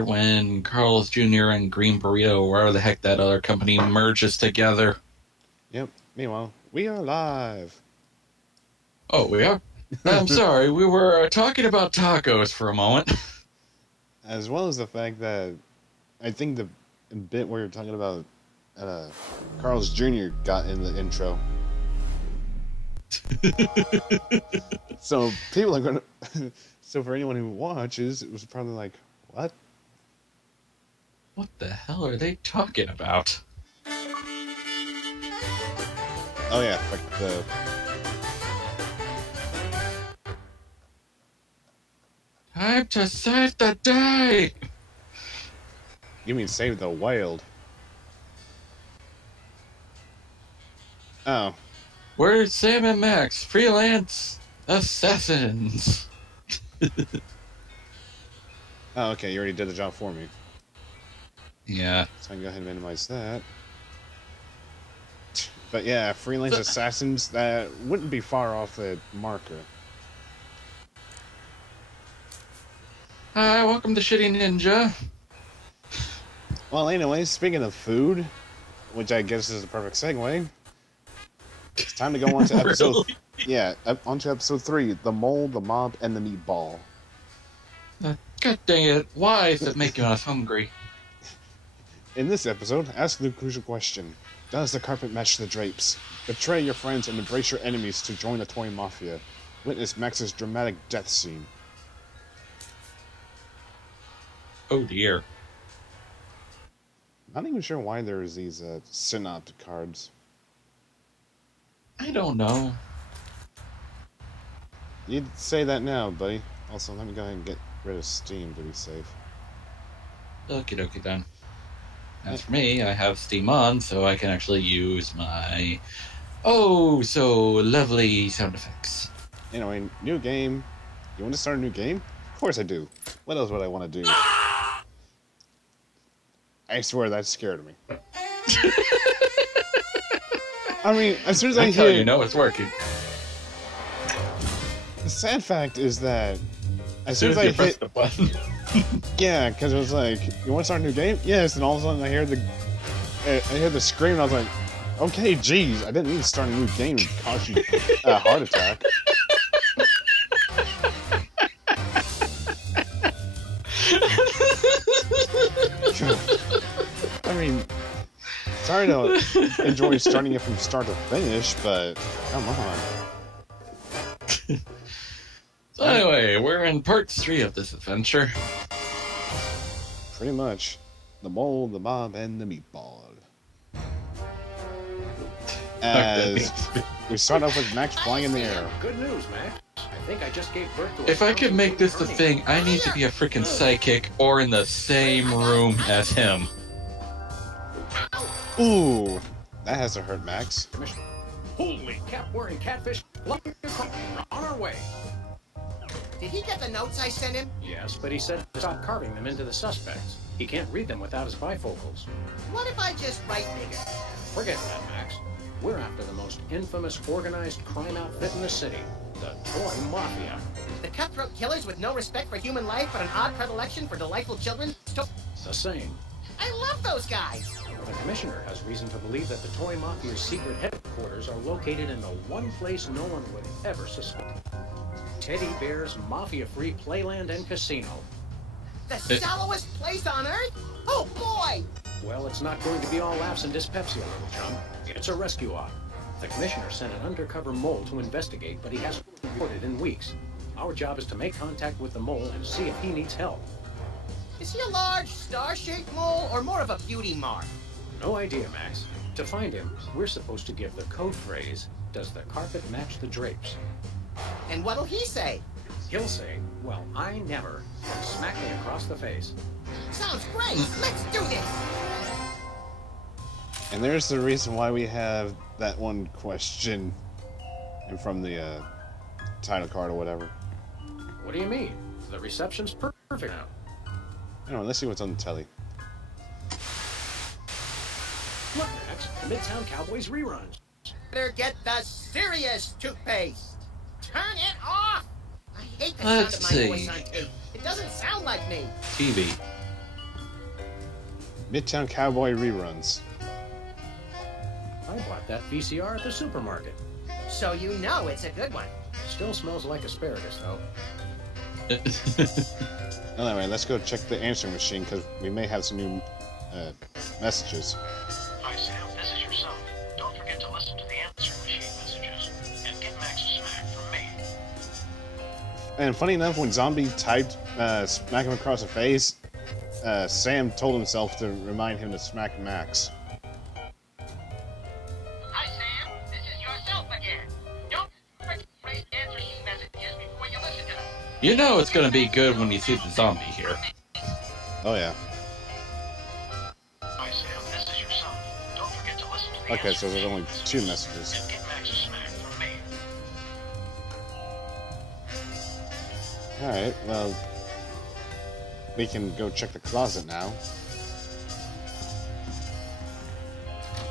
when Carl's Jr. and Green Burrito, wherever the heck that other company, merges together. Yep. Meanwhile, we are live. Oh, we are? I'm sorry, we were talking about tacos for a moment. As well as the fact that I think the bit where you're talking about Carl's Jr. got in the intro. So people are going to... So for anyone who watches, it was probably like, what? What the hell are they talking about? Oh yeah, like the... Time to save the day! You mean save the wild? Oh. We're Sam and Max, freelance assassins. Oh, okay, you already did the job for me. Yeah. So I can go ahead and minimize that. But yeah, freelance assassins, that wouldn't be far off the marker. Hi, welcome to Shitty Ninja. Well, anyway, speaking of food, which I guess is a perfect segue, it's time to go on to episode... Really? Yeah, on to episode 3, The Mole, the Mob, and the Meatball. God dang it, why is it making us hungry? In this episode, ask the crucial question. Does the carpet match the drapes? Betray your friends and embrace your enemies to join the toy mafia. Witness Max's dramatic death scene. Oh dear. Not even sure why there's these synoptic cards. I don't know. You'd say that now, buddy. Also, let me go ahead and get rid of Steam to be safe. Okie dokie then. As for me, I have Steam on, so I can actually use my oh so lovely sound effects. Anyway, new game. You want to start a new game? Of course I do. What else would I want to do? I swear that scared me. I mean, as soon as I That's how hit... you know it's working. The sad fact is that as soon as I you press hit the button. yeah, because it was like, you want to start a new game? Yes, and all of a sudden I hear the scream, and I was like, okay, geez, I didn't need to start a new game to cause you a heart attack. I mean, sorry to enjoy starting it from start to finish, but come on. So anyway, we're in part 3 of this adventure. Pretty much. The Mole, the Mob, and the Meatball. As we start off with Max flying in the air. Good news, Max. I think I just gave birth to a... If I could make this the thing, I need to be a freaking psychic or in the same room as him. Ooh, that has to hurt Max. Holy cap-wearing catfish! We're on our way. Did he get the notes I sent him? Yes, but he said to stop carving them into the suspects. He can't read them without his bifocals. What if I just write bigger? Forget that, Max. We're after the most infamous organized crime outfit in the city, the Toy Mafia. The cutthroat killers with no respect for human life but an odd predilection for delightful children? The same. I love those guys! The Commissioner has reason to believe that the Toy Mafia's secret headquarters are located in the one place no one would ever suspect. Teddy Bear's mafia-free playland and casino. The shallowest place on Earth? Oh boy! Well, it's not going to be all laughs and dyspepsia, little chum. It's a rescue op. The Commissioner sent an undercover mole to investigate, but he hasn't reported in weeks. Our job is to make contact with the mole and see if he needs help. Is he a large, star-shaped mole, or more of a beauty mark? No idea, Max. To find him, we're supposed to give the code phrase, "Does the carpet match the drapes?" And what'll he say? He'll say, "Well, I never," and smack me across the face. Sounds great! Let's do this! And there's the reason why we have that one question and from the title card or whatever. What do you mean? The reception's perfect now. Anyway, let's see what's on the telly. Look, Max, Midtown Cowboys reruns. Better get the serious toothpaste! Turn it off! I hate the Let's sound of my see. voice on tape. It doesn't sound like me. TV. Midtown Cowboy reruns. I bought that VCR at the supermarket. So you know it's a good one. Still smells like asparagus, though. Anyway, let's go check the answering machine because we may have some new messages. Hi Sam, this is your son. Don't forget to listen to the answering machine messages and get Max a smack from me. And funny enough, when Zombie typed smack him across the face, Sam told himself to remind him to smack Max. Hi, Sam. This is yourself again. Don't forget to raise answer sheet messages before you listen to them. You know it's gonna be good when you see the zombie here. Oh yeah. Hi Sam, this is your son. Don't forget to listen to the Okay, so answering there's only machine 2 messages messages. and get Max a smack from me. Alright, well, we can go check the closet now.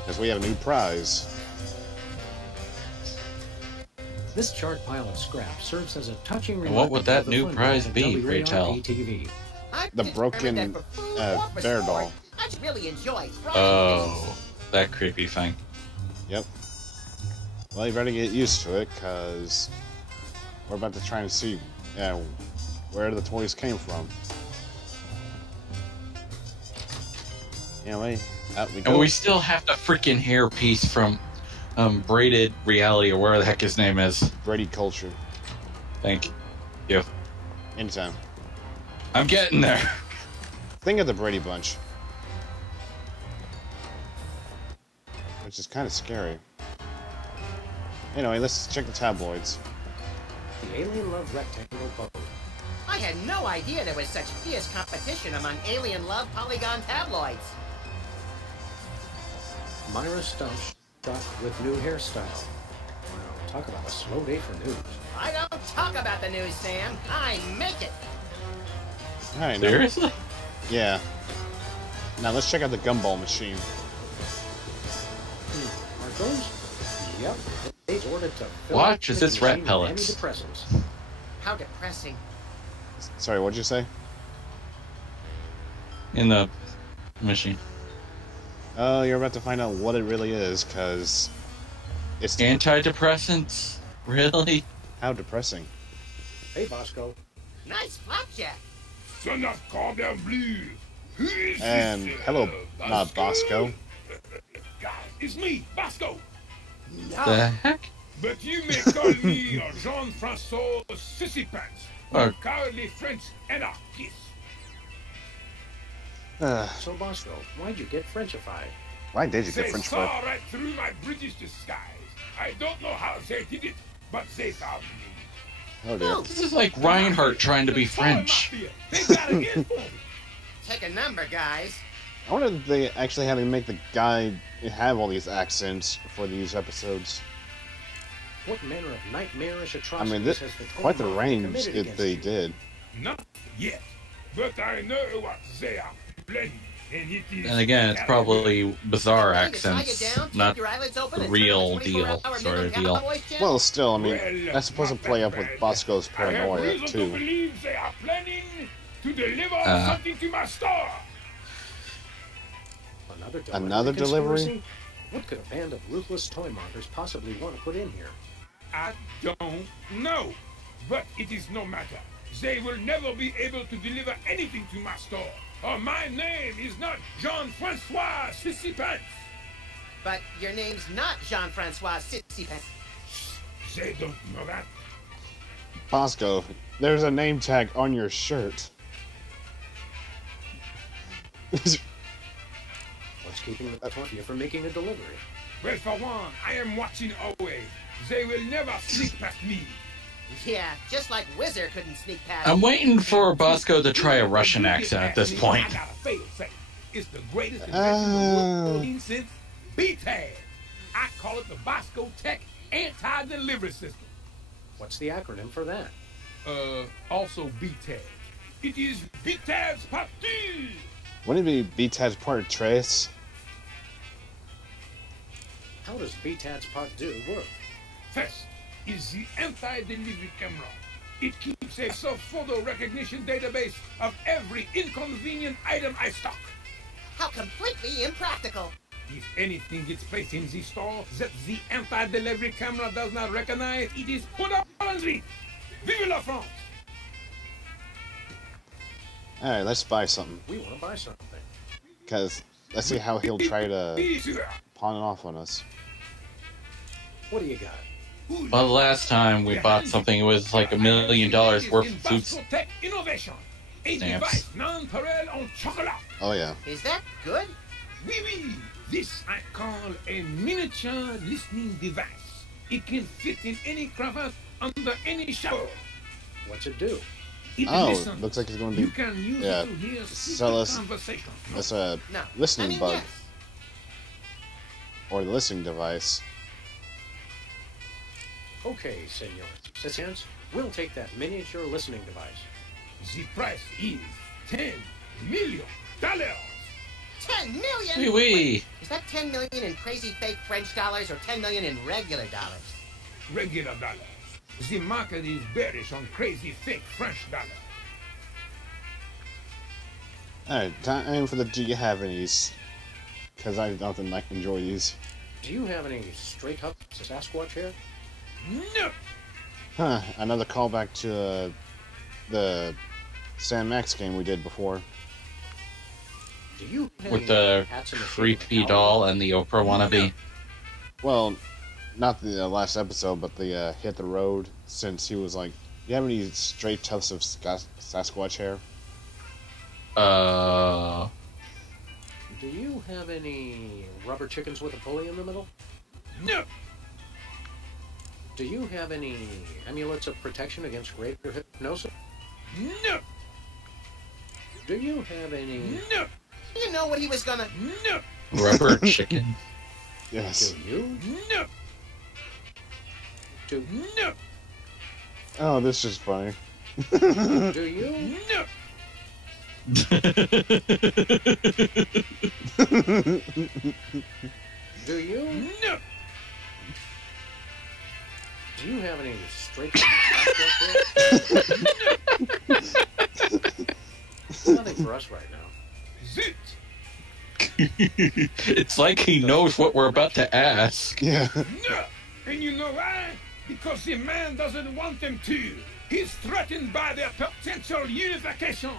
Because we have a new prize. This charred pile of scrap serves as a touching And reminder what would that of the new fun prize of be, pray tell? WARP-TV. The broken bear doll. I just really enjoy throwing things. Oh, that creepy thing. Yep. Well, you better get used to it, because we're about to try and see where the toys came from. Anyway, out we go. And we still have the freaking hairpiece from Braided Reality, or whatever the heck his name is. Brady Culture. Thank you. Anytime. I'm getting there. Think of the Brady Bunch. Which is kind of scary. Anyway, let's check the tabloids. The Alien Love Rectangle Boat. I had no idea there was such fierce competition among alien love polygon tabloids. Myra Stump shot with new hairstyle. Wow, talk about a slow day for news. I don't talk about the news, Sam. I make it. Alright, now, Seriously? yeah. Now let's check out the gumball machine. Are those? Yep. They ordered to fill Watch the as it's machine rat with pellets. antidepressants. How depressing. Sorry, what'd you say? In the machine. Oh, you're about to find out what it really is, because it's Antidepressants? Really? how depressing. Hey, Bosco. Nice flapjack. Son of Cordon Bleu. Who is And this, hello, Bosco. Guys, it's me, Bosco. The heck? But you may call me Jean-Francois Sissy Pants, Oh. or cowardly French anarchist. So, Bosco, why'd you get Frenchified? Why did you get They French saw fry? right through my British disguise. I don't know how they did it, but they found me. Oh dear. This is like Reinhardt trying to be French. They got it in for me. Take a number, guys. I wonder if they actually had to make the guy have all these accents for these episodes. What manner of nightmarish I atrocities mean, this has the quite the Toy range committed if against they you? did. Not yet, but I know what they are planning, and it is. And again, it's probably bizarre Ready to tie you accents, down, keep not your eyelids open, the and turn on real 24 deal hour sort of Midland deal. Cowboys channel? Well, still, I mean, Well, that's supposed to not play that up with bad. Bosco's I have paranoia, reason to too. believe they are planning to deliver something to my store. Another delivery? conspiracy? What could a band of ruthless toy mongers possibly want to put in here? I don't know, but it is no matter. They will never be able to deliver anything to my store. Or my name is not Jean-Francois Sissy Pants. But your name's not Jean-Francois Sissy Pants. They don't know that. Bosco, there's a name tag on your shirt. What's keeping the toy from making a delivery? Well, for one, I am watching always. They will never sneak past me. Yeah, just like Whizzer couldn't sneak past. I'm waiting for Bosco to try a Russian accent at this point. I got a fail-safe. It's the greatest invention the world seen since B-Tag. I call it the Bosco Tech Anti-Delivery System. What's the acronym for that? Also B-Tag. It is B-Tag's party. Wouldn't it be BTAD's part trace? How does BTAD's Part 2 work? First is the anti-delivery camera. It keeps a self-photo recognition database of every inconvenient item I stock. How completely impractical. If anything gets placed in the store that the anti-delivery camera does not recognize, it is put up on the street. Vive la France! Alright, let's buy something. We want to buy something. Because let's see how he'll try to pawn it off on us. What do you got? Well, the last time we bought something, it was like $1 million worth of food Innovation. A stamps. device non-pareil en chocolat. Oh yeah. Is that good? Oui, oui. This I call a miniature listening device. It can fit in any cravat under any shower. What's it do? It Oh, listens. looks like it's going to You be... can use yeah, it to hear sell us- secret conversation. That's a No. listening I mean, bug. yes. Or the listening device. Okay, senor. Sessions, we'll take that miniature listening device. The price is $10 million. 10 million? Wee wee. Is that 10 million in crazy fake French dollars or 10 million in regular dollars? Regular dollars. The market is bearish on crazy fake French dollar. Alright, time for the do you have any's? Because I don't think I can enjoy these. Do you have any straight up Sasquatch hair? No! Huh, another callback to the Sam Max game we did before. Do you have With any the hats in the shape of creepy cow? doll and the Oprah wannabe. Well, not the last episode, but the Hit the Road, since he was like, you have any straight tufts of Sasquatch hair? Do you have any rubber chickens with a pulley in the middle? No! Do you have any amulets of protection against greater hypnosis? No! Do you have any... No! You know what he was gonna... No! Rubber chicken. Yes. Do you? No! Do, No! Oh, this is funny. do you? No! Do you? No! Do you have any straight... Nothing for us right now. Zit! It's like he knows what we're about to ask. Yeah. No! And you know why? Because the man doesn't want them to. He's threatened by their potential unification.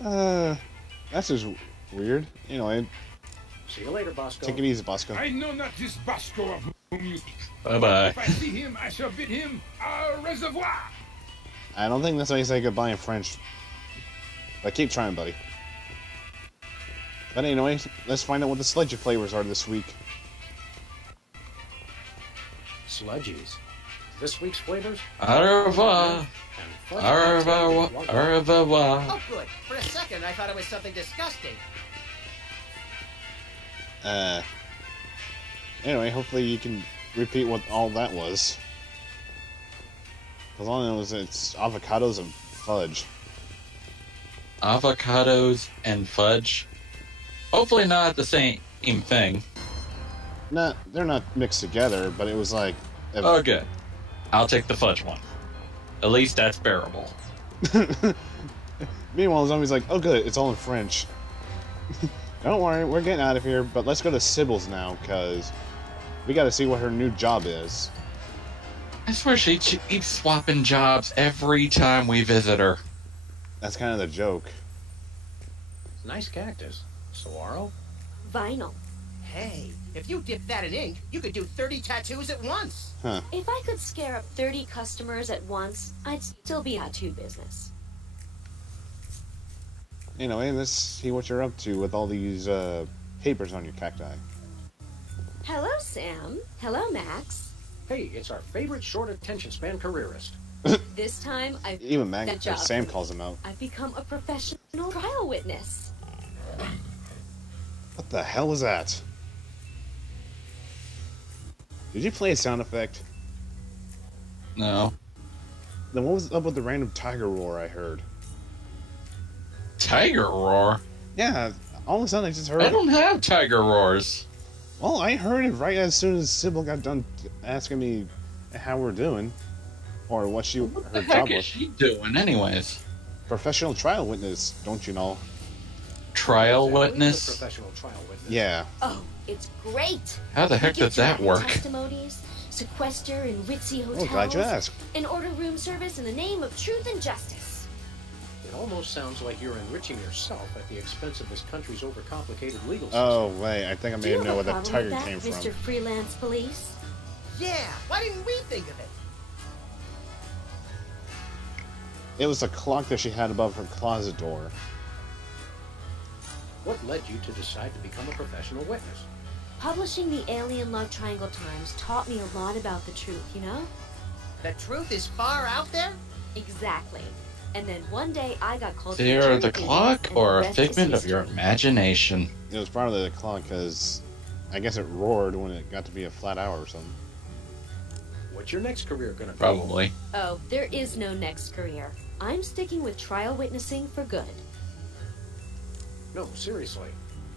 That's just weird. Anyway, See you later, Bosco. take it easy, Bosco. I know not this Bosco of whom you speak. Bye-bye. If I see him, I shall bid him au reservoir. I don't think that's how you say goodbye in French. But keep trying, buddy. But anyway, let's find out what the sludgy flavors are this week. Sludgies. This week's flavors? Au revoir. And fudge Au revoir. nuts. Au revoir. Oh, good. For a second, I thought it was something disgusting. Anyway, hopefully you can repeat what all that was. Because all I know is it's avocados and fudge. Avocados and fudge. Hopefully not the same thing. Not, they're not mixed together, but it was like... Oh, good. I'll take the fudge one. At least that's bearable. Meanwhile, the zombie's like, oh good, it's all in French. Don't worry, we're getting out of here, but let's go to Sybil's now, because we gotta see what her new job is. I swear she keeps swapping jobs every time we visit her. That's kind of the joke. Nice cactus. Saguaro? Vinyl. Hey, if you dip that in ink, you could do 30 tattoos at once. Huh. If I could scare up 30 customers at once, I'd still be tattoo business. Anyway, let's see what you're up to with all these, papers on your cacti. Hello, Sam. Hello, Max. Hey, it's our favorite short attention span careerist. This time, I've Even that Mag- job. Sam calls him out. I've become a professional trial witness. What the hell was that? Did you play a sound effect? No. Then what was up with the random tiger roar I heard? Tiger roar? Yeah, all of a sudden I just heard... I don't have tiger roars. Well, I heard it right as soon as Sybil got done asking me how we're doing. Or what she, What the her heck job is was. she doing anyways? Professional trial witness, don't you know? Trial Exactly, a witness? professional trial witness. Yeah. Oh, it's great. How the heck You get does to that write work? Testimonies, sequester in ritzy hotels, Oh, glad you asked. and order room service in the name of truth and justice. It almost sounds like you're enriching yourself at the expense of this country's overcomplicated legal system. Oh, wait, I think I Do may you have know have where a that problem tiger with came that, from. Mr. Freelance Police? Yeah, why didn't we think of it? It was a clock that she had above her closet door. What led you to decide to become a professional witness? Publishing the Alien Love Triangle Times taught me a lot about the truth, you know? The truth is far out there? Exactly. And then one day I got called to They are jury the duty, clock and or a the rest is figment of your history. imagination? It was probably the clock because I guess it roared when it got to be a flat hour or something. What's your next career gonna be? Probably. Oh, there is no next career. I'm sticking with trial witnessing for good. No, seriously.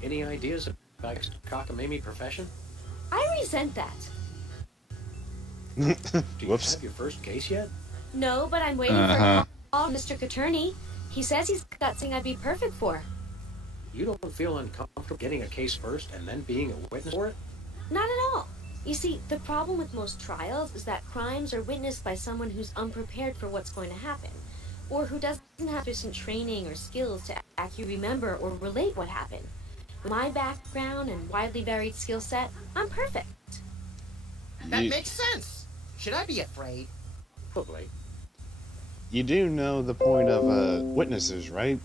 Any ideas about this cockamamie profession? I resent that. Do you Whoops. have your first case yet? No, but I'm waiting for Uh-huh. a call from Mr. Attorney. He says he's got something I'd be perfect for. You don't feel uncomfortable getting a case first and then being a witness for it? Not at all. You see, the problem with most trials is that crimes are witnessed by someone who's unprepared for what's going to happen, or who doesn't have sufficient training or skills to accurately remember or relate what happened. With my background and widely varied skill set, I'm perfect. That You- makes sense. Should I be afraid? Probably. You do know the point of witnesses, right?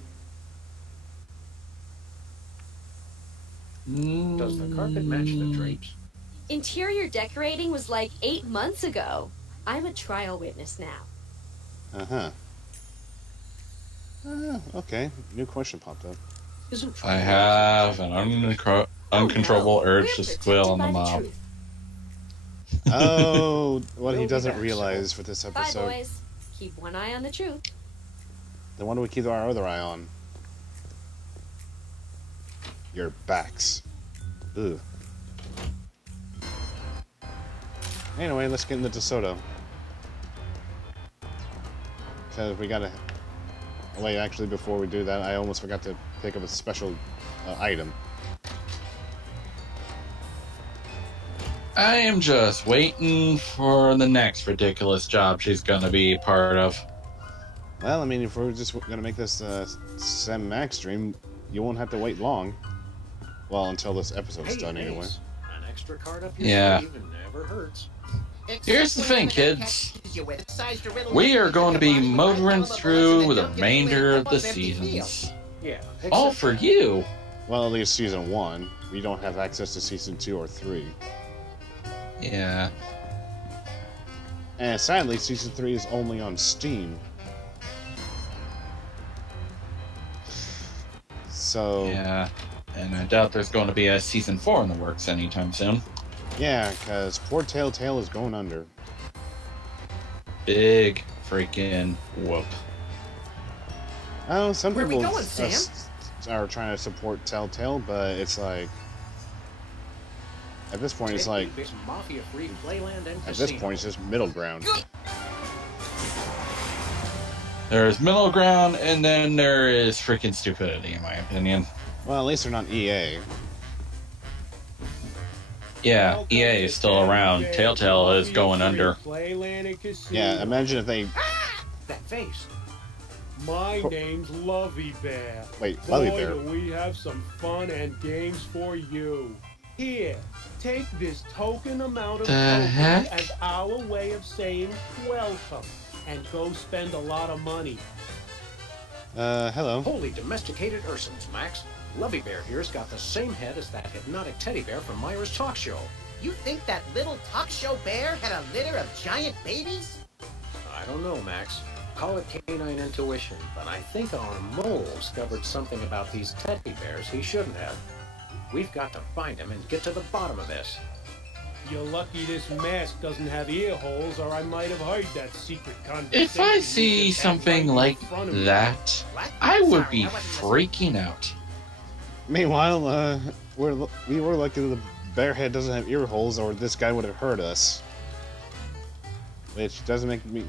Does the carpet match the drapes? Interior decorating was like 8 months ago. I'm a trial witness now. Uh-huh. Okay. New question popped up. Isn't I trial have an uncontrollable Oh, no. urge We're to squeal on the protected by mob. truth. Oh, what he We'll be doesn't back, realize for this Bye, episode. boys. Keep one eye on the truth. Then what do we keep our other eye on? Your backs. Ugh. Anyway, let's get into DeSoto. Because we gotta... Wait, actually, before we do that, I almost forgot to pick up a special item. I am just waiting for the next ridiculous job she's gonna be a part of. Well, I mean, if we're just gonna make this Sam Max stream, you won't have to wait long. Well, until this episode's Hey, done, anyway. Ace, an extra card up your Yeah. sleeve and never hurts. Here's the thing, Except when kids. catches you with a size to riddle We you are with going to be your body, motoring with through bullets, the and then don't get remainder away of the with an empty field. seasons. Yeah. All except for you. Well, at least season 1. We don't have access to season 2 or 3. Yeah. And sadly, season 3 is only on Steam. So, Yeah. And I doubt there's going to be a season 4 in the works anytime soon. yeah, because poor Telltale is going under. Big freaking whoop. Oh, some Where we people going, Sam? are trying to support Telltale, but it's like... At this point, it's like... It's mafia-free playland and At this casino. point, it's just middle ground. There's middle ground, and then there is freaking stupidity, in my opinion. Well, at least they're not EA. Yeah, EA is still around. Telltale is going under. Playland and casino. Yeah, imagine if they... That face. My name's Lovey Bear. Wait, Lovey Boy, Bear. do we have some fun and games for you. Here, take this token amount of The tokens heck? as our way of saying welcome, and go spend a lot of money. Hello. Holy domesticated Ursins, Max. Lovey Bear here's got the same head as that hypnotic teddy bear from Myra's talk show. You think that little talk show bear had a litter of giant babies? I don't know, Max. Call it canine intuition, but I think our mole discovered something about these teddy bears he shouldn't have. We've got to find him and get to the bottom of this. You're lucky this mask doesn't have ear holes, or I might have heard that secret conversation. If I you see just had something right in like front of me. that, What? I would Sorry, be I wasn't listening. freaking out. Meanwhile, we were lucky the bearhead doesn't have ear holes, or this guy would have hurt us. Which doesn't make me...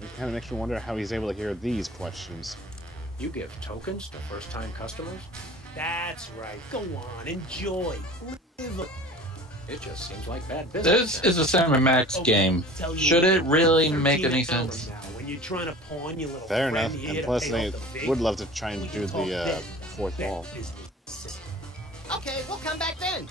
It kind of makes me wonder how he's able to hear these questions. You give tokens to first-time customers? That's right. Go on, enjoy. Live. It just seems like bad business. This is a Sam Max game. Tell you Should it really 13 make any hours sense? now, when you're trying to pawn your little Fair friend enough. here And to plus, pay they off the vig, would love to try and we do can talk the then. fourth Bad wall. business. Okay, we'll come back then.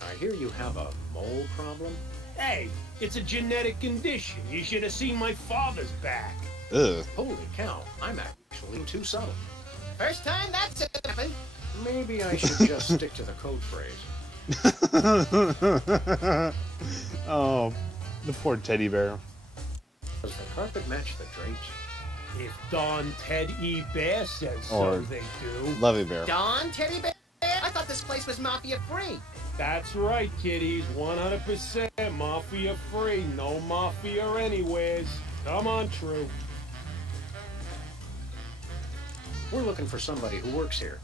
I hear you have a mole problem? Hey, it's a genetic condition. You should have seen my father's back. Ugh. Holy cow, I'm actually too subtle. First time that's happened. Maybe I should just stick to the code phrase. Oh, the poor teddy bear. Does the carpet match the drapes? If Don Ted E. Bear says Or- so, they do. Lovey bear. Don Teddy Bear? I thought this place was mafia-free. That's right, kiddies. 100% mafia free. No mafia anywheres. Come on, True. We're looking for somebody who works here.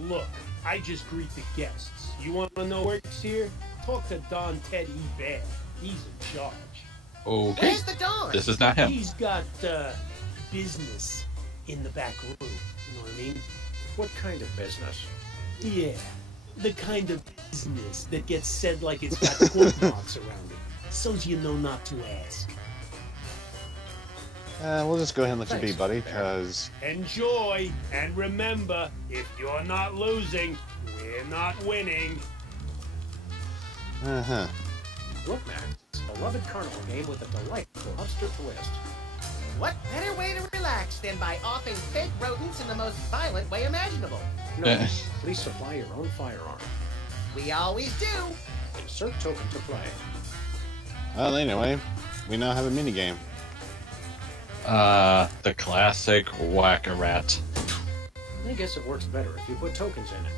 Look, I just greet the guests. You want to know who works here? Talk to Don Ted E. Bear. He's in charge. Okay. Where's the Don? This is not him. He's got business in the back room. You know what I mean? What kind of business? Yeah, the kind of business that gets said like it's got quote marks around it, so's you know not to ask. We'll just go ahead and let you Thanks, be, buddy, Bear. because... Enjoy, and remember, if you're not losing, we're not winning. Uh-huh. Look, Max, a beloved carnival game with a delightful upster twist. What better way to relax than by offing fake rodents in the most violent way imaginable? No, please supply your own firearm. We always do. Insert token to play. Well, anyway, we now have a minigame. The classic Whack-A-Rat. I guess it works better if you put tokens in it.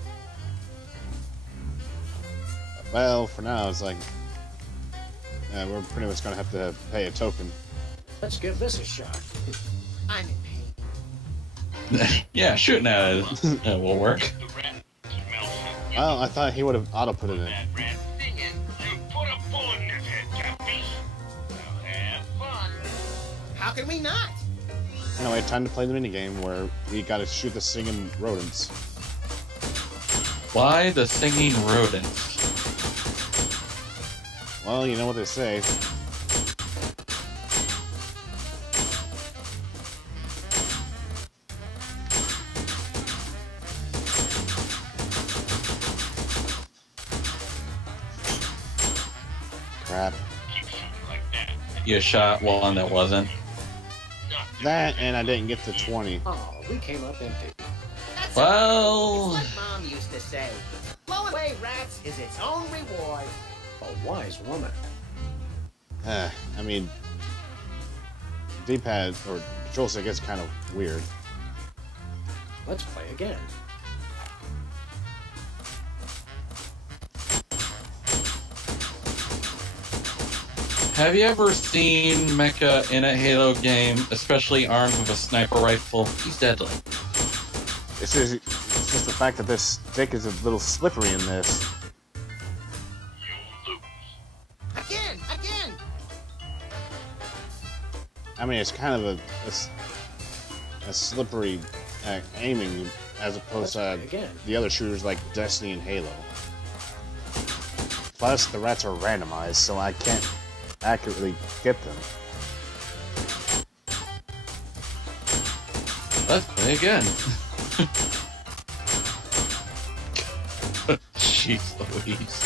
Well, for now, it's like... we're pretty much gonna have to pay a token. Let's give this a shot. I'm in pain. Yeah, shooting at it will work. The rat smells so Well, I thought he would have auto-put it in. that rat singing. You put a bullet in his head, Cappy. Well, have fun. How can we not? Anyway, time to play the minigame where we gotta shoot the singing rodents. Why the singing rodents? Well, you know what they say. Crap. Keep shooting like that. You shot one that wasn't. Not That, and I didn't get to 20. Oh, we came up empty. That's Well, It's what Mom used to say. Blowing away rats is its own reward. A wise woman. I mean, D-pad or control stick gets kind of weird. Let's play again. have you ever seen Mecha in a Halo game, especially armed with a sniper rifle? He's deadly. It's just the fact that this stick is a little slippery in this. you lose. Again! I mean, it's kind of a slippery aiming as opposed to Let's play again. the other shooters like Destiny and Halo. Plus, the rats are randomized, so I can't accurately get them. Let's play again. Jeez Louise.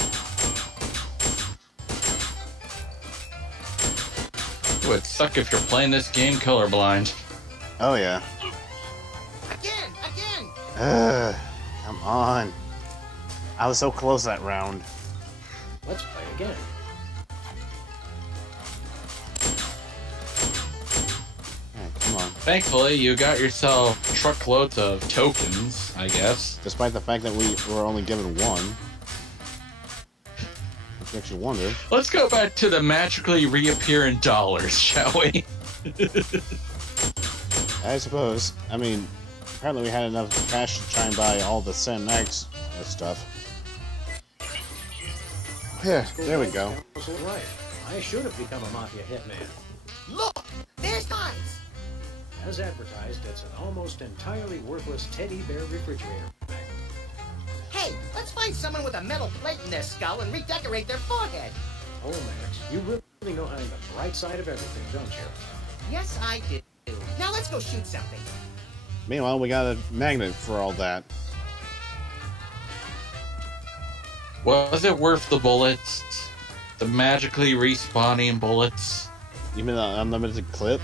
It would suck if you're playing this game colorblind. Oh yeah. Again! Ugh, come on. I was so close that round. Let's play again. Yeah, come on. Thankfully, you got yourself truckloads of tokens, I guess. Despite the fact that we were only given one. Which makes you wonder. Let's go back to the magically reappearing dollars, shall we? I suppose. I mean, apparently we had enough cash to try and buy all the Sam Max stuff. Yeah, there we go. Right. I should have become a mafia hitman. Look, there's Heinz. As advertised, it's an almost entirely worthless teddy bear refrigerator magnet. Hey, let's find someone with a metal plate in their skull and redecorate their forehead. Oh, Max, you really know I'm the bright side of everything, don't you? Yes, I do. Now let's go shoot something. Meanwhile, we got a magnet for all that. Was it worth the bullets? The magically respawning bullets? You mean the unlimited clip?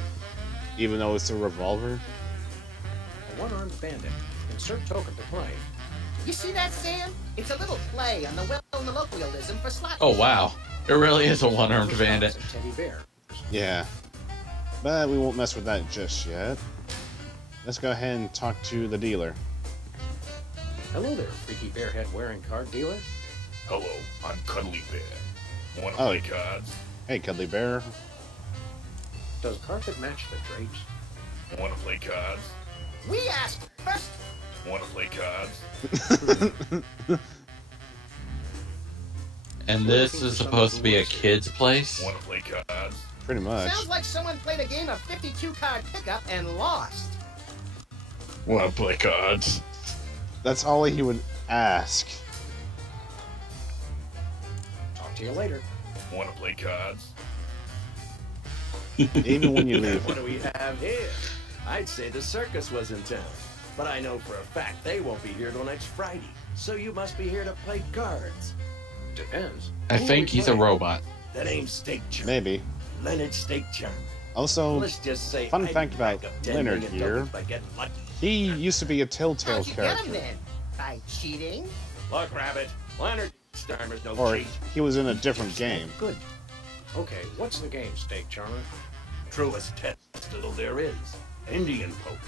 Even though it's a revolver? A one-armed bandit. Insert token to play. You see that, Sam? It's a little play on the well-colloquialism for slot. Oh, wow. It really is a one-armed bandit. Teddy bear. Yeah. But we won't mess with that just yet. Let's go ahead and talk to the dealer. Hello there, freaky bearhead wearing card dealer. Hello, I'm Cuddly Bear. Wanna Oh. play cards? Hey, Cuddly Bear. Does carpet match the drapes? Wanna play cards? We asked first. Wanna play cards? And this is supposed to be a kid's place? Wanna play cards? Pretty much. Sounds like someone played a game of 52-card pickup and lost. Wanna play cards? That's all he would ask. Talk to you later. Wanna play cards? Even when you leave. What do we have here? I'd say the circus was in town. But I know for a fact they won't be here till next Friday. So you must be here to play cards. Depends. I think he's a robot. That ain't Steak Charmer. Maybe. Leonard Steak Charmer. Also, Let's just say fun I'd fact about rack up 10 Leonard million here. tokens by getting lucky. He used to be a Telltale How'd you get him character. then? By cheating? Look, Rabbit. Leonard Charmer's no Or cheat. he was in a different game. Good. Okay, what's the game, Steak Charmer? Truest test there is. Indian poker.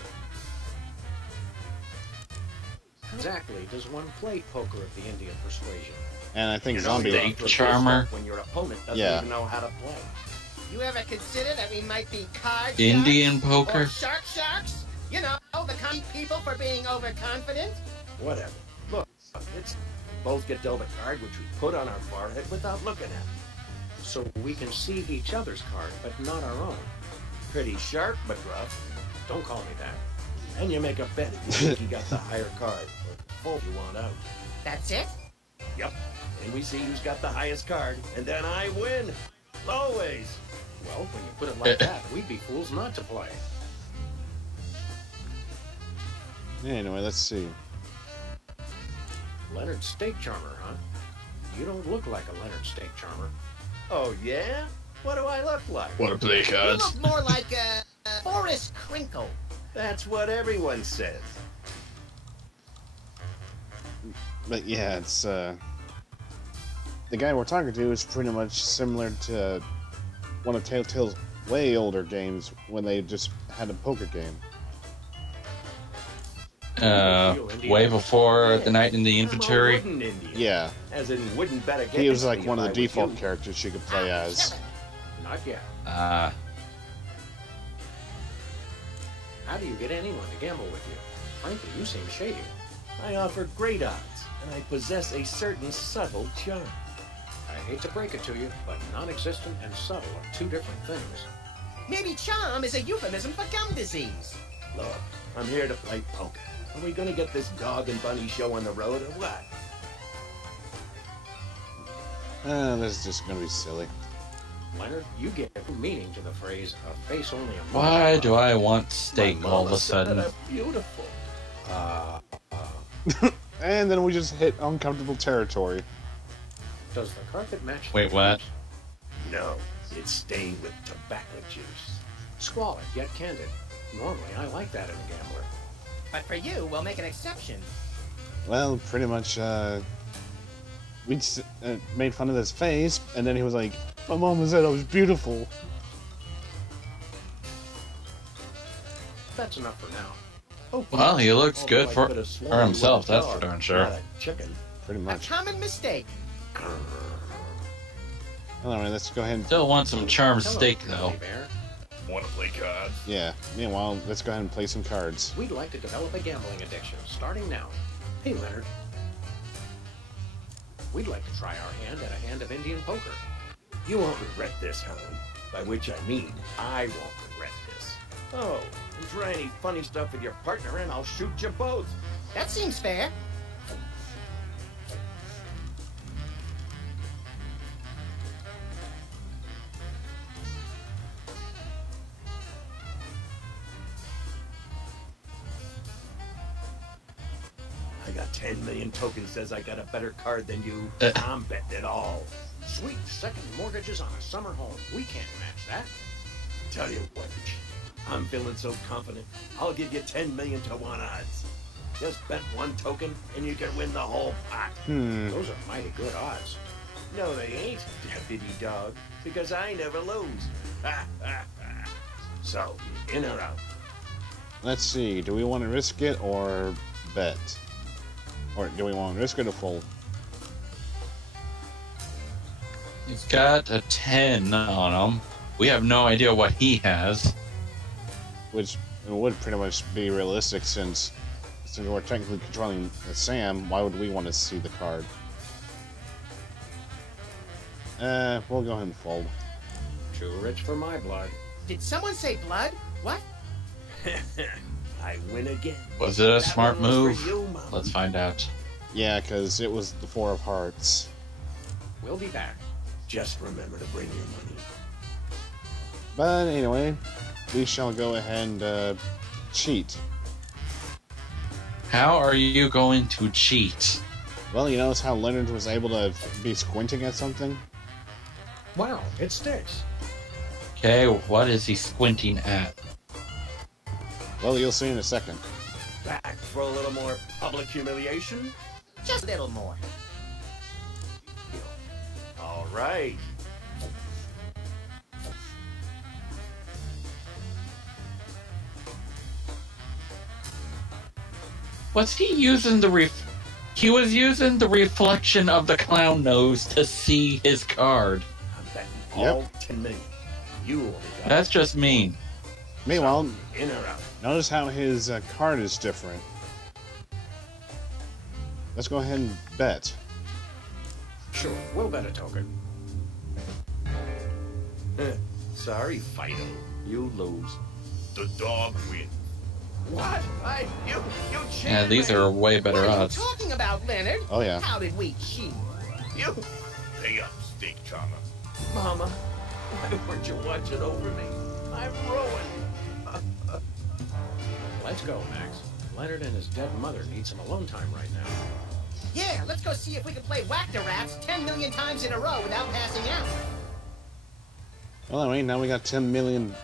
Exactly does one play poker of the Indian persuasion? And I think You know, Zombie. you Steak have to Charmer. when your opponent doesn't Yeah. even know how to play. You ever consider that we might be card Indian sharks? poker? Or sharks? You know, the kind people for being overconfident? Whatever. Look, it's both get dealt a card which we put on our forehead without looking at it. So we can see each other's card, but not our own. Pretty sharp, but rough. Don't call me that. And you make a bet if you think you got the higher card. Or you want out. That's it? Yep. And we see who's got the highest card, and then I win. Always. Well, when you put it like that, we'd be fools not to play. Anyway, let's see. Leonard Steak Charmer, huh? You don't look like a Leonard Steak Charmer. Oh, yeah? What do I look like? Wanna play You cards? look more like a Forrest Crinkle. That's what everyone says. But yeah, it's the guy we're talking to is pretty much similar to one of Telltale's way older games when they just had a poker game. Way before the Night in the I'm a Inventory. wooden Indian. Yeah, As in, wouldn't bet against he was like me one of if the I was default you. characters you could play as. Not yet. Ah, How do you get anyone to gamble with you? Frankly, you seem shady. I offer great odds, and I possess a certain subtle charm. I hate to break it to you, but non-existent and subtle are two different things. Maybe charm is a euphemism for gum disease. Look, I'm here to play poker. Are we gonna get this dog and bunny show on the road or what? This is just gonna be silly. Leonard, you give meaning to the phrase, a face only a why mother do I want steak My all of mama a said sudden? I'm beautiful. And then we just hit uncomfortable territory. Does the carpet match? Wait, what? No, it's stained with tobacco juice. Squalid, yet candid. Normally, I like that in a gambler. But for you, we'll make an exception. Well, pretty much, we made fun of his face, and then he was like, "My mom said I was beautiful." That's enough for now. Oh, Well, he looks although good I for could've sworn for himself, he was that's a for dog, darn sure. not a chicken. Pretty A much. common mistake. Anyway, let's go ahead and... Still want some charmed Hello, steak, though. Cuddly Bear. Wanna play cards? Yeah, meanwhile, let's go ahead and play some cards. We'd like to develop a gambling addiction, starting now. Hey, Leonard. We'd like to try our hand at a hand of Indian poker. You won't regret this, Helen. By which I mean, I won't regret this. Oh, and try any funny stuff with your partner and I'll shoot you both. That seems fair. I got 10 million tokens says I got a better card than you. I'm betting it all. Sweet second mortgages on a summer home. We can't match that. Tell you what, I'm feeling so confident. I'll give you 10 million to 1 odds. Just bet 1 token and you can win the whole pot. Those are mighty good odds. No, they ain't, deputy dog, because I never lose. So, in or out? Let's see. Do we want to risk it or bet? Or do we want to risk it or fold? He's got a 10 on him. We have no idea what he has. Which would pretty much be realistic since we're technically controlling Sam. Why would we want to see the card? We'll go ahead and fold. Too rich for my blood. Did someone say blood? What? I win again. Was it a smart one was for move? you, Mama. Let's find out. Yeah, because it was the 4 of hearts. We'll be back. Just remember to bring your money. But anyway, we shall go ahead and cheat. How are you going to cheat? Well, you notice how Leonard was able to be squinting at something? Wow, it sticks. Okay, what is he squinting at? Well, you'll see in a second. Back for a little more public humiliation? Just a little more. All right. Was he using the He was using the reflection of the clown nose to see his card. I'm betting all 10 million. You only got That's just mean. Meanwhile, in or out. notice how his card is different. Let's go ahead and bet. Sure, we'll bet a token. Sorry, Fido. You lose. The dog wins. What? You cheated. Yeah, these are way better What are you odds. talking about, Leonard? Oh, yeah. How did we cheat? You, Pay up, stink charmer. Mama. Why weren't you watching over me? I'm ruined. Let's go, Max. Leonard and his dead mother need some alone time right now. Yeah, let's go see if we can play Whack-the-Rats 10 million times in a row without passing out. Well, anyway, now we got 10 million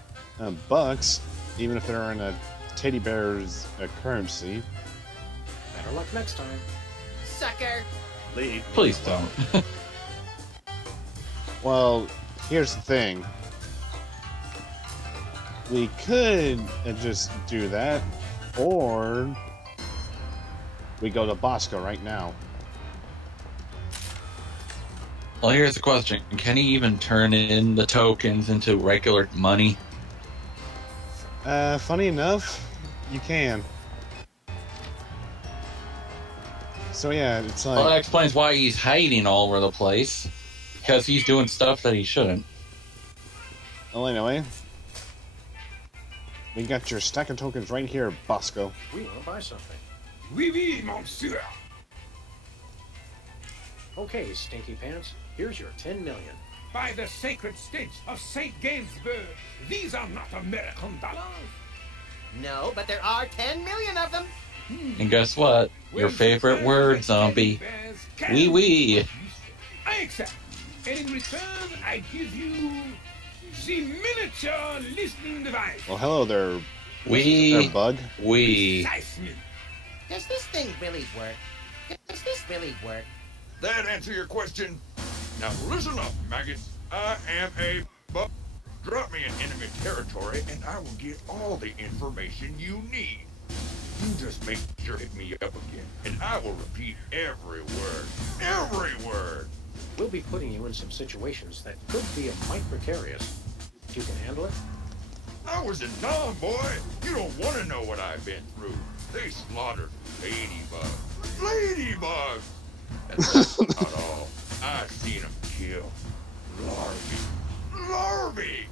bucks, even if they're in a teddy bear's currency. Better luck next time. Sucker. Leave me Please alone. don't. Well, here's the thing. We could just do that, or we go to Bosco right now. Well, here's the question. Can he even turn in the tokens into regular money? Funny enough, you can. So yeah, it's like... Well, that explains why he's hiding all over the place. Because he's doing stuff that he shouldn't. Well, anyway. We got your stack of tokens right here, Bosco. We want to buy something. Oui, oui, monsieur. Okay, Stinky Pants. Here's your 10 million. By the sacred states of St. Gainsbourg, these are not American dollars. No, but there are 10 million of them. And guess what? Your favorite word, zombie. Wee wee. I accept. And in return, I give you the miniature listening device. Well, hello there, Wee. Bug. Wee. Precisely. Does this thing really work? Does this really work? That answer your question? Now listen up, maggots. I am a bug. Drop me in enemy territory, and I will get all the information you need. You just make sure to hit me up again, and I will repeat every word. Every word! We'll be putting you in some situations that could be a mite precarious. You can handle it? I was in Nam, boy. You don't want to know what I've been through. They slaughtered ladybugs. Ladybugs! And that's not all. I've seen them kill Larvae!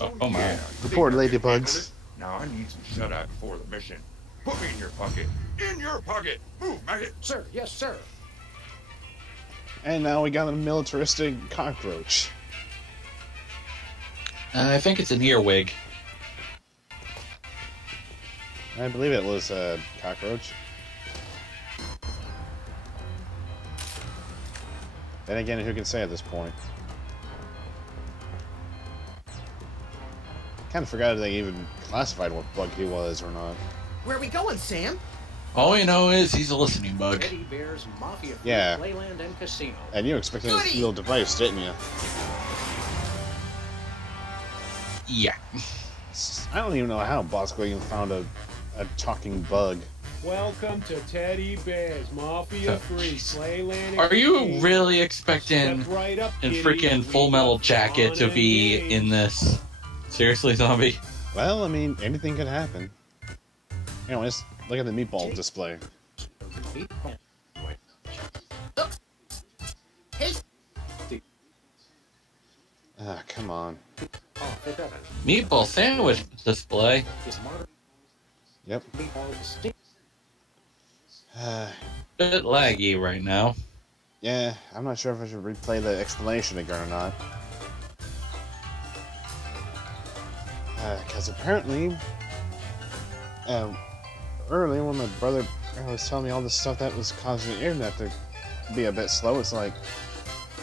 Oh my. Yeah, The think poor I can handle ladybugs. it? Now I need some shut-eye before the mission. Put me in your pocket. In your pocket! Move, maggot! Sir, yes, sir. And now we got a militaristic cockroach. I think it's an earwig. I believe it was a cockroach. Then again, who can say at this point? Kind of forgot if they even classified what bug he was or not. Where are we going, Sam? All we know is he's a listening bug. Teddy Bear's Mafia Yeah. Playland and Casino. And you expected this little device, didn't you? Yeah. I don't even know how Bosco even found a talking bug. Welcome to Teddy Bear's Mafia Free Playland. and Are you Casino. really expecting Step right up, a kiddies. freaking We Full Metal got Jacket fun to and be games. in this? Seriously, zombie? Well, I mean, anything could happen. Anyways, look at the meatball display. Ah, come on. Oh, for heaven. Meatball sandwich display. Is modern Yep. meatball distinct? Bit laggy right now. Yeah, I'm not sure if I should replay the explanation again or not. Because apparently, earlier when my brother was telling me all this stuff that was causing the internet to be a bit slow, it's like,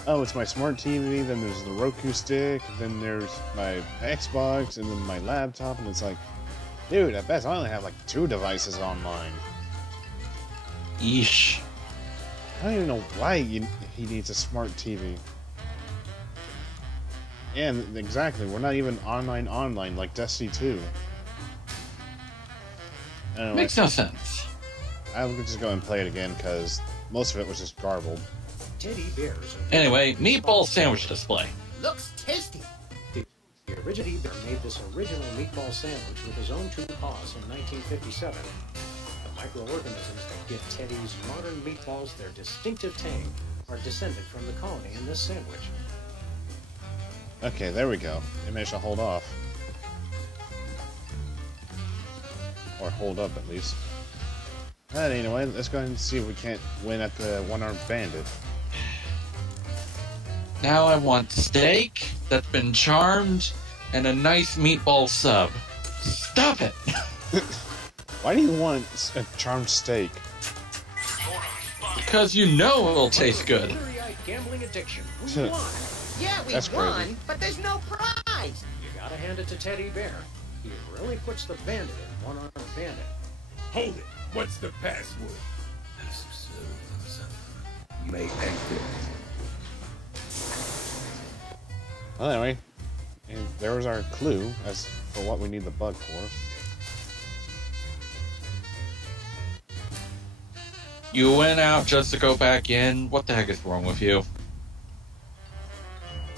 oh, it's my smart TV, then there's the Roku stick, then there's my Xbox, and then my laptop, and it's like, dude, at best I only have like 2 devices online. Yeesh. I don't even know why he needs a smart TV. And exactly, we're not even online like Destiny 2. Anyway, Makes no sense. I'll just go and play it again because most of it was just garbled. Teddy Bear's. Anyway, meatball sandwich display. Looks tasty. The original Teddy Bear made this original meatball sandwich with his own 2 paws in 1957. The microorganisms that give Teddy's modern meatballs their distinctive tang are descended from the colony in this sandwich. Okay, there we go. Maybe I should hold off. Or hold up, at least. But anyway, let's go ahead and see if we can't win at the one-armed bandit. Now I want steak that's been charmed and a nice meatball sub. Stop it! Why do you want a charmed steak? Because you know it'll taste good. Blurry-eyed gambling addiction. We won. Yeah, we That's won, crazy. but there's no prize. You gotta hand it to Teddy Bear. He really puts the bandit in one-armed bandit. Hold it. What's the password? You may enter. Well, anyway, and there was our clue as for what we need the bug for. You went out just to go back in. What the heck is wrong with you?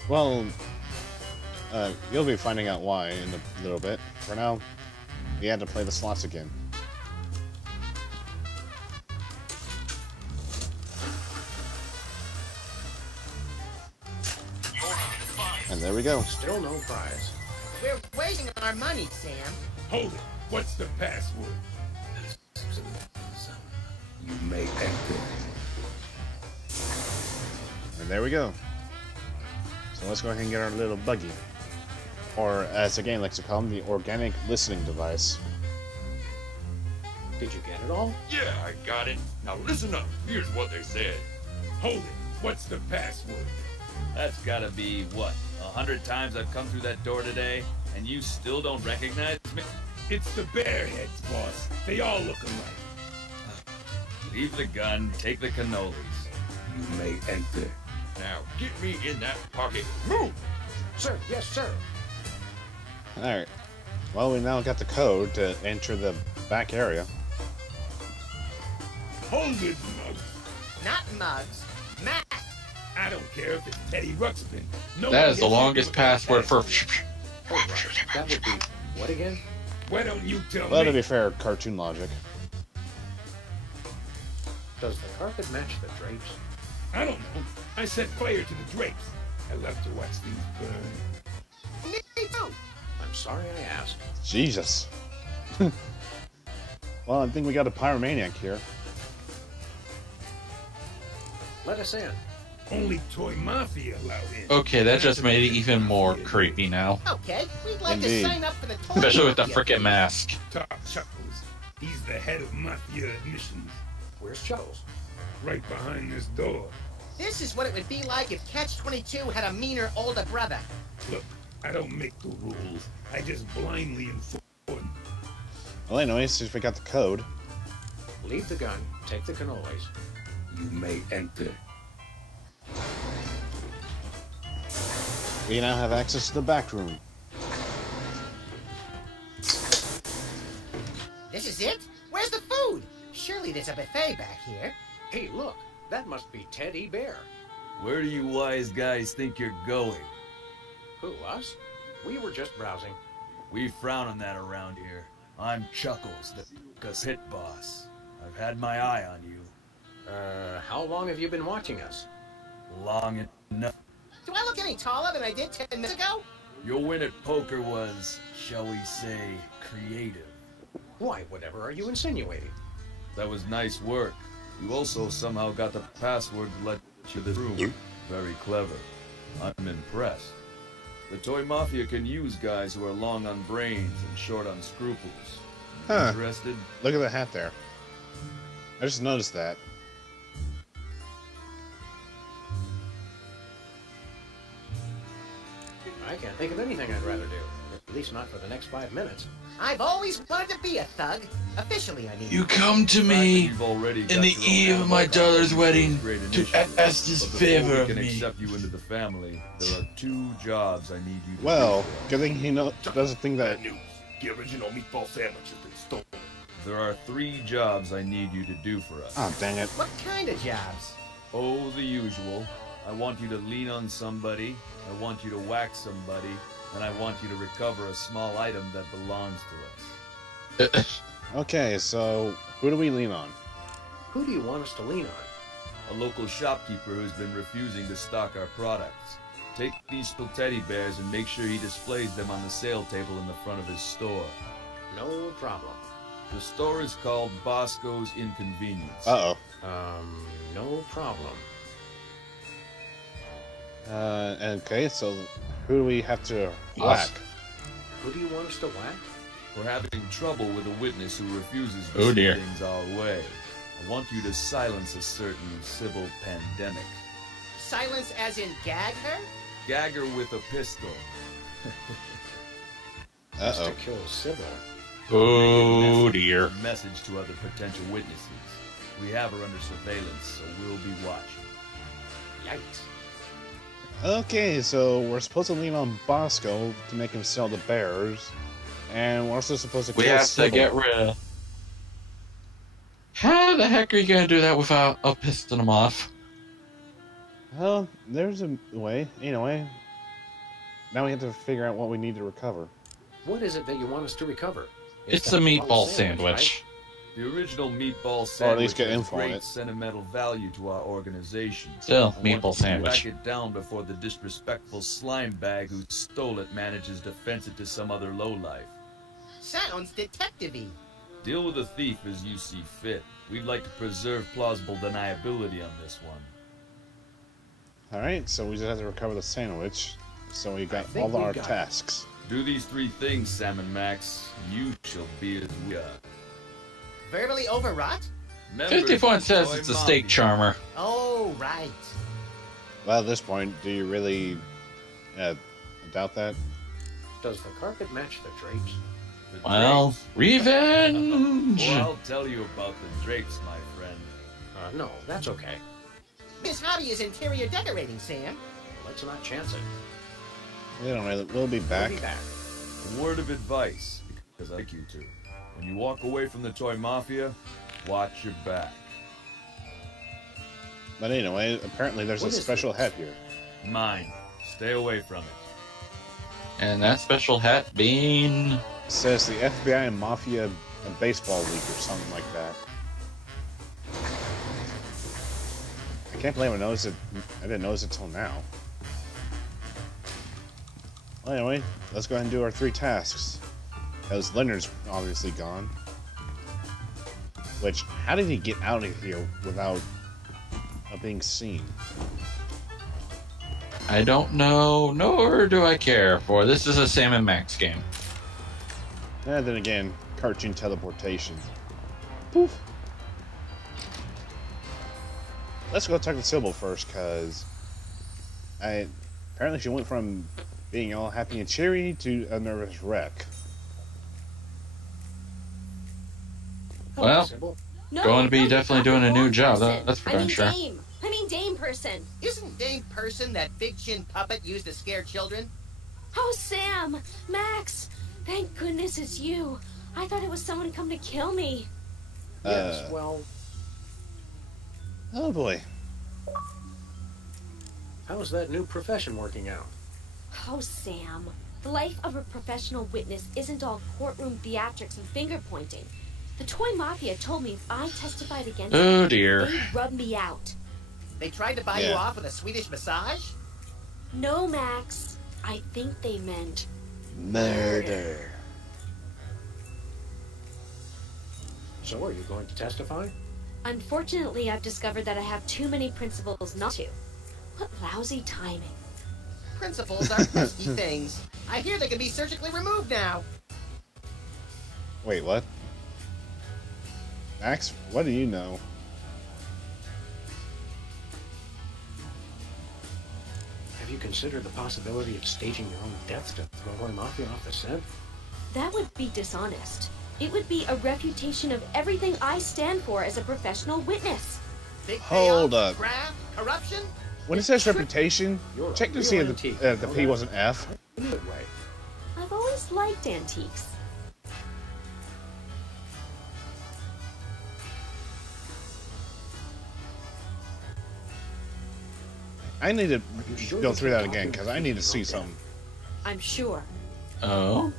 Well, you'll be finding out why in a little bit. For now, you had to play the slots again. And there we go. Still no prize. We're wasting our money, Sam. Hold it. What's the password? You may enter. And there we go. So let's go ahead and get our little buggy. Or, as the game likes to call them, the organic listening device. Did you get it all? Yeah, I got it. Now listen up. Here's what they said. Hold it. What's the password? That's gotta be, what, 100 times I've come through that door today, and you still don't recognize me? It's the Bearheads, boss. They all look alike. Leave the gun, take the cannolis. You may enter. Now get me in that pocket. Move! Sir, yes, sir. Alright. Well, we now got the code to enter the back area. Hold it, Muggs. Not Mugs. Matt. I don't care if it's Teddy Ruxpin. No That one is the gets longest into it password for. Oh, right. That would be what again? Why don't you tell Well, to me? be fair, cartoon logic. Does the carpet match the drapes? I don't know. I set fire to the drapes. I love to watch things burn. Me too. I'm sorry I asked. Jesus. Well, I think we got a pyromaniac here. Let us in. Only Toy Mafia allowed in. Okay, that just made it even more creepy now. Okay, we'd like Indeed. to sign up for the toy. Especially with the Mafia. frickin' mask. Top Chuckles. He's the head of Mafia admissions. Where's Chuckles? Right behind this door. This is what it would be like if Catch-22 had a meaner older brother. Look, I don't make the rules. I just blindly enforce. Well, anyway, since we got the code. Leave the gun, take the cannolis. You may enter. We now have access to the back room. This is it? Where's the food? Surely there's a buffet back here. Hey, look, that must be Teddy Bear. Where do you wise guys think you're going? Who, us? We were just browsing. We frown on that around here. I'm Chuckles, the hit boss. I've had my eye on you. How long have you been watching us? Long enough. Do I look any taller than I did 10 minutes ago? Your win at poker was, shall we say, creative. Why, whatever are you insinuating? That was nice work. You also somehow got the password to let you in the room. Very clever. I'm impressed. The Toy Mafia can use guys who are long on brains and short on scruples. Huh. Interested? Look at the hat there. I just noticed that. I can't think of anything I'd rather do. At least not for the next 5 minutes. I've always wanted to be a thug. Officially, I mean. You come to me in the eve of my daughter's wedding to ask this favor of can me. accept you into the family. There are 2 jobs I need you to Well, do. good thing he doesn't think that. News. The original meatball sandwich has been stolen. There are 3 jobs I need you to do for us. Oh, dang it. What kind of jobs? Oh, the usual. I want you to lean on somebody, I want you to whack somebody, and I want you to recover a small item that belongs to us. Okay, so who do we lean on? Who do you want us to lean on? A local shopkeeper who's been refusing to stock our products. Take these little teddy bears and make sure he displays them on the sale table in the front of his store. No problem. The store is called Bosco's Inconvenience. Uh-oh. No problem. Okay, so who do we have to whack? Who do you want us to whack? We're having trouble with a witness who refuses to Oh, see dear. things our way. I want you to silence a certain civil pandemic. Silence as in gag her? Gag her with a pistol. Just Uh-oh. to kill Sybil. Oh dear. A message to other potential witnesses. We have her under surveillance, so we'll be watching. Yikes. Okay, so we're supposed to lean on Bosco to make him sell the bears, and we're also supposed to We kill have to Sybil. get rid of. How the heck are you gonna do that without pissing them off? Well, there's a way. Anyway, now we have to figure out what we need to recover. What is it that you want us to recover? It's that a meatball sandwich. The original meatball Or at sandwich least get has info on great it. sentimental value to our organization. Still, I want meatball you to sandwich. Track it down before the disrespectful slime bag who stole it manages to fence it to some other lowlife. Sounds detective-y. Deal with the thief as you see fit. We'd like to preserve plausible deniability on this one. Alright, so we just have to recover the sandwich. So we got think all we our got it. tasks. Do these 3 things, Salmon Max. You shall be as we are. Verbally overwrought? Members 51 of says Toy it's a Mafia. steak charmer. Oh, right. Well, at this point, do you really doubt that? Does the carpet match the drapes? The Well, drapes. revenge! Or I'll tell you about the drapes, my friend. No, that's okay. His hobby is interior decorating, Sam. Let's not chance it. We don't really. We'll be back. We'll be back. A word of advice, because I like you to. When you walk away from the Toy Mafia, watch your back. But anyway, apparently there's What a is special this? hat here. Mine. Stay away from it. And that special hat being... It says the FBI and Mafia Baseball League or something like that. I can't believe I noticed it. I didn't notice it till now. Well, anyway, let's go ahead and do our 3 tasks. Because Leonard's obviously gone. Which, how did he get out of here without being seen? I don't know, nor do I care, for this is a Sam and Max game. And then again, cartoon teleportation. Poof. Let's go talk to Sybil first, because apparently she went from being all happy and cheery to a nervous wreck. Well, going to be definitely doing a new job, that's for darn sure. I mean Dame Person. Isn't Dame Person that big chin puppet used to scare children? Oh, Sam! Max! Thank goodness it's you. I thought it was someone come to kill me. Yes, well... Oh boy. How's that new profession working out? Oh, Sam. The life of a professional witness isn't all courtroom theatrics and finger-pointing. The Toy Mafia told me if I testified against them, they'd rub me out. They tried to buy you off with a Swedish massage? No, Max. I think they meant... murder. So are you going to testify? Unfortunately, I've discovered that I have too many principles not to. What lousy timing. Principles are pesky things. I hear they can be surgically removed now. Wait, what? Max, what do you know? Have you considered the possibility of staging your own death to throw Toy Mafia off the scent? That would be dishonest. It would be a refutation of everything I stand for as a professional witness. Big Hold payoff, up. graft, corruption? When it says reputation, check to see if the P was an F. I've always liked antiques. I need to go through that again, because I need to see something. I'm sure. Oh?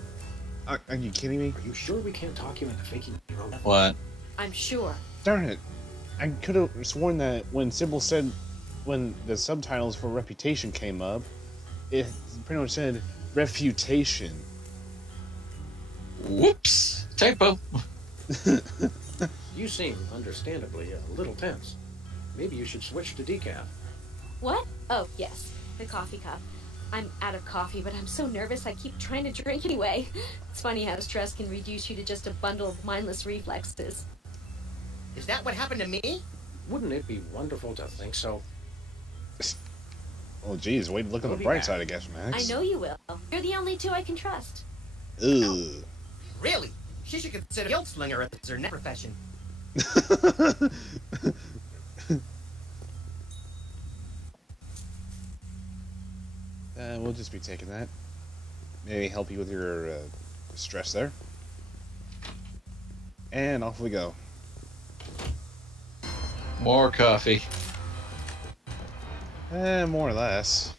Are you kidding me? Are you sure we can't talk you into faking your own death? What? I'm sure. Darn it. I could have sworn that when Sybil said, when the subtitles for Reputation came up, it pretty much said refutation. Whoops! Typo. You seem, understandably, a little tense. Maybe you should switch to decaf. What? Oh, yes. The coffee cup. I'm out of coffee, but I'm so nervous I keep trying to drink anyway. It's funny how stress can reduce you to just a bundle of mindless reflexes. Is that what happened to me? Wouldn't it be wonderful to think so? Oh, geez, way to look on the bright side, I guess, Max. I know you will. You're the only two I can trust. Ugh. Really? She should consider guilt slinger as her next profession. We'll just be taking that. Maybe help you with your stress there. And off we go. More coffee. More or less.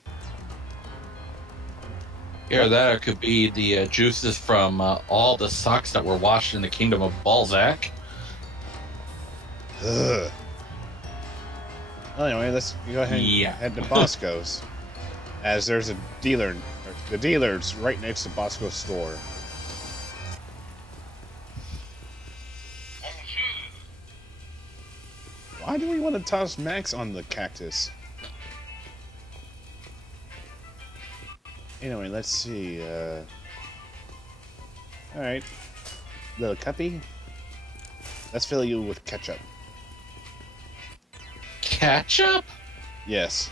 Here, that could be the juices from all the socks that were washed in the kingdom of Balzac. Ugh. Well, anyway, let's go ahead and head to Bosco's. As there's a dealer, the dealer's right next to Bosco's store. Why do we want to toss Max on the cactus? Anyway, let's see. Alright. Little cuppy. Let's fill you with ketchup. Ketchup? Yes.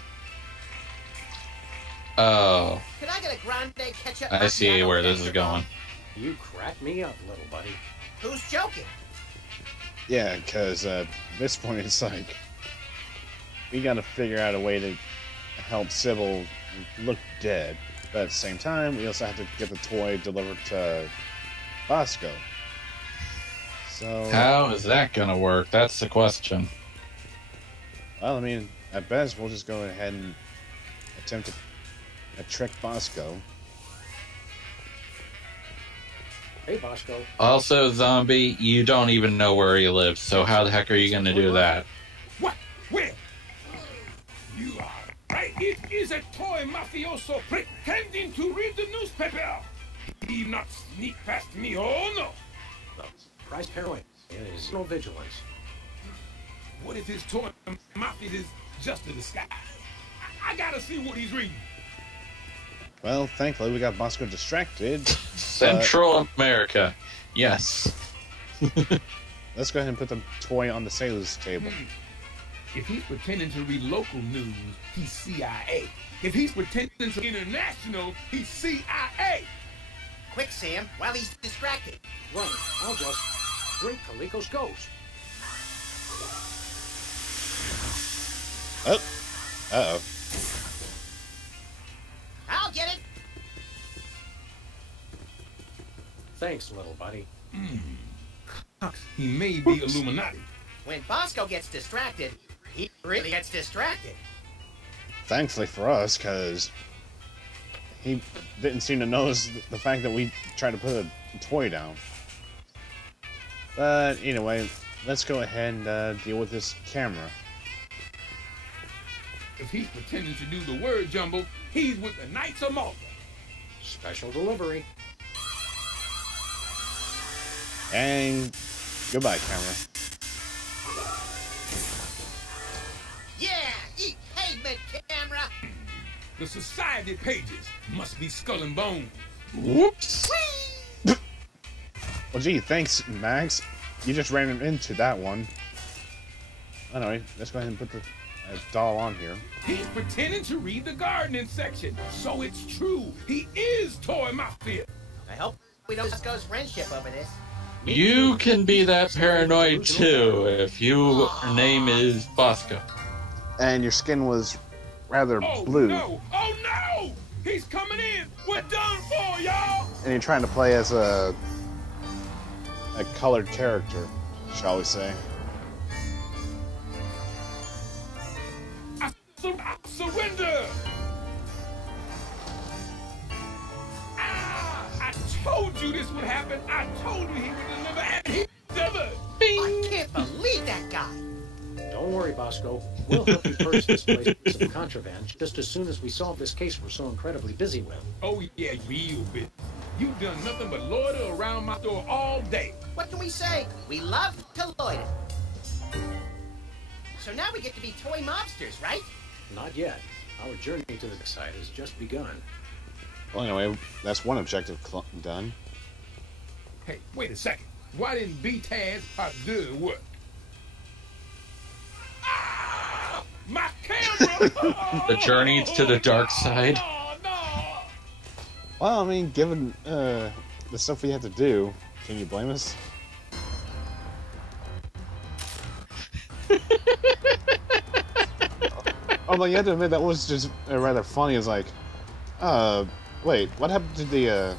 Oh. Could I get a grande ketchup? I see where this is going. You crack me up, little buddy. Who's joking? Yeah, because at this point it's like we gotta figure out a way to help Sybil look dead. But at the same time, we also have to get the toy delivered to Bosco. So how is that gonna work? That's the question. Well, I mean, at best, we'll just go ahead and attempt to trick Bosco. Hey, Bosco. Also, zombie, you don't even know where he lives, so how the heck are you gonna do that? What? Where? It is a toy mafioso pretending to read the newspaper. He not sneak past me, oh no. The price paranoia is no vigilance. What if his toy mafia is just a disguise? I gotta see what he's reading. Well, thankfully we got Bosco distracted. Central America. Yes. Let's go ahead and put the toy on the sailor's table. If he's pretending to read local news, he's CIA. If he's pretending to international, he's CIA. Quick, Sam, while he's distracted. Right, I'll just drink Calico's ghost. Oh. Uh-oh. I'll get it. Thanks, little buddy. He may be Illuminati. When Bosco gets distracted, he really gets distracted. Thankfully for us, because he didn't seem to notice the fact that we tried to put a toy down. But anyway, let's go ahead and deal with this camera. If he's pretending to do the word jumble, he's with the Knights of Malta. Special delivery. And goodbye, camera. Yeah, eat pavement, camera. The society pages must be skull and bone. Whoops. Well, gee, thanks, Max. You just ran into that one. Anyway, let's go ahead and put the doll on here. He's pretending to read the gardening section, so it's true. He is Toy Mafia. I hope we don't Bosco's friendship over this. You can be that paranoid too if your name is Bosco. And your skin was rather blue. No! Oh no! He's coming in! We're done for, y'all! And you're trying to play as a colored character, shall we say. I surrender! I told you this would happen. I told you he would deliver, and he delivered. I can't believe that guy. Don't worry, Bosco. We'll help you purge this place of some contraband just as soon as we solve this case we're so incredibly busy with. Oh yeah, real busy. You've done nothing but loiter around my store all day. What can we say? We love to loiter. So now we get to be toy mobsters, right? Not yet. Our journey to the site has just begun. Well, anyway, that's one objective done. Hey, wait a second. Why didn't B-Taz do work? Ah! My camera! The journey to the dark side. Well, I mean, given the stuff we have to do, can you blame us? Although you have to admit that was just rather funny. It's like, wait, what happened to the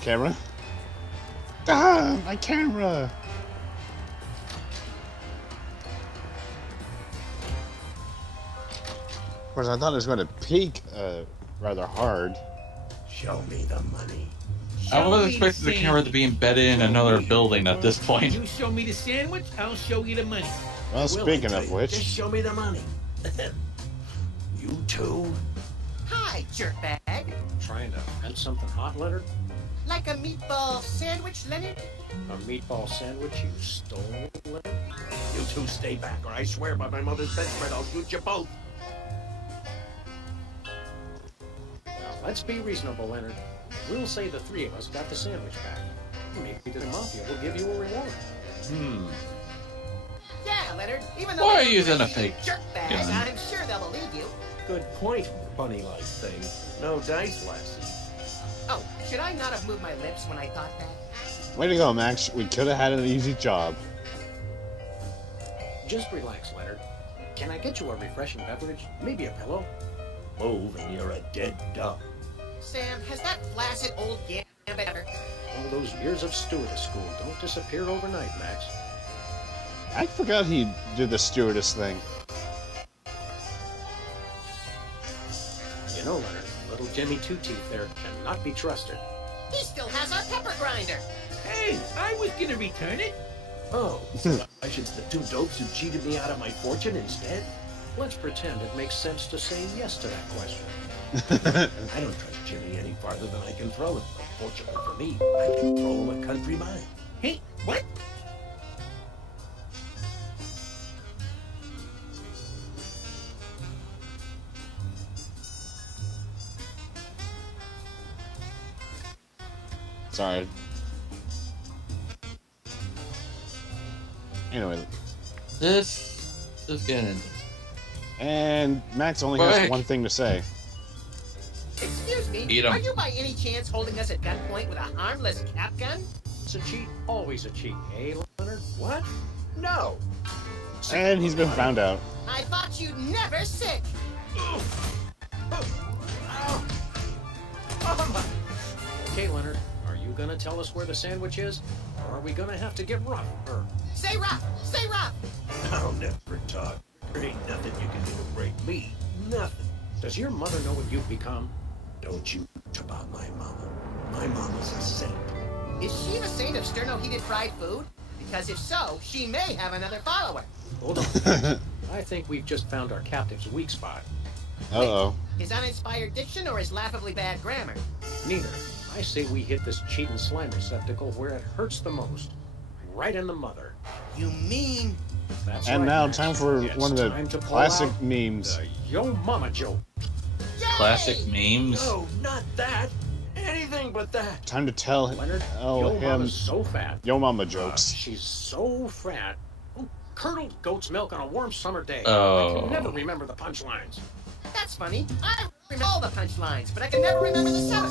camera? Ah, my camera! Of course, I thought it was going to peak rather hard. Show me the money. I was expecting the camera to be embedded in another building at this point. You show me the sandwich, I'll show you the money. Well, speaking of which... Just show me the money. You too? Hi, jerkbag. Trying to vent something hot, Leonard? Like a meatball sandwich, Leonard? A meatball sandwich you stole, Leonard? You two stay back, or I swear by my mother's bedspread I'll shoot you both. Now, let's be reasonable, Leonard. We'll say the three of us got the sandwich back. Maybe the Mafia will give you a reward. Yeah, Leonard. Even though Why are they're you using a crazy fake jerkbag, gun? I'm sure they'll believe you. Good point, bunny-like thing. No dice, Lassie. Oh, should I not have moved my lips when I thought that? Way to go, Max. We could have had an easy job. Just relax, Leonard. Can I get you a refreshing beverage? Maybe a pillow? Move and you're a dead duck. Sam, has that flaccid old gambit ever... All those years of stewardess school don't disappear overnight, Max. I forgot he did the stewardess thing. You know, Leonard, little Jimmy Two-Teeth there cannot be trusted. He still has our pepper grinder. Hey, I was gonna return it. Oh, so I should the two dopes who cheated me out of my fortune instead? Let's pretend it makes sense to say yes to that question. I don't trust Jimmy any farther than I can throw him. Fortunately for me, I can throw him a country mile. Hey, what? Sorry. Anyway. This is getting into it. And Max only has one thing to say. Excuse me, Eat 'em. are you by any chance holding us at gunpoint with a harmless cap gun? It's a cheat, always a cheat, eh, Leonard? What? No. And he's been found out. I thought you'd never sick. Okay, Leonard, are you gonna tell us where the sandwich is? Or are we gonna have to get rough? Say rough! Say rough! I'll never talk. There ain't nothing you can do to break me. Nothing. Does your mother know what you've become? Don't you talk about my mama. My mama's a saint. Is she the saint of sterno-heated fried food? Because if so, she may have another follower. Hold on. I think we've just found our captive's weak spot. Uh-oh. His uninspired diction or his laughably bad grammar? Neither. I say we hit this cheating slime receptacle where it hurts the most. Right in the mother. You mean... That's And right, now, Max. time for It's one of the time to pull classic out memes. the Yo Mama joke. Classic memes. No, not that. Anything but that. Time to tell Leonard, Yo Yo him Mama's so fat. Yo Mama jokes. She's so fat. Curdled goat's milk on a warm summer day. Oh. I can never remember the punchlines. That's funny. I remember all the punchlines, but I can never remember the setup.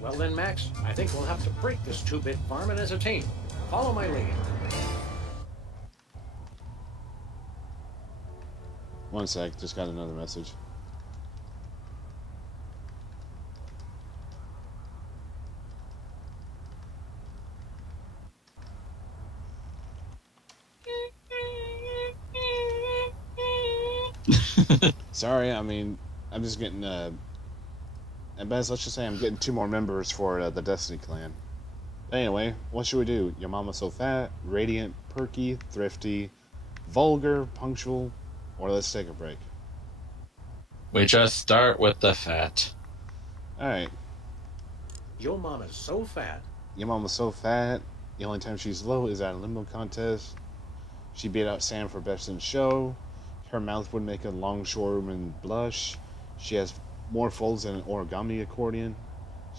Well then, Max, I think we'll have to break this two-bit farming as a team. Follow my lead. One sec, just got another message. Sorry, I mean, I'm just getting, at best, let's just say I'm getting 2 more members for the Destiny clan. Anyway, what should we do? Your mama's so fat, radiant, perky, thrifty, vulgar, punctual, or let's take a break. We just start with the fat. Alright. Yo Mama's so fat. Your mama's so fat, the only time she's low is at a limo contest. She beat out Sam for best in show. Her mouth would make a longshoreman blush. She has more folds than an origami accordion.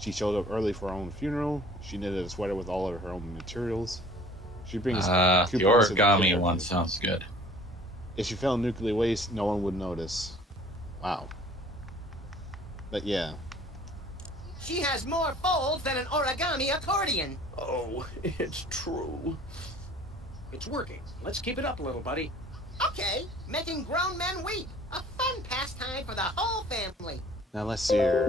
She showed up early for her own funeral. She knitted a sweater with all of her own materials. She brings The coupons to origami dinner. one sounds good. If she fell in nuclear waste, no one would notice. Wow. But yeah. She has more folds than an origami accordion. Oh, it's true. It's working. Let's keep it up, little buddy. Okay, making grown men weep. A fun pastime for the whole family. Now let's see here.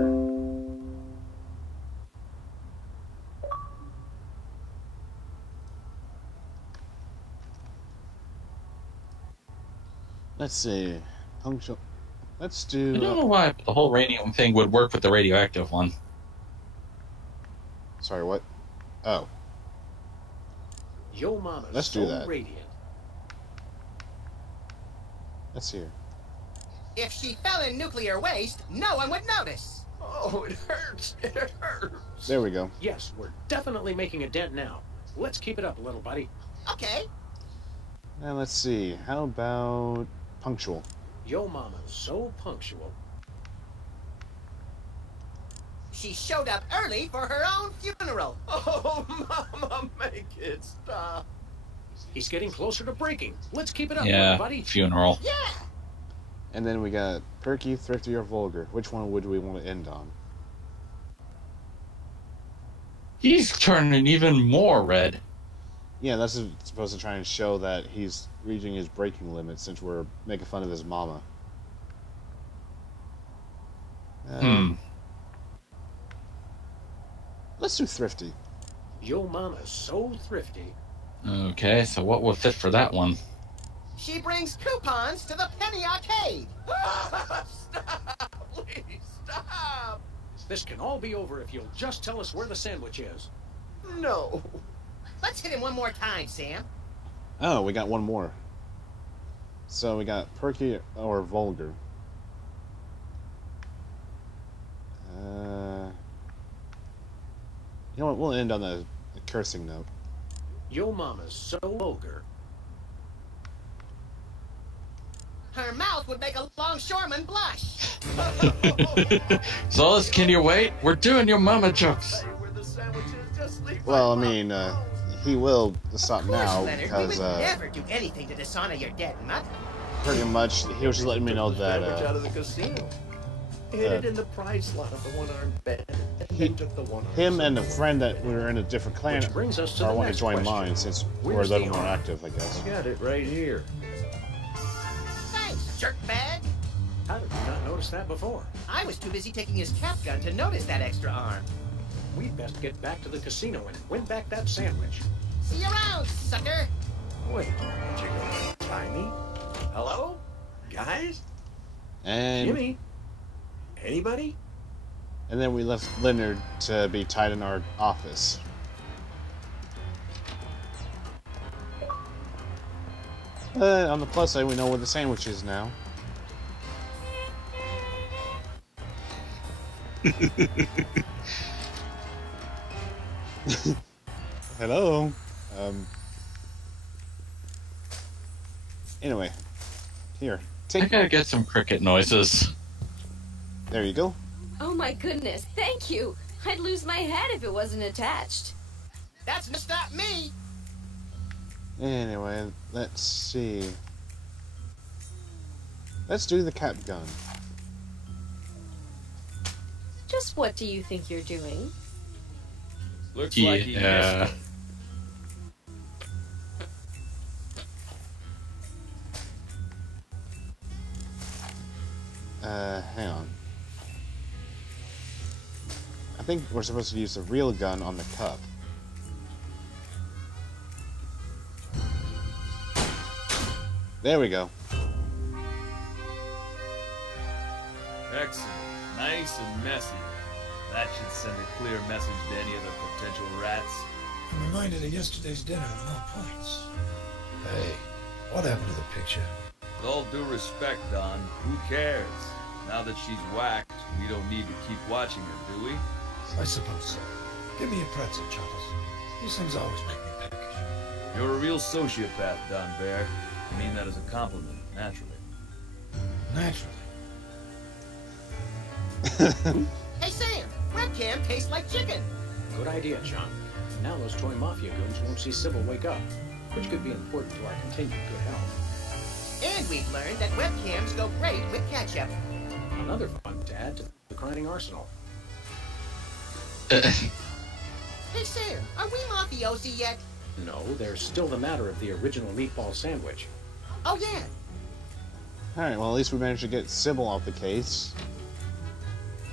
Let's see. Punctual. Let's do. I don't know why the whole radium thing would work with the radioactive one. Sorry, what? Oh. Yo Mama's Let's so do that. radiant. Let's see here. If she fell in nuclear waste, no one would notice. Oh, it hurts. It hurts. There we go. Yes, we're definitely making a dent now. Let's keep it up, little buddy. Okay. And let's see. How about punctual? Yo Mama's so punctual. She showed up early for her own funeral. Oh, Mama, make it stop. He's getting closer to breaking. Let's keep it up, Yeah, little buddy. funeral. Yeah. And then we got perky, thrifty, or vulgar. Which one would we want to end on? He's turning even more red. Yeah, that's supposed to try and show that he's reaching his breaking limit since we're making fun of his mama. Let's do thrifty. Yo Mama's so thrifty. Okay, so what would fit for that one? She brings coupons to the penny arcade. Stop! Please stop! This can all be over if you'll just tell us where the sandwich is. No. Let's hit him one more time, Sam. Oh, we got one more. So we got perky or vulgar. You know what? We'll end on a cursing note. Yo mama's so vulgar. Her mouth would make a longshoreman blush. Solus, can you wait? We're doing your mama jokes. Well, I mean, he will stop now Leonard, because we would never do anything to dishonor your dead mother. pretty much he was just letting me know that out of the casino. Hid it in the prize slot of the one-armed bandit. And took the one-armed him and a sword. friend that we were in a different clan Which brings us to are the want to next join question. mine since we're a Where's little the more arm? active, I guess. Got it right here. Thanks, jerkbag. How did we not notice that before? I was too busy taking his cap gun to notice that extra arm. We'd best get back to the casino and win back that sandwich. See you around, sucker. Wait, did you go tie me? Hello? Guys? And Jimmy? Anybody? and then we left Leonard to be tied in our office. But on the plus side, we know where the sandwich is now. Hello. Anyway, here. I gotta get some cricket noises. There you go. Oh my goodness, thank you. I'd lose my head if it wasn't attached. That's not me. Anyway, let's see. Let's do the cap gun. Just what do you think you're doing? Looks like he missed it. Hang on. I think we're supposed to use the real gun on the cup. There we go. Excellent. Nice and messy. That should send a clear message to any other potential rats. I'm reminded of yesterday's dinner on all points. Hey, what happened to the picture? With all due respect, Don, who cares? Now that she's whacked, we don't need to keep watching her, do we? I suppose so. Give me a pretzel, Chuckles. These things always make me peckish. You're a real sociopath, Don Bear. I mean that as a compliment, naturally. Naturally. Hey, Sam, webcam tastes like chicken. Good idea, John. Now those toy mafia goons won't see Sybil wake up, which could be important to our continued good health. And we've learned that webcams go great with ketchup. Another fun to add to the grinding arsenal. Hey, Sam, are we mafiosi yet? No, there's still the matter of the original meatball sandwich. Oh, yeah. Alright, well at least we managed to get Sybil off the case.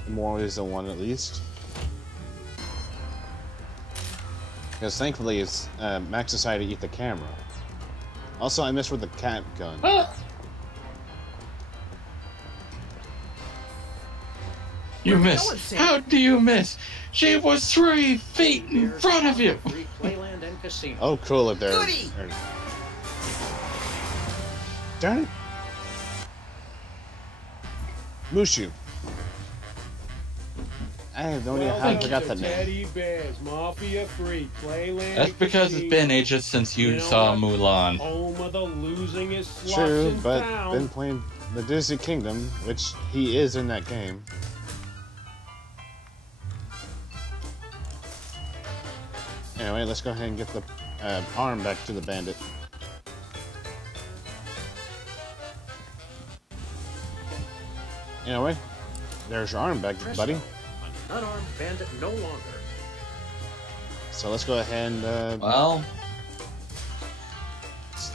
In more ways than one, at least. Because thankfully, it's Max decided to eat the camera. Also, I missed with the cap gun. You missed. How do you miss? She was 3 feet in front of you. Free Playland and Casino. Oh, cool, there. Goody! Darn it. Mushu. I have no idea how I forgot that name. Teddy Bears, Mafia Free, Playland. That's because it's been ages since you saw Mulan. Home of the losingest slots True, in but town. been playing the Disney Kingdom, which he is in that game. Anyway, let's go ahead and get the arm back to the bandit. Anyway, there's your arm back, buddy. An unarmed bandit no longer. So let's go ahead and Well,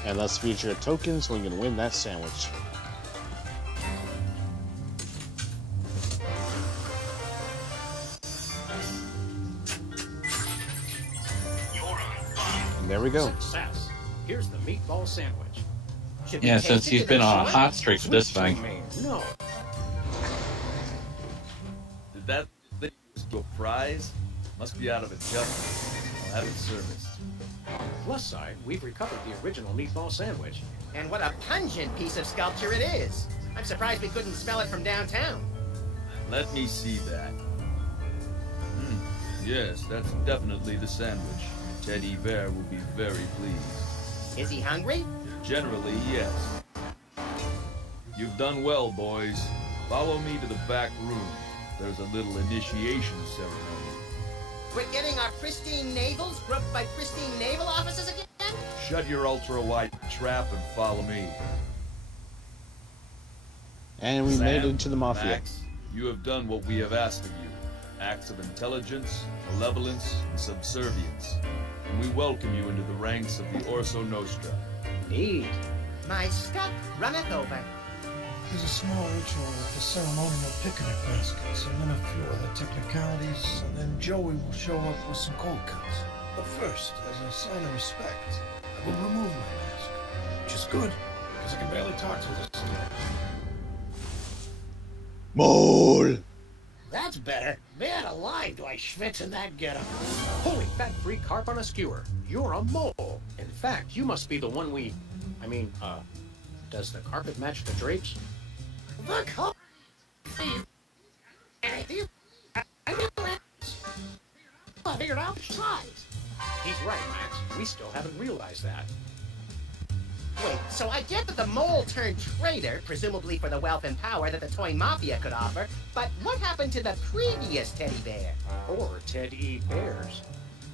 and let's feature a token so we can win that sandwich. And there we go. Success. Here's the meatball sandwich. Should we yeah, taste since it he's to been the on a shore? hot streak for this thing. No. Did that thing go to a prize? Must be out of adjustment. I'll have it serviced. On the plus side, we've recovered the original meatball sandwich. And what a pungent piece of sculpture it is. I'm surprised we couldn't smell it from downtown. Let me see that. Yes, that's definitely the sandwich. Teddy Bear will be very pleased. Is he hungry? Generally, yes. You've done well, boys. Follow me to the back room. There's a little initiation ceremony. We're getting our pristine navels groped by pristine naval officers again? Shut your ultra-wide trap and follow me. And we made it to the Mafia. Max, you have done what we have asked of you. Acts of intelligence, malevolence, and subservience. And we welcome you into the ranks of the Orso Nostra. Neat. My stuff runneth over. There's a small ritual with the ceremonial picnic baskets, and then a few other technicalities, and then Joey will show up with some cold cuts. But first, as a sign of respect, I will remove my mask. Which is good, because I can barely talk through this stuff. Mole! That's better. Man alive, do I schwitz in that getup. Holy fat-free carp on a skewer. You're a mole. In fact, you must be the one we... does the carpet match the drapes? The carpet. I figured out size. He's right, Max. We still haven't realized that. Wait, so I get that the mole turned traitor, presumably for the wealth and power that the toy mafia could offer, but what happened to the previous teddy bear? Or Teddy Bears.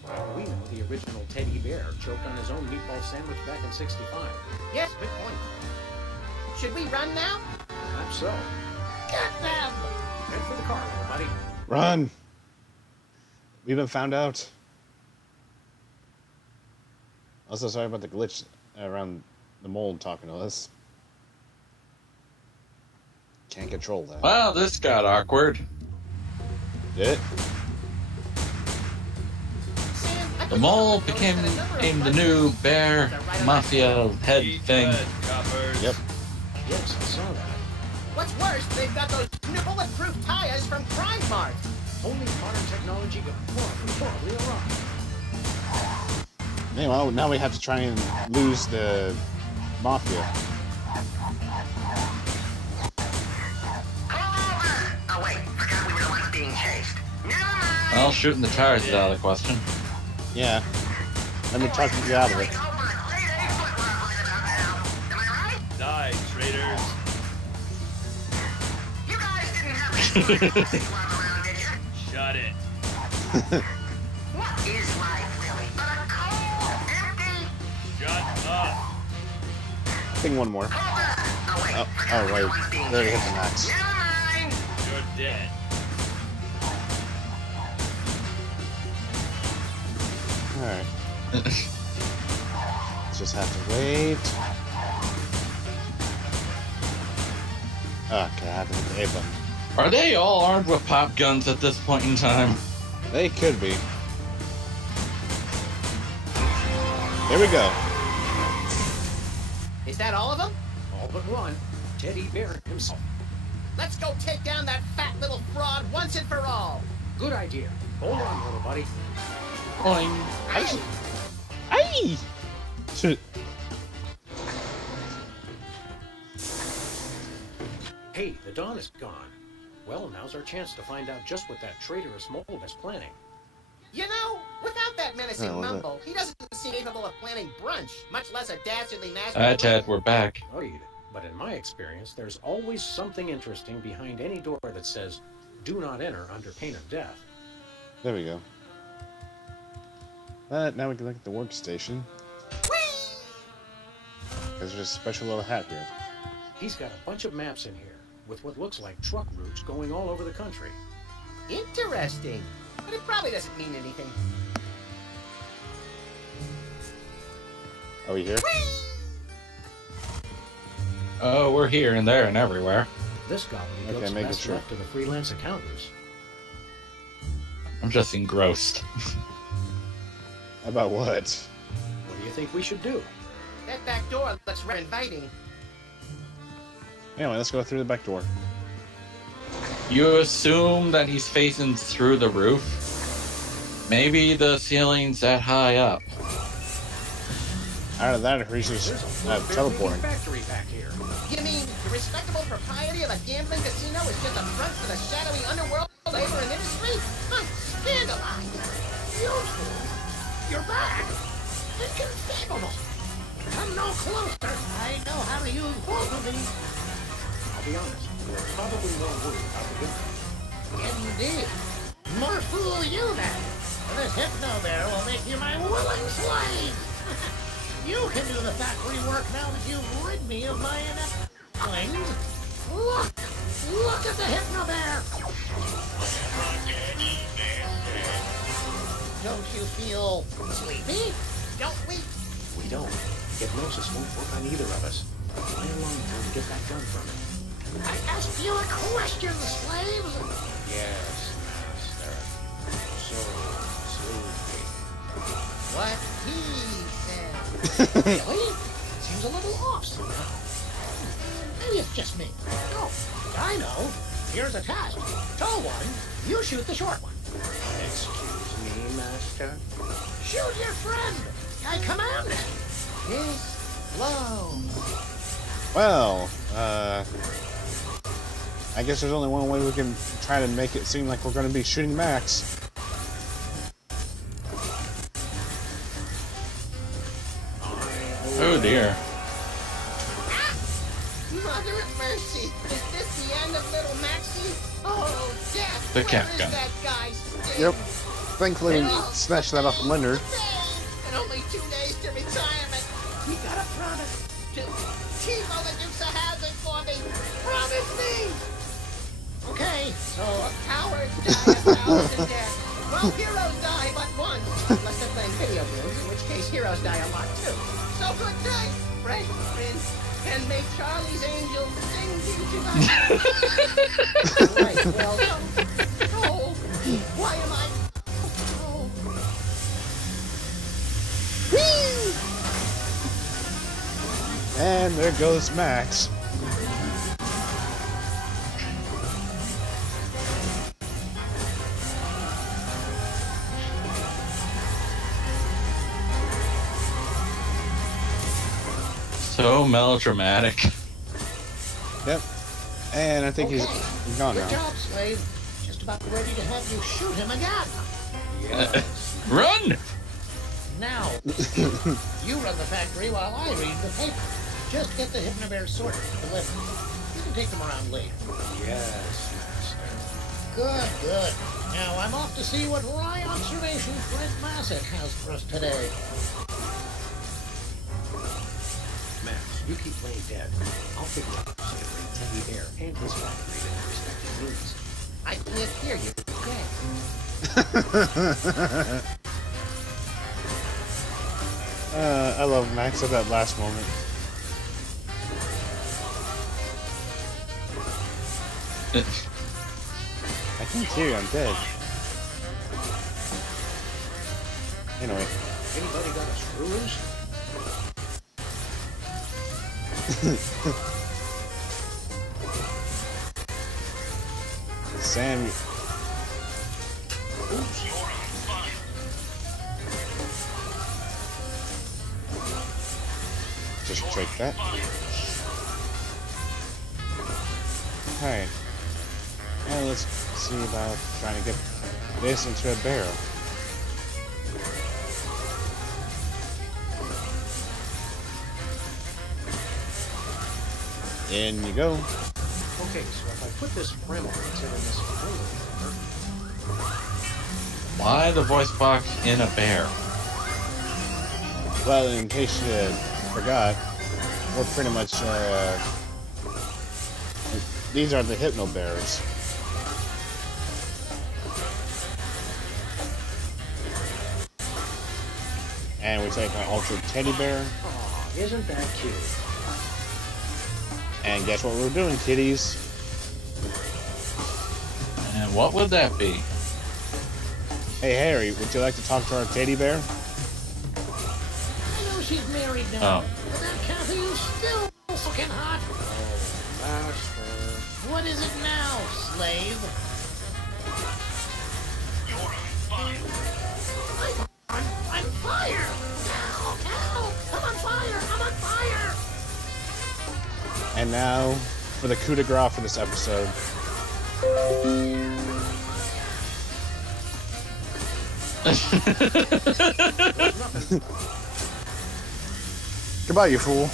For all we know, the original Teddy Bear choked on his own meatball sandwich back in '65. Yes, good point. Should we run now? Perhaps so. Get them! Head for the car, little buddy. Run! We've been found out. Also, sorry about the glitch around the mole talking to us. Can't control that. Well, this got awkward. Did it? The mole became the new bear mafia head thing. Yep. Yes, I saw that. What's worse, they've got those new bulletproof tires from Crime Mart. Only modern technology could horribly awry. Anyway, now we have to try and lose the mafia. Oh wait, forgot we were the ones being chased. Never mind. Well, shooting the tires is out of the question. Yeah. Let me talk you out of it. Die, traitors. You guys didn't have to around, did you? Shut it. What is life really? But a cold, empty... Shut up. I think one more. Oh wait, Oh wait. There hit the max. never mind. You're dead. Alright. Just have to wait. Okay, I have to hit the A button. Are they all armed with pop guns at this point in time? They could be. There we go. Is that all of them? All but one. Teddy Bear himself. Let's go take down that fat little fraud once and for all. Good idea. Hold on, little buddy. Boing. Aye! Shit. Hey, the dawn is gone. Well, now's our chance to find out just what that traitorous mole is planning. You know, without that menacing Oh, was it? mumble, he doesn't seem capable of planning brunch, much less a dastardly master. Alright, Ted, we're back. Right. But in my experience, there's always something interesting behind any door that says, "Do not enter under pain of death." There we go. But now we can look at the workstation. Because there's a special little hat here. He's got a bunch of maps in here, with what looks like truck routes going all over the country. Interesting. But it probably doesn't mean anything. Are we here? Oh, we're here and there and everywhere. This gobbledygook's Okay, making best sure. left to the freelance accountants. I'm just engrossed. About what? What do you think we should do? That back door looks rather inviting. Anyway, let's go through the back door. You assume that he's facing through the roof? Maybe the ceiling's that high up. Out of that, he's just teleporting. Factory back here. You mean the respectable propriety of a gambling casino is just a front for the shadowy underworld labor and industry? I'm scandalized. You two, you're back. Inconceivable. Come no closer. I know how to use both of these. I'll be honest, we're probably more worried about the winter. Indeed. More fool you then. This hypno bear will make you my willing slave. You can do the factory work now that you've rid me of my inept things. Look at the hypno bear. Don't you feel sleepy? Don't we? We don't. Hypnosis won't work on either of us. Play along until we get that gun from it. I asked you a question, slaves. Yes, Master. So sleepy. What he said. Really? Seems a little off somehow. Maybe it's just me. No, I know. Here's a test. Tall one, you shoot the short one. Excuse me, Master? Shoot your friend. I command it. Yes, low. Well, I guess there's only one way we can try to make it seem like we're going to be shooting Max. Oh dear. Mother of mercy. Is this the end of little Maxie? Oh, death. The cat Where is gun. that guy still? Yep. Thankfully, we snatched that off the lender. And only 2 days to retirement. You gotta promise to Timo the Dukes of Hazzard for me. Promise me. Okay, so Cowards die 1,000 deaths. Well, heroes die but once. Unless they're playing video games, in which case heroes die a lot too. So good night, fresh prince. And may Charlie's angel sing you tonight. Right, well, oh, why am I... Oh. Whee! And there goes Max. So melodramatic. Yep. And I think he's gone good now. job, slave. Just about ready to have you shoot him again. Run! Now, you run the factory while I read the paper. Just get the hypnobear sorted and delivered. You can take them around later. Yes, Master. Good, good. Now I'm off to see what wry observation Fred Massett has for us today. Max, you keep playing dead. I'll figure out how to bring Teddy Bear and his factory to their respective rooms. I can't hear you. I love Max at that last moment. I can't hear you, I'm dead. Anyway. Anybody got a screw loose? Sam. Oops, you're on fire. Just check that. Alright. Now let's see about trying to get this into a barrel. In you go. Okay, so if I put this Dremel in this folder, Why the voice box in a bear? Well, in case you forgot, we're pretty much, these are the Hypno Bears. And we take our Ultra Teddy Bear. Aw, isn't that cute? And guess what we're doing, kitties? And what would that be? Hey, Harry, would you like to talk to our teddy bear? I know she's married now, but that Kathy is still fucking hot. Oh, Master. What is it now, slave? You're on fire. I'm fire! Ow, ow, I'm on fire! And now, for the coup de grace for this episode. Goodbye, you fool.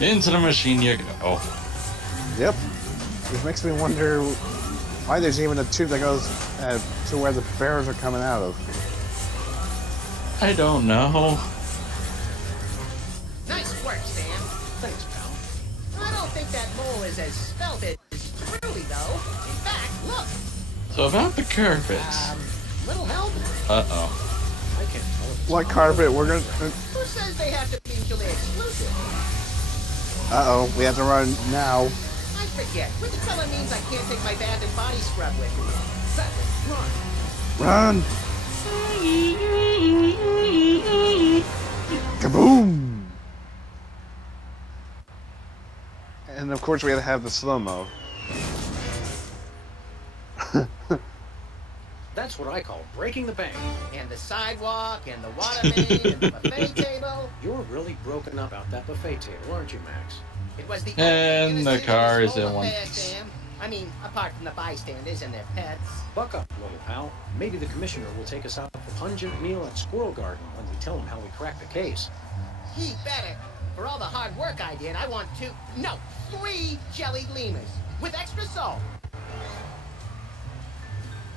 Into the machine you go. Yep. Which makes me wonder why there's even a tube that goes to where the bears are coming out of. I don't know. Nice work, Sam. Thanks, pal. I don't think that mole is as svelte as Truly, though. In fact, look. So about the carpets. Little help? Uh-oh. I can't tell if it's What carpet? We're gonna... Who says they have to be mutually exclusive? Uh-oh. We have to run now. I forget. Which color means I can't take my bath and body scrub with me? Exactly. Run. Run! Kaboom! And of course we had to have the slow-mo. That's what I call breaking the bank. And the sidewalk, and the water main, and the buffet table. You're really broken up about that buffet table, aren't you, Max? It was the And the car is in one affair, piece. Sam. I mean, apart from the bystanders and their pets. Buck up, little pal. Maybe the commissioner will take us out for pungent meal at Squirrel Garden when we tell him how we cracked the case. He better. For all the hard work I did, I want 3 jellied lemurs with extra salt.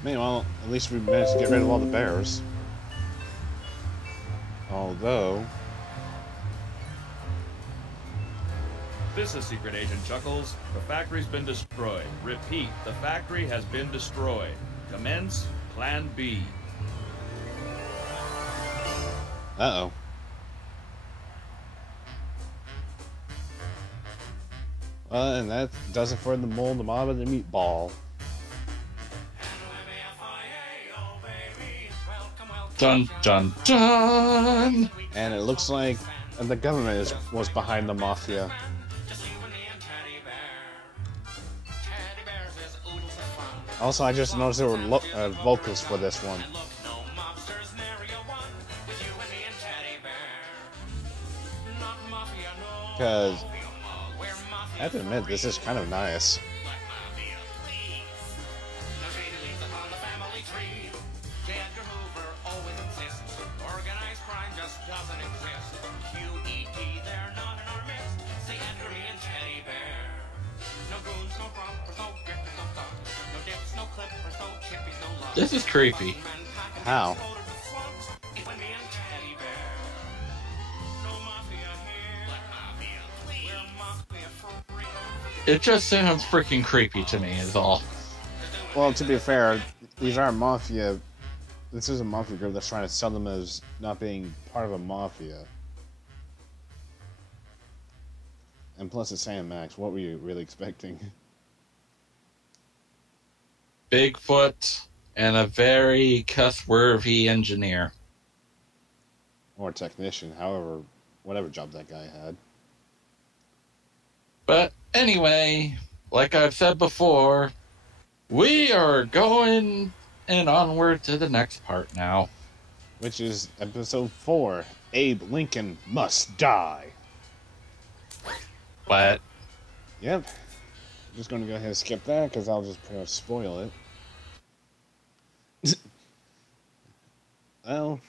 Meanwhile, at least we managed to get rid of all the bears. Although... This is Secret Agent Chuckles. The factory's been destroyed. Repeat, the factory has been destroyed. Commence Plan B. Uh-oh. And that does it for the mole, the mob, and the meatball. Dun, dun, dun! And it looks like the government was behind the mafia. Also, I just noticed there were vocals for this one. Because, I have to admit, this is kind of nice. This is creepy. How? It just sounds freaking creepy to me, is all. Well, to be fair, these aren't mafia. This is a mafia group that's trying to sell them as not being part of a mafia. And plus, it's Sam Max. What were you really expecting? Bigfoot and a very cuss-worthy engineer. Or technician, however, whatever job that guy had. But anyway, like I've said before, we are going and onward to the next part now. Which is episode 4, Abe Lincoln Must Die. What? Yep. I'm just going to go ahead and skip that, because I'll just pretty much spoil it. Well...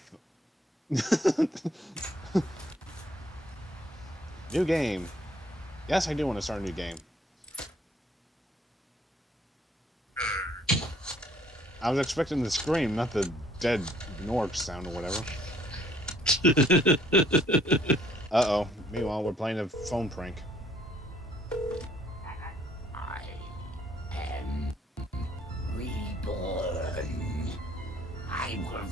New game. Yes, I do want to start a new game. I was expecting the scream, not the dead Nork sound or whatever. Uh-oh. Meanwhile, we're playing a phone prank. I am reborn. I will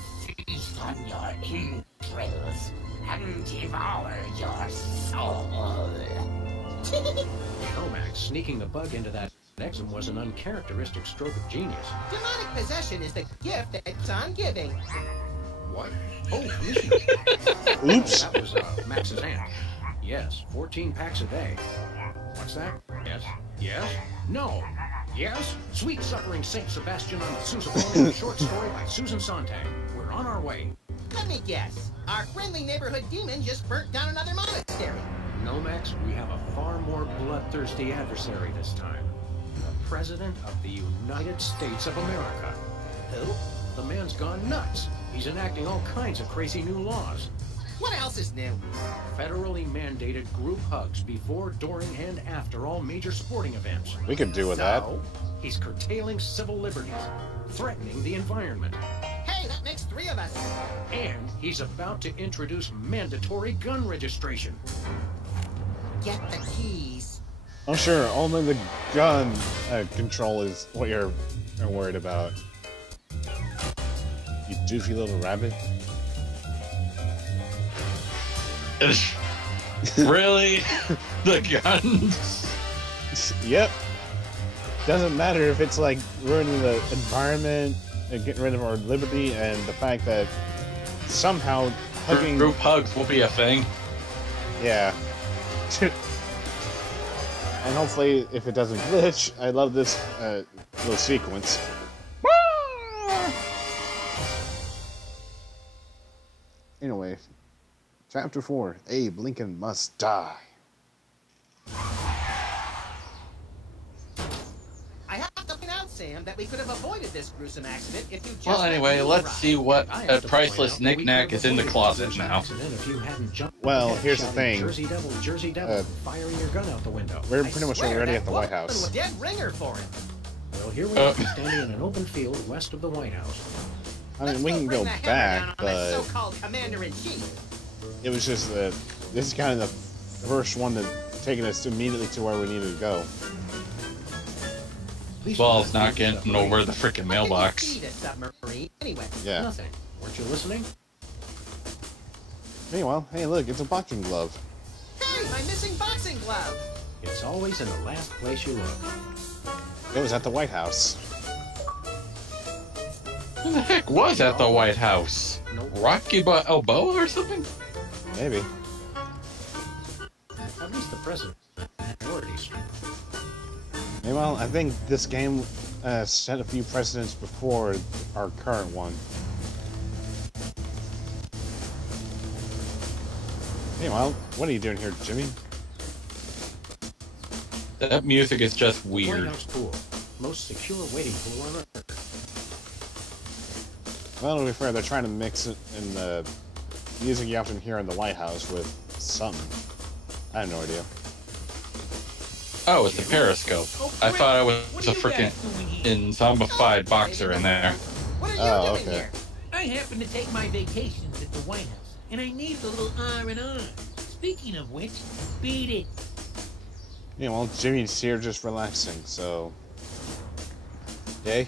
feast on your entrails and devour your soul. You know, Max, sneaking the bug into that exum was an uncharacteristic stroke of genius. Demonic possession is the gift that keeps on giving. What? Oh, Commissioner. Oops. That was Max's aunt. Yes, 14 packs a day. What's that? Yes. Yes? No. Yes? Sweet Suffering Saint Sebastian on the Sousaphone, short story by Susan Sontag. We're on our way. Let me guess. Our friendly neighborhood demon just burnt down another monastery. No, Max, we have a far more bloodthirsty adversary this time. The President of the United States of America. Who? The man's gone nuts. He's enacting all kinds of crazy new laws. What else is new? Federally mandated group hugs before, during, and after all major sporting events. We could do with that. He's curtailing civil liberties, threatening the environment. Hey, that makes 3 of us. And he's about to introduce mandatory gun registration. Get the keys. Oh, sure. Only the gun control is what you're worried about. You doofy little rabbit. Really? The guns? Yep. Doesn't matter if it's like ruining the environment and getting rid of our liberty, and the fact that somehow hugging group hugs will be a thing. Yeah. And hopefully, if it doesn't glitch, I love this little sequence. Anyway, Chapter 4, Abe Lincoln Must Die. I have to point out, Sam, that we could have avoided this gruesome accident if you just... Well, anyway, let's see what priceless knick-knack is in the closet now. Well, here's the thing. Jersey Devil, firing your gun out the window. We're pretty much already at the White House. A dead ringer for it. Well, here we are, standing in an open field west of the White House. I mean, we can go back, but so-called commander-in-chief. It was just that this is kind of the first one that's taking us immediately to where we needed to go. Well, it's not getting over the freaking mailbox. Anyway, Yeah. Nothing. Weren't you listening? Meanwhile, hey, look, it's a boxing glove. Hey, my missing boxing glove. It's always in the last place you look. It was at the White House. Who the heck was at the White House? Rocky Balboa or something? Maybe. At least the president. Priorities. Meanwhile, I think this game set a few precedents before our current one. Meanwhile, what are you doing here, Jimmy? That music is just White weird. House pool. Most secure waiting pool on Earth. Well, to be fair, they're trying to mix it in the music you often hear in the White House with something. I have no idea. Oh, it's a periscope. I thought I was a freaking zombified boxer in there. Oh, okay. I happen to take my vacations at the White House, and I need a little R&R. Speaking of which, beat it. Yeah, well, Jimmy's here just relaxing, so... Yay?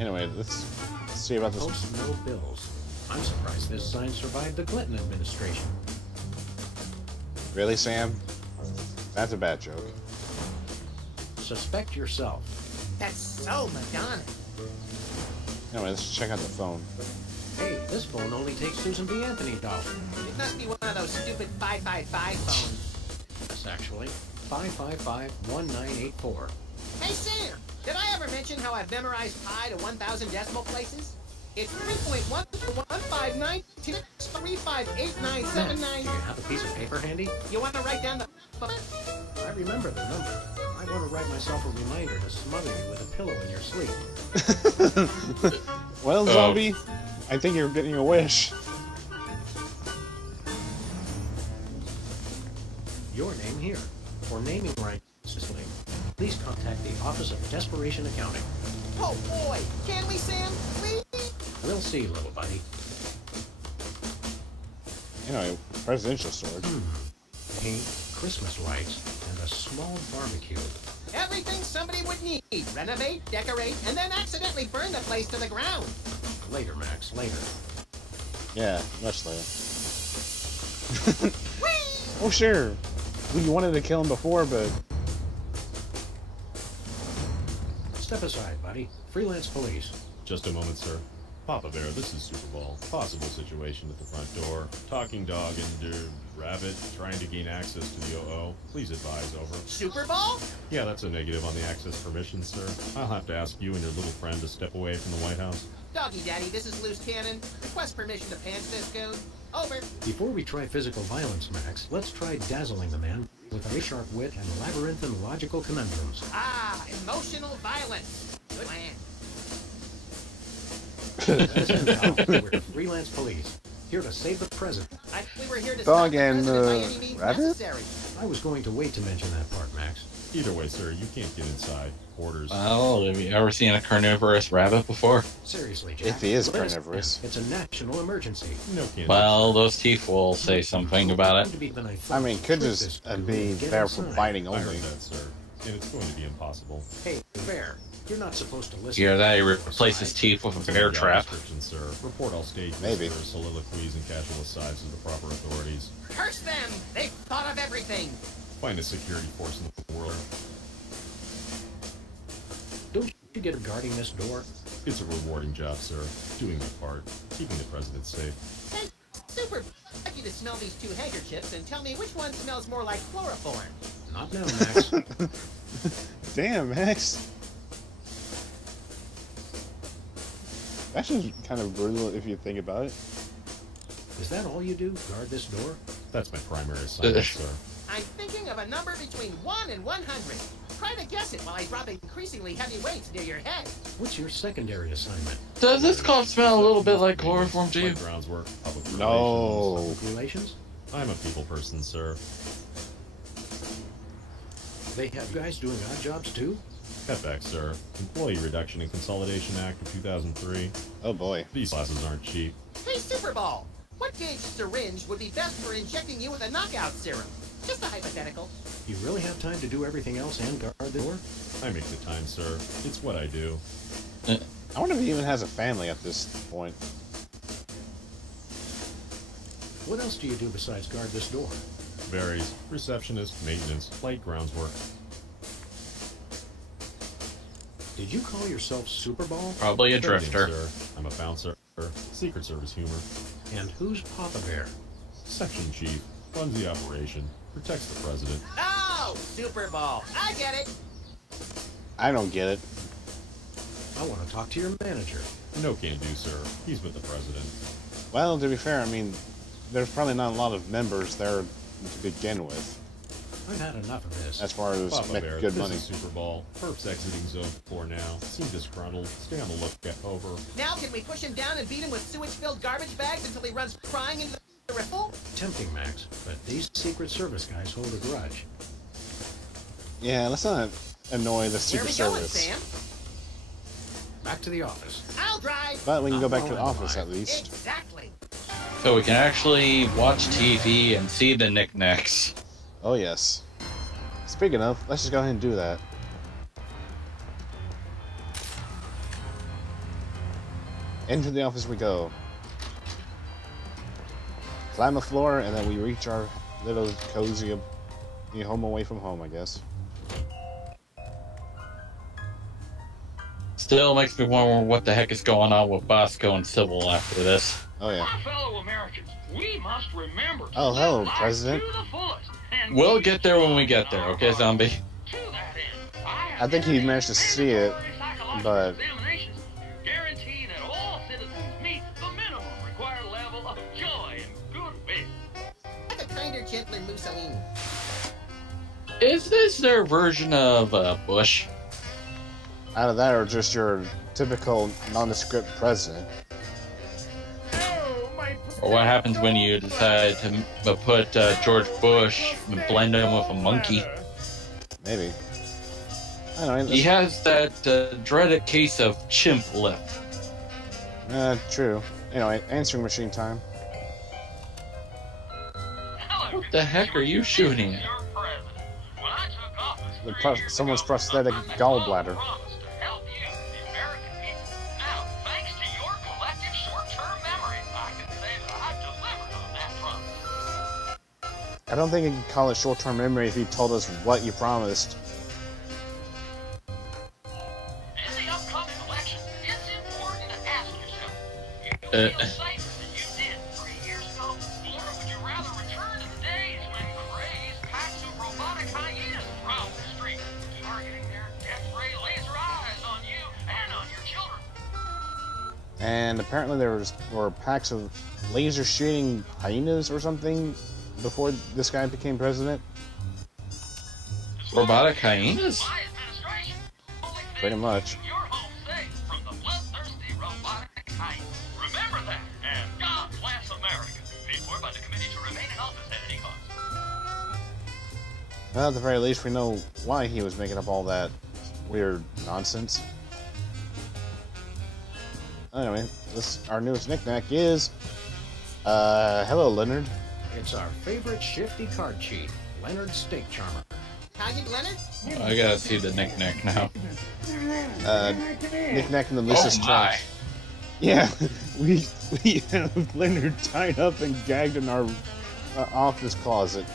Anyway, let's see about this. Post no bills. I'm surprised this sign survived the Clinton administration. Really, Sam? That's a bad joke. Suspect yourself. That's so Madonna. Anyway, let's check out the phone. Hey, this phone only takes Susan B. Anthony doll. It must be one of those stupid 555 phones. Yes, actually. 555-1984. Hey, Sam! Did I ever mention how I've memorized pi to 1,000 decimal places? It's 3.11596358979. Do you have a piece of paper handy? You want to write down the... I remember the number. I want to write myself a reminder to smother you with a pillow in your sleep. Well, zombie, I think you're getting a wish. Your name here. For naming rights, please contact the Office of Desperation Accounting. Oh, boy! Can we, Sam? Please? We'll see, little buddy. Anyway, presidential sword. Paint, Christmas lights, and a small barbecue. Everything somebody would need. Renovate, decorate, and then accidentally burn the place to the ground. Later, Max, later. Yeah, much later. Oh, sure. Well, you wanted to kill him before, but... Step aside, buddy. Freelance police. Just a moment, sir. Papa Bear, this is Super Bowl. Possible situation at the front door. Talking dog and, Rabbit, trying to gain access to the OO. Please advise, over. Super Bowl? Yeah, that's a negative on the access permission, sir. I'll have to ask you and your little friend to step away from the White House. Doggy Daddy, this is Loose Cannon. Request permission to pants this code. Over. Before we try physical violence, Max, let's try dazzling the man with a sharp wit and labyrinthine logical conundrums. Ah, emotional violence. Good plan. We're freelance police, here to save the president. We were here to Dog stop the and president by any means rabbit? necessary. I was going to wait to mention that part, Max. Either way, sir, you can't get inside. Orders. Well, have you ever seen a carnivorous rabbit before? Seriously, Jack. If he is Listen, carnivorous. It's a national emergency. No kidding. Well, those teeth will say something about it. I mean, could just be there for biting I only. heard that, sir. And it's going to be impossible. Hey, Bear, you're not supposed to listen. You hear that? He replaced his teeth with a bear Job trap. description, sir. Report all stage Maybe. visitors, soliloquies, and casual asides to the proper authorities. Curse them! They've thought of everything. Find a security force in the world. Don't you get guarding this door? It's a rewarding job, sir. Doing my part. Keeping the president safe. Hey, Super, I'd like you to smell these two handkerchiefs and tell me which one smells more like chloroform. Not now, Max. Damn, Max. That's just kind of brutal if you think about it. Is that all you do? Guard this door? That's my primary assignment, sir. I'm thinking of a number between 1 and 100. Try to guess it while I drop increasingly heavy weights near your head. What's your secondary assignment? Does this cough smell a little bit like chloroform to you? Groundswork, public No. relations. Public relations? I'm a people person, sir. They have guys doing odd jobs too? Cutback, sir. Employee Reduction and Consolidation Act of 2003. Oh boy. These classes aren't cheap. Hey, Super Ball, what gauge syringe would be best for injecting you with a knockout serum? Just a hypothetical. You really have time to do everything else and guard the door? I make the time, sir. It's what I do. I wonder if he even has a family at this point. What else do you do besides guard this door? Varies. Receptionist, maintenance, light groundswork. Did you call yourself Super Ball? Probably a Everything, drifter. sir. I'm a bouncer. Secret Service humor. And who's Papa Bear? Section chief. Runs the operation. Protects the president. Oh, Super Ball, I get it. I don't get it. I want to talk to your manager. No can do, sir. He's with the president. Well, to be fair, I mean, there's probably not a lot of members there to begin with. I've had enough of this. As far as Papa making Bear, good this money. is Super Bowl. Perps exiting zone 4 now. Seem disgruntled. Stay on the lookout. Over. Now can we push him down and beat him with sewage-filled garbage bags until he runs crying into the riffle? Tempting, Max, but these Secret Service guys hold a grudge. Yeah, let's not annoy the Where Secret we going, Service. Sam? Back to the office. I'll drive. But we can go I'll back to the follow office by. at least. Exactly. So we can actually watch TV and see the knickknacks. Oh yes. Speaking of, let's just go ahead and do that. Into the office we go. Climb the floor, and then we reach our little cozy home away from home, I guess. Still makes me wonder what the heck is going on with Bosco and Sybil after this. Oh yeah. My fellow Americans, we must remember to Oh, hello, live life President. to the fullest, and We'll get there when we get there, okay, zombie? to that end, I think he managed to see it, but examinations guarantee that all citizens meet the minimum required level of joy and goodwill. Like a kinder, gentler Mussolini. Is this their version of Bush? out of that or just your typical nondescript president. Or what happens when you decide to put George Bush and blend him with a monkey? Maybe. I don't know. He has that dreaded case of chimp lip. True. Anyway, answering machine time. What the heck are you shooting at? Someone's prosthetic gallbladder. I don't think you can call it short-term memory if you told us what you promised. In the upcoming election, it's important to ask yourself, you feel safer than you did 3 years ago, or would you rather return to the And apparently were packs of laser shooting hyenas or something before this guy became president. Robotic hyenas? Pretty much. Remember that, and God bless America. Paid for by the committee to remain in office at any cost. Well, at the very least, we know why he was making up all that weird nonsense. Anyway, our newest knickknack is... hello, Leonard. It's our favorite shifty card cheat, Leonard Steak Charmer. How you, Leonard? I gotta see the knick-knack now. Knick-knack in the Lisa's trash. Yeah, we have Leonard tied up and gagged in our office closet.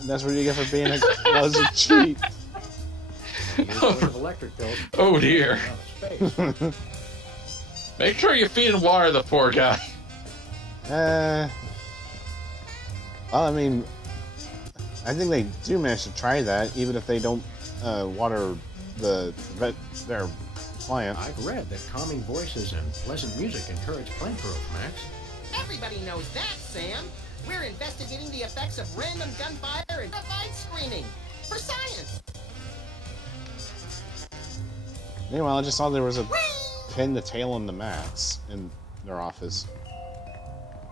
And that's what you get for being a closet cheat. Electric bills. Oh dear. Make sure you feed and water the poor guy. Well, I mean, I think they do manage to try that, even if they don't water their plant. I've read that calming voices and pleasant music encourage plant growth, Max. Everybody knows that, Sam. We're investigating the effects of random gunfire and unified screening for science. Meanwhile, I just saw there was a pin the tail on the mats in their office.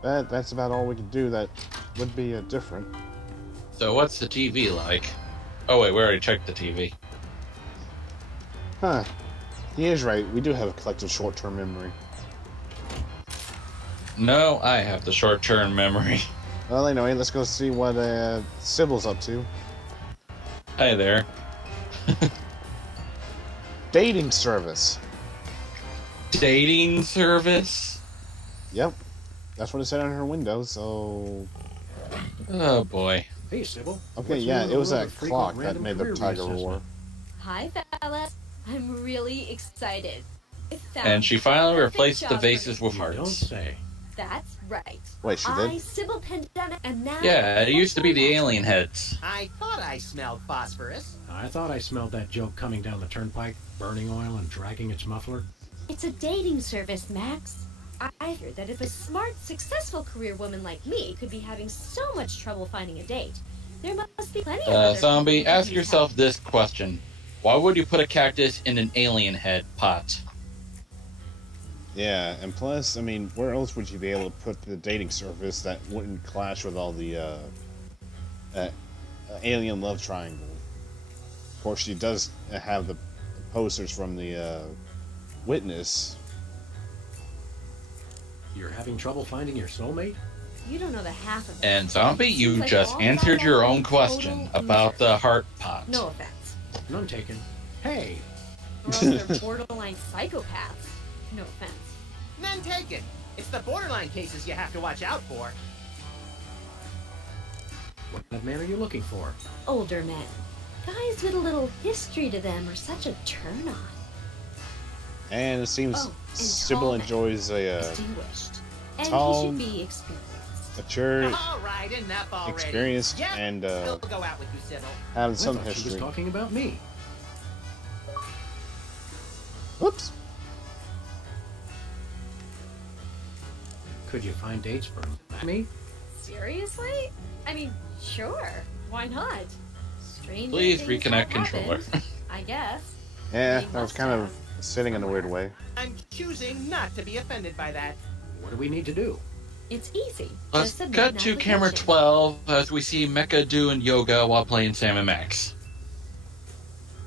That's about all we can do that would be different. So what's the TV like? Oh wait, we already checked the TV. Huh. He is right. We do have a collective short-term memory. No, I have the short-term memory. Well, anyway, let's go see what Sybil's up to. Hi there. Dating service. Dating service? Yep. That's what it said on her window, so... Oh, boy. Hey, Sybil. Okay, yeah, it was that clock that made the tiger roar. Hi, fellas. I'm really excited. And she finally replaced the vases with Don't hearts. say. That's right. Wait, she did? I, Sybil Pandemic, and now... Yeah, it used to be the alien heads. I thought I smelled phosphorus. I thought I smelled that joke coming down the turnpike, burning oil and dragging its muffler. It's a dating service, Max. I heard that if a smart, successful career woman like me could be having so much trouble finding a date, there must be plenty of other Zombie, people ask who yourself this question. Why would you put a cactus in an alien head pot? Yeah, and plus, I mean, where else would you be able to put the dating service that wouldn't clash with all the alien love triangle? Of course, she does have the posters from the Witness. You're having trouble finding your soulmate? You don't know the half of it. And Zombie, Seems you like just all answered that your all own question total about the heart pot. No offense. None taken. Hey! Or else they're borderline psychopaths. No offense. None taken. It's the borderline cases you have to watch out for. What man are you looking for? Older men. Guys with a little history to them are such a turn-on. And it seems Oh, and Sybil tall men. enjoys a Distinguished. And tall, he should be experienced. mature, All right, enough already. experienced, Yep, and we'll go out with you, Sybil. having I some thought she was history. talking about me. Whoops. Could you find dates for me? Seriously? I mean, sure. Why not? Stranger Please things reconnect have controller. happened, I guess. Yeah, They that was must kind of have. sitting in a weird way. I'm choosing not to be offended by that. What do we need to do? It's easy. Let's Just submit cut an to camera application. 12 as we see Mecha doing yoga while playing Sam and Max.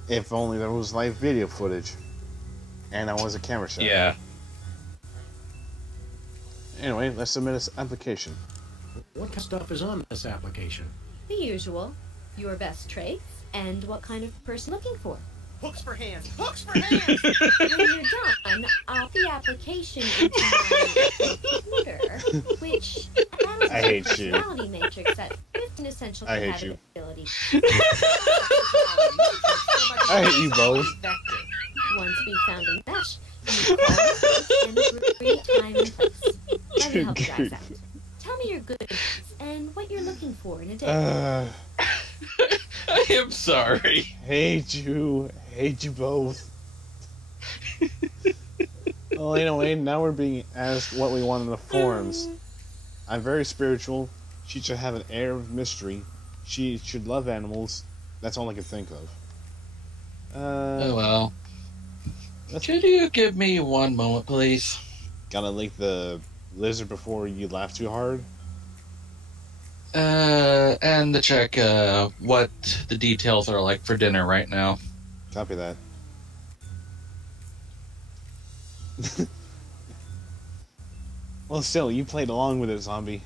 If only there was live video footage. And I was a camera shot. Yeah. Anyway, let's submit this application. What kind of stuff is on this application? The usual. Your best traits and what kind of person looking for. Hooks for hands! Hooks for hands! When you're done, I'll put the application into my computer, which analyzes I your hate you. personality matrix at 15 essential I hate you. compatibility. I hate you both. Once we found a match, you call and agree time and place. Let me help you guys out. Tell me your good and what you're looking for in a date. I am sorry. Hate you both. Well, anyway, now we're being asked what we want in the forums. I'm very spiritual. She should have an air of mystery. She should love animals. That's all I can think of. Oh well. Could you give me one moment, please? Gotta link the lizard before you laugh too hard? And to check what the details are like for dinner right now. Copy that. Well, still, you played along with it, zombie.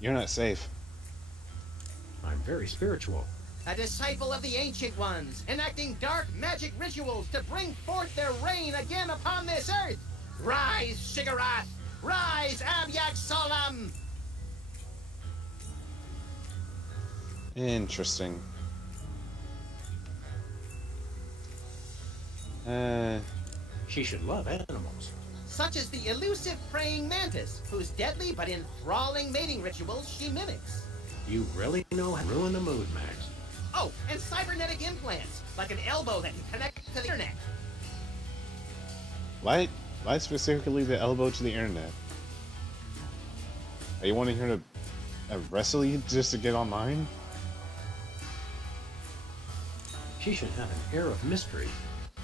You're not safe. I'm very spiritual. A disciple of the Ancient Ones, enacting dark magic rituals to bring forth their reign again upon this earth. Rise, Shiggarath! Rise, Abyak Solam! Interesting. She should love animals. Such as the elusive praying mantis, whose deadly but enthralling mating rituals she mimics. You really know how to ruin the mood, Max. Oh, and cybernetic implants, like an elbow that can connect to the internet. Why specifically the elbow to the internet? Are you wanting her to wrestle you just to get online? She should have an air of mystery.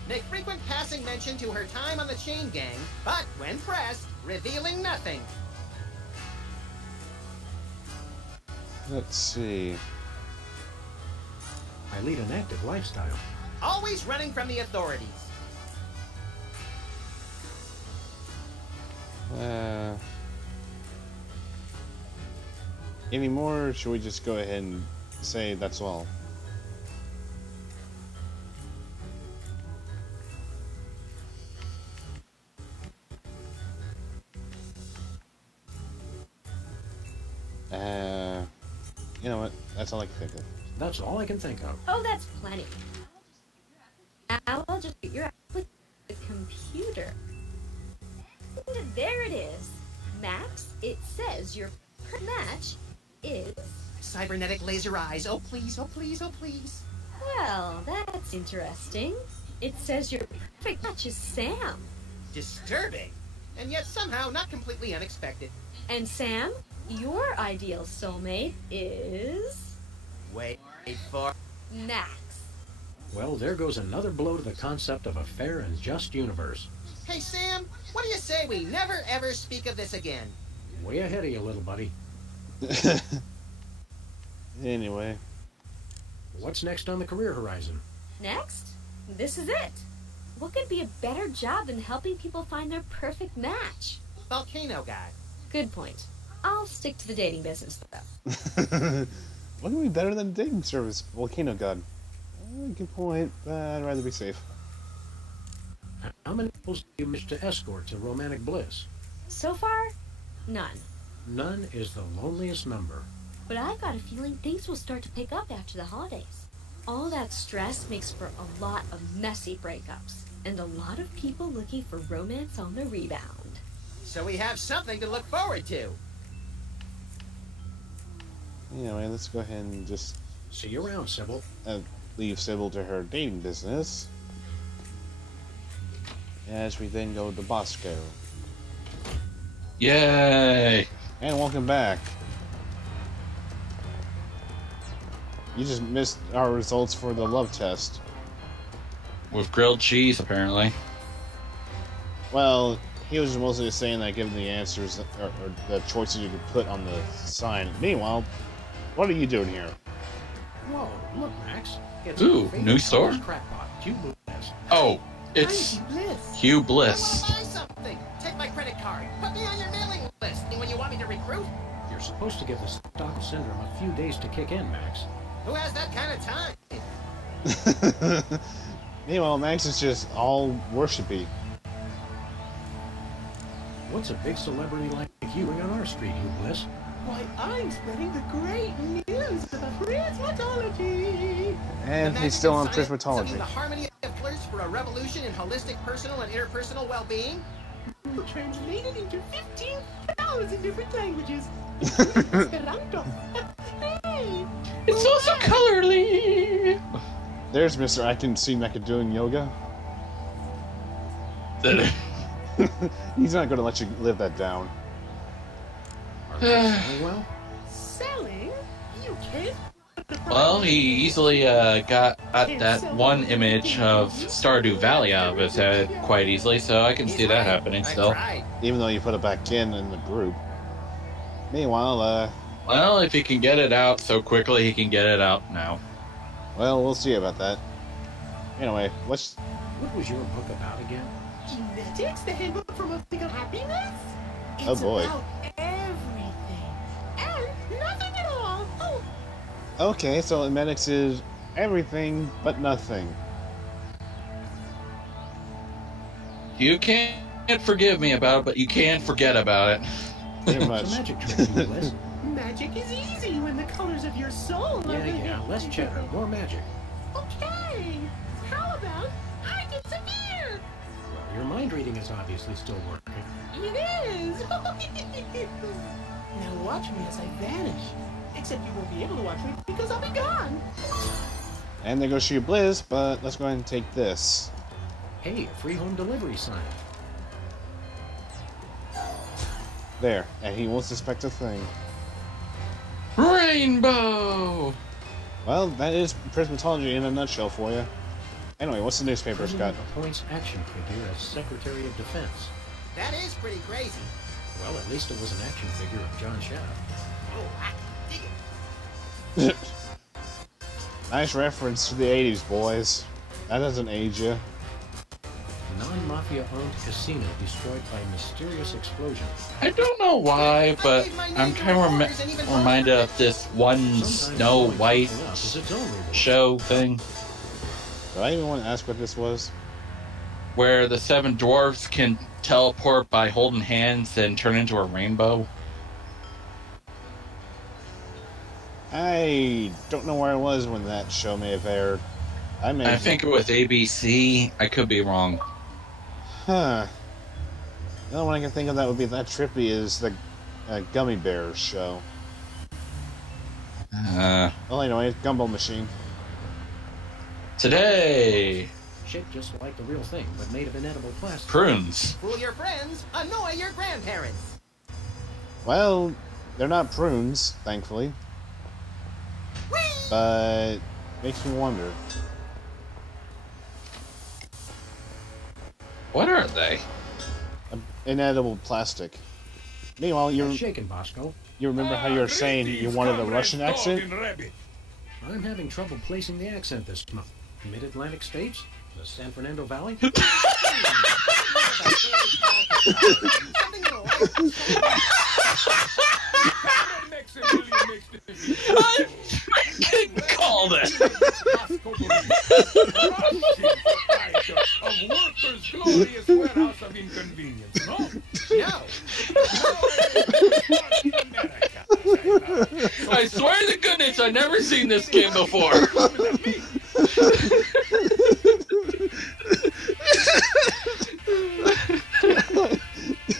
Make frequent passing mention to her time on the Chain Gang, but when pressed, revealing nothing. Let's see. I lead an active lifestyle. Always running from the authorities. Any more, or should we just go ahead and say that's all? You know what? That's all I can think of. That's all I can think of. Oh, that's plenty. Now I'll just get your with the computer. There it is. Max, it says your match is... Cybernetic laser eyes. Oh, please, oh, please, oh, please. Well, that's interesting. It says your perfect match is Sam. Disturbing. And yet somehow not completely unexpected. And Sam, your ideal soulmate is... Wait for... Max. Well, there goes another blow to the concept of a fair and just universe. Hey, Sam, what do you say we never ever speak of this again? Way ahead of you, little buddy. Anyway. What's next on the career horizon? Next? This is it. What could be a better job than helping people find their perfect match? Volcano guy. Good point. I'll stick to the dating business, though. What can be better than a dating service? Volcano God. Good point, but I'd rather be safe. How many people do you manage to escort to romantic bliss? So far, none. None is the loneliest number. But I've got a feeling things will start to pick up after the holidays. All that stress makes for a lot of messy breakups, and a lot of people looking for romance on the rebound. So we have something to look forward to. Anyway, let's go ahead and just... See you around, Sybil. Leave Sybil to her dating business. As we then go to Bosco. Yay! And welcome back. You just missed our results for the love test. With grilled cheese, apparently. Well, he was mostly just saying that given the answers or the choices you could put on the sign. Meanwhile, what are you doing here? Whoa, look, Max. It's Ooh, new store? Crackpot, Hugh Bliss. Oh, it's Hugh Bliss. I want to buy something. Take my credit card. Put me on your mailing list. And when you want me to recruit, You're supposed to give the Stockholm Syndrome a few days to kick in, Max. who has that kind of time? Meanwhile, Max is just all worshipy. What's a big celebrity like you doing on our street, Hugh Bliss? Why, I'm spreading the great news about prismatology. And he's still on Studying prismatology. the harmony of colors for a revolution in holistic personal and interpersonal well-being. Translated into 15,000 different languages, including Esperanto. Hey! It's also Colorly! There's Mr. I can see Mecha doing yoga. He's not going to let you live that down. Are they selling well? Selling? You kid? Well, he easily got that one image of Stardew Valley out of his head quite easily, so I can see that happening still. Even though you put it back in the group. Meanwhile, well, if he can get it out so quickly, he can get it out now. Well, we'll see about that. Anyway, what was your book about again? Genetics, the handbook for mythical happiness? Oh It's boy. about everything. And nothing at all. Oh, Okay, so Emetics is everything but nothing. You can't forgive me about it, but you can forget about it. Pretty much. It's a magic trick, you Liz. magic is easy when the colors of your soul are Yeah, less chatter, more magic. Okay. How about I disappear? Well, your mind reading is obviously still working. It is. Now watch me as I vanish. Except you won't be able to watch me because I'll be gone. And there goes She Blizz, but let's go ahead and take this. Hey, a free home delivery sign. There, and he won't suspect a thing. Rainbow! Well, that is prismatology in a nutshell for you. Anyway, what's the newspaper, Scott? President appoints action figure as Secretary of Defense. That is pretty crazy. Well, at least it was an action figure of John Shadow. Oh, I dig it. Nice reference to the 80s, boys. That doesn't age you. Non-mafia owned casino destroyed by mysterious explosion. I don't know why, but I'm kind of reminded of this one Snow White show thing. Do I even want to ask what this was? Where the 7 dwarfs can teleport by holding hands and turn into a rainbow. I don't know where I was when that show may have aired. I think it was ABC. I could be wrong. Huh. The only one I can think of that would be that trippy is the Gummy Bears show. Well, anyway, Gumball Machine. Today! Shaped just like the real thing, but made of inedible plastic. Prunes. Fool your friends, annoy your grandparents. Well, they're not prunes, thankfully. But makes me wonder. What are they? Inedible plastic. Meanwhile, you're shaking, Bosco. You remember how you were saying you wanted a Russian accent? I'm having trouble placing the accent this month. Mid-Atlantic states? The San Fernando Valley? I freaking called it! Of workers' glorious warehouse of inconvenience, no? No. I swear to goodness, I've never seen this game before.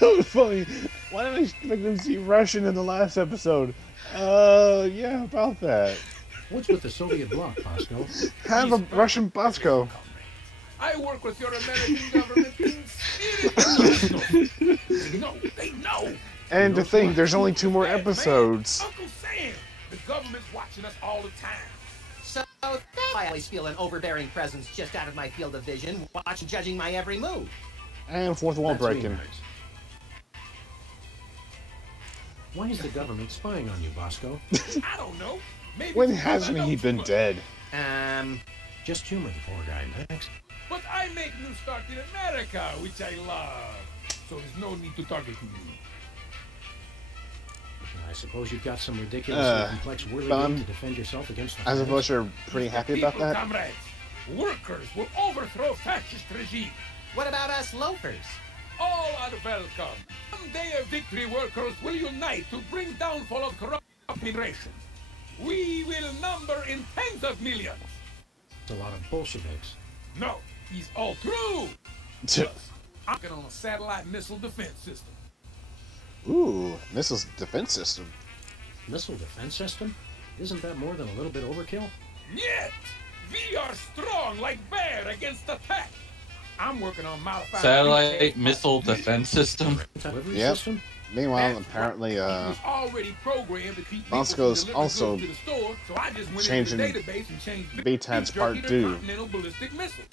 That was funny. Why did I expect them to see Russian in the last episode? Yeah, about that. What's with the Soviet bloc, Bosco? Have a Russian Bosco. I work with your American government in spirit. They know. And to think, there's only 2 more episodes. Uncle Sam, the government's watching us all the time. So I always feel an overbearing presence just out of my field of vision, watching, judging my every move. And fourth wall breaking. Why is the government spying on you, Bosco? I don't know. Maybe When hasn't he been dead? Just human, poor guy, Max. But I make new start in America, which I love. So there's no need to target me. I suppose you've got some ridiculously complex whirligig to defend yourself against the I suppose you're pretty happy about that? Comrades, workers will overthrow fascist regime. What about us loafers? All are welcome. Someday of victory, workers will unite to bring downfall of corrupt administration. We will number in tens of millions. It's a lot of Bolsheviks. No, he's all true. Plus, I'm working on a satellite missile defense system. Ooh, missiles defense system. Missile defense system? Isn't that more than a little bit overkill? Yet, we are strong like bear against attack. I'm working on modifying Satellite missile defense system. Delivery Yep. system? Meanwhile, apparently, It was already programmed to keep people Bosco's from delivering also goods to the store, so I just went changing into the database and changed BTAD's beef Part jerky to 2. Continental ballistic missile.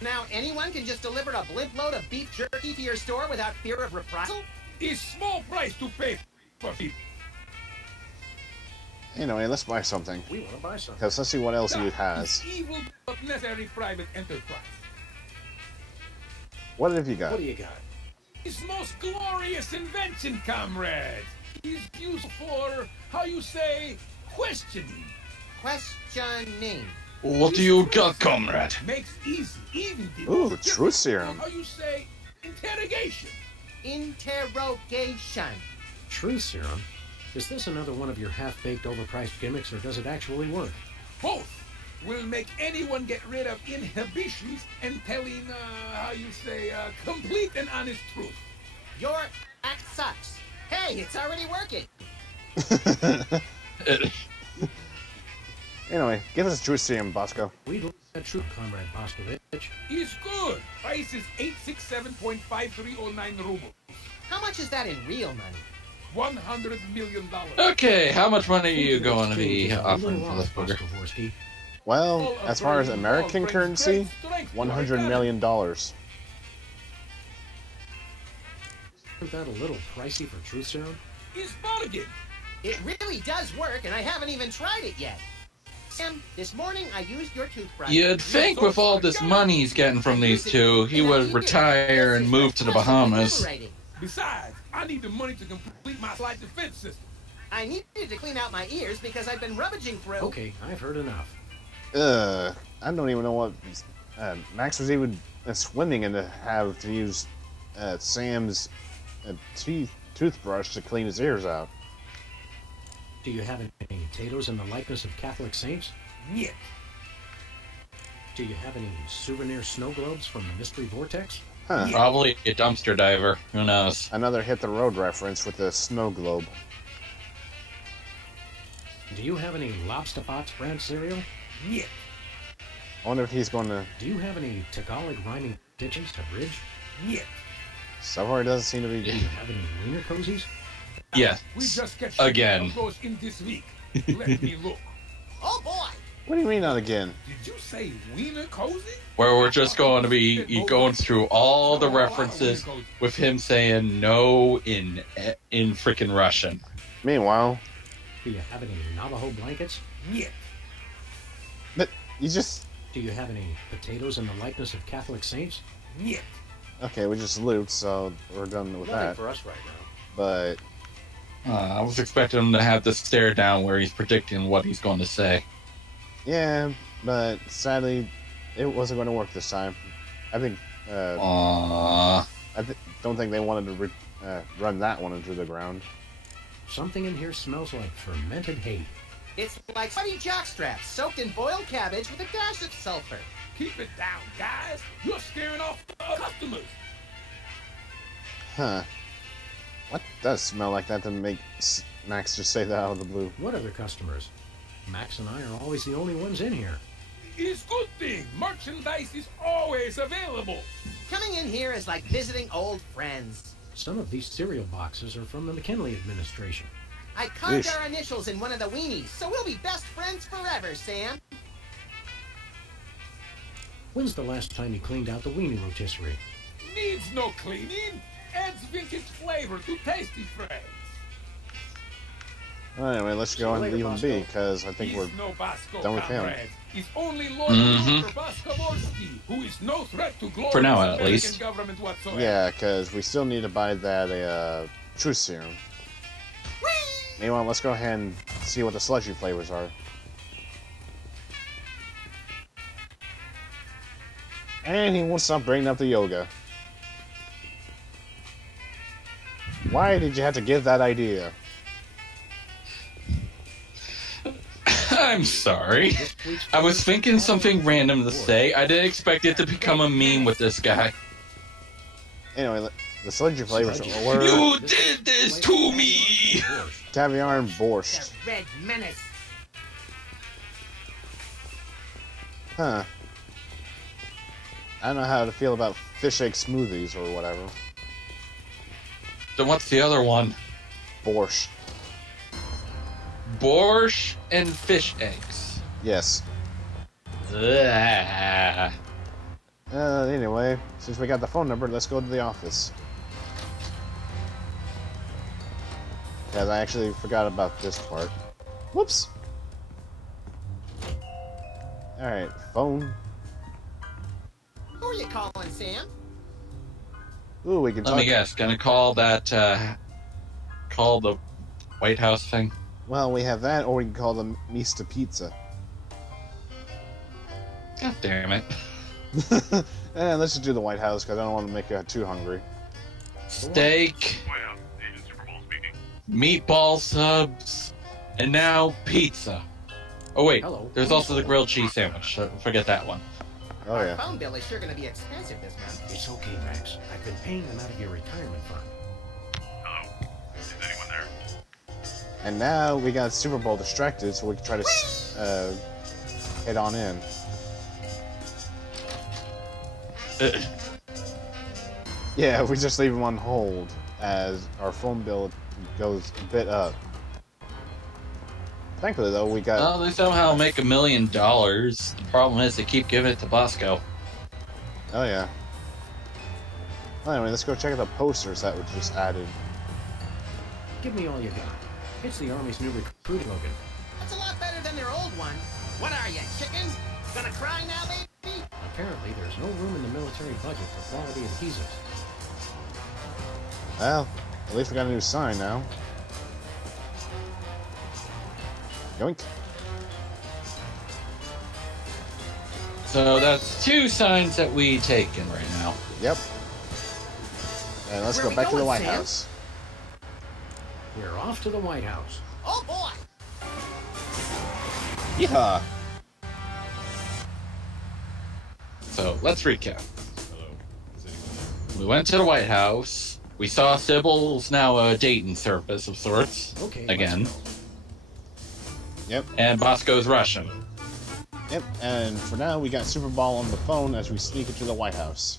Now anyone can just deliver a blimp load of beef jerky to your store without fear of reprisal? It's small price to pay for people. Anyway, let's buy something. We want to buy something. Because let's see what else he has. It's evil but necessary private enterprise. What have you got? What do you got? His most glorious invention, comrades. He's used for, how you say, questioning. Questioning. What do you got, comrade? Makes easy, even the Ooh, most truth serum. how you say, interrogation. Interrogation. Truth serum? Is this another one of your half-baked, overpriced gimmicks, or does it actually work? Both will make anyone get rid of inhibitions and telling, how you say, complete and honest truth. Your act sucks. Hey, it's already working. Anyway, give us a truth serum, Bosco. We look at truth, Comrade Boscovich. It's good. Price is 867.5309 rubles. How much is that in real money? $100 million. Okay, how much money are you going to be offering for this booger? Well, as far as American currency, $100 million. Isn't that a little pricey for truth serum? It's bargain. It really does work, and I haven't even tried it yet. Sam, this morning I used your toothbrush. You'd think with all this money he's getting from these two, he would retire and move to the Bahamas. Besides, I need the money to complete my flight defense system. I needed to clean out my ears because I've been rummaging through. Okay, I've heard enough. I don't even know what Max was even swimming in to have to use Sam's toothbrush to clean his ears out. Do you have any potatoes in the likeness of Catholic saints? Yeah. Do you have any souvenir snow globes from the Mystery Vortex? Huh. Probably a dumpster diver. Who knows? Another hit the road reference with the snow globe. Do you have any Lobster Pots brand cereal? Yeah. I wonder if he's going to... Do you have any Tagalog rhyming ditches to bridge? Yeah. So far, it doesn't seem to be... Do you have any wiener cozies? Yes. We just get Again. those in this week. Let me look. Oh boy! What do you mean not again? Did you say wiener cozy? Where we're just going to be going through all the references with him saying no in freaking Russian. Meanwhile... Do you have any Navajo blankets? Yeah. But you just... Do you have any potatoes in the likeness of Catholic saints? Yeah. Okay, we just loot, so we're done with Nothing that. for us right now. But... I was expecting him to have this stare down where he's predicting what he's going to say. Yeah, but sadly, it wasn't going to work this time. I think... Aww. don't think they wanted to run that one into the ground. Something in here smells like fermented hay. It's like funny jockstraps soaked in boiled cabbage with a dash of sulfur. Keep it down, guys. You're scaring off the customers. Huh. What does smell like that to make Max just say that out of the blue? What other customers? Max and I are always the only ones in here. It's good thing. Merchandise is always available. Coming in here is like visiting old friends. Some of these cereal boxes are from the McKinley administration. I carved our initials in one of the weenies, so we'll be best friends forever, Sam. When's the last time you cleaned out the weenie rotisserie? Needs no cleaning. Adds vintage flavor to tasty friends. Anyway, let's go and leave him be, because I think we're no Bosco, done with him. comrade. He's only Lord Boskovorsky, who is no threat to glory For now, at American least. government whatsoever. Yeah, because we still need to buy that truth serum. Meanwhile, let's go ahead and see what the slushy flavors are. And he won't stop bringing up the yoga. Why did you have to give that idea? I'm sorry. I was thinking something random to say. I didn't expect it to become a meme with this guy. Anyway, the slushy flavors were... You did this to me! Caviar and borscht. The Red Menace. Huh. I don't know how to feel about fish egg smoothies or whatever. Then what's the other one? Borscht. Borscht and fish eggs. Yes. Ugh. Anyway, since we got the phone number, let's go to the office. Because I actually forgot about this part. Whoops. Alright, phone. Who are you calling, Sam? Ooh, we can Let talk. me guess. Gonna call that, call the White House thing? Well, we have that, or we can call them Mista Pizza. God damn it. Let's just do the White House, because I don't want to make you too hungry. Steak, meatball subs, and now pizza. Oh wait, there's also the grilled cheese sandwich. Forget that one. Oh Our yeah. phone bill is sure going to be expensive this month. It's okay, Max. I've been paying them out of your retirement fund. Hello? Is anyone there? And now we got Super Bowl distracted, so we can try to head on in. Yeah, we just leave him on hold as our phone bill goes a bit up. Thankfully, though, we got... Well, they somehow make $1 million. The problem is they keep giving it to Bosco. Oh, yeah. Well, anyway, let's go check out the posters that were just added. Give me all you got. It's the Army's new recruiting slogan. That's a lot better than their old one. What are you, chicken? Gonna cry now, baby? Apparently, there's no room in the military budget for quality adhesives. Well, at least we got a new sign now. Yoink. So that's 2 signs that we taken right now. Yep. And let's go back to the White House. We're off to the White House. Oh, boy! Yeehaw! So let's recap. We went to the White House. We saw Sybil's now a dating service of sorts. Okay. Again. Yep. And Bosco's Russian. Yep, and for now, we got Super Bowl on the phone as we sneak into the White House.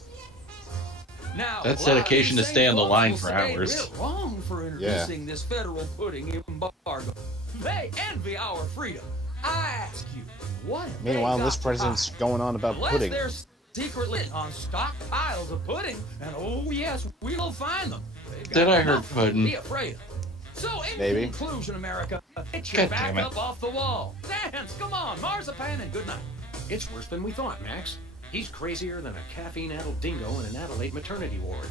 Now, That's dedication to stay on the line for hours. We're wrong for introducing this federal pudding embargo. They envy our freedom. I ask you, what have they Meanwhile, got this to president's hide? going on about Unless pudding. they're secretly on stockpiles of pudding, and oh yes, we'll find them. They've got Did I heard enough to pudding? Be afraid of. So in Maybe. conclusion, America, get your God back damn it. up off the wall. Dance, come on, marzipan, and good night. It's worse than we thought, Max. He's crazier than a caffeine-addled dingo in an Adelaide maternity ward.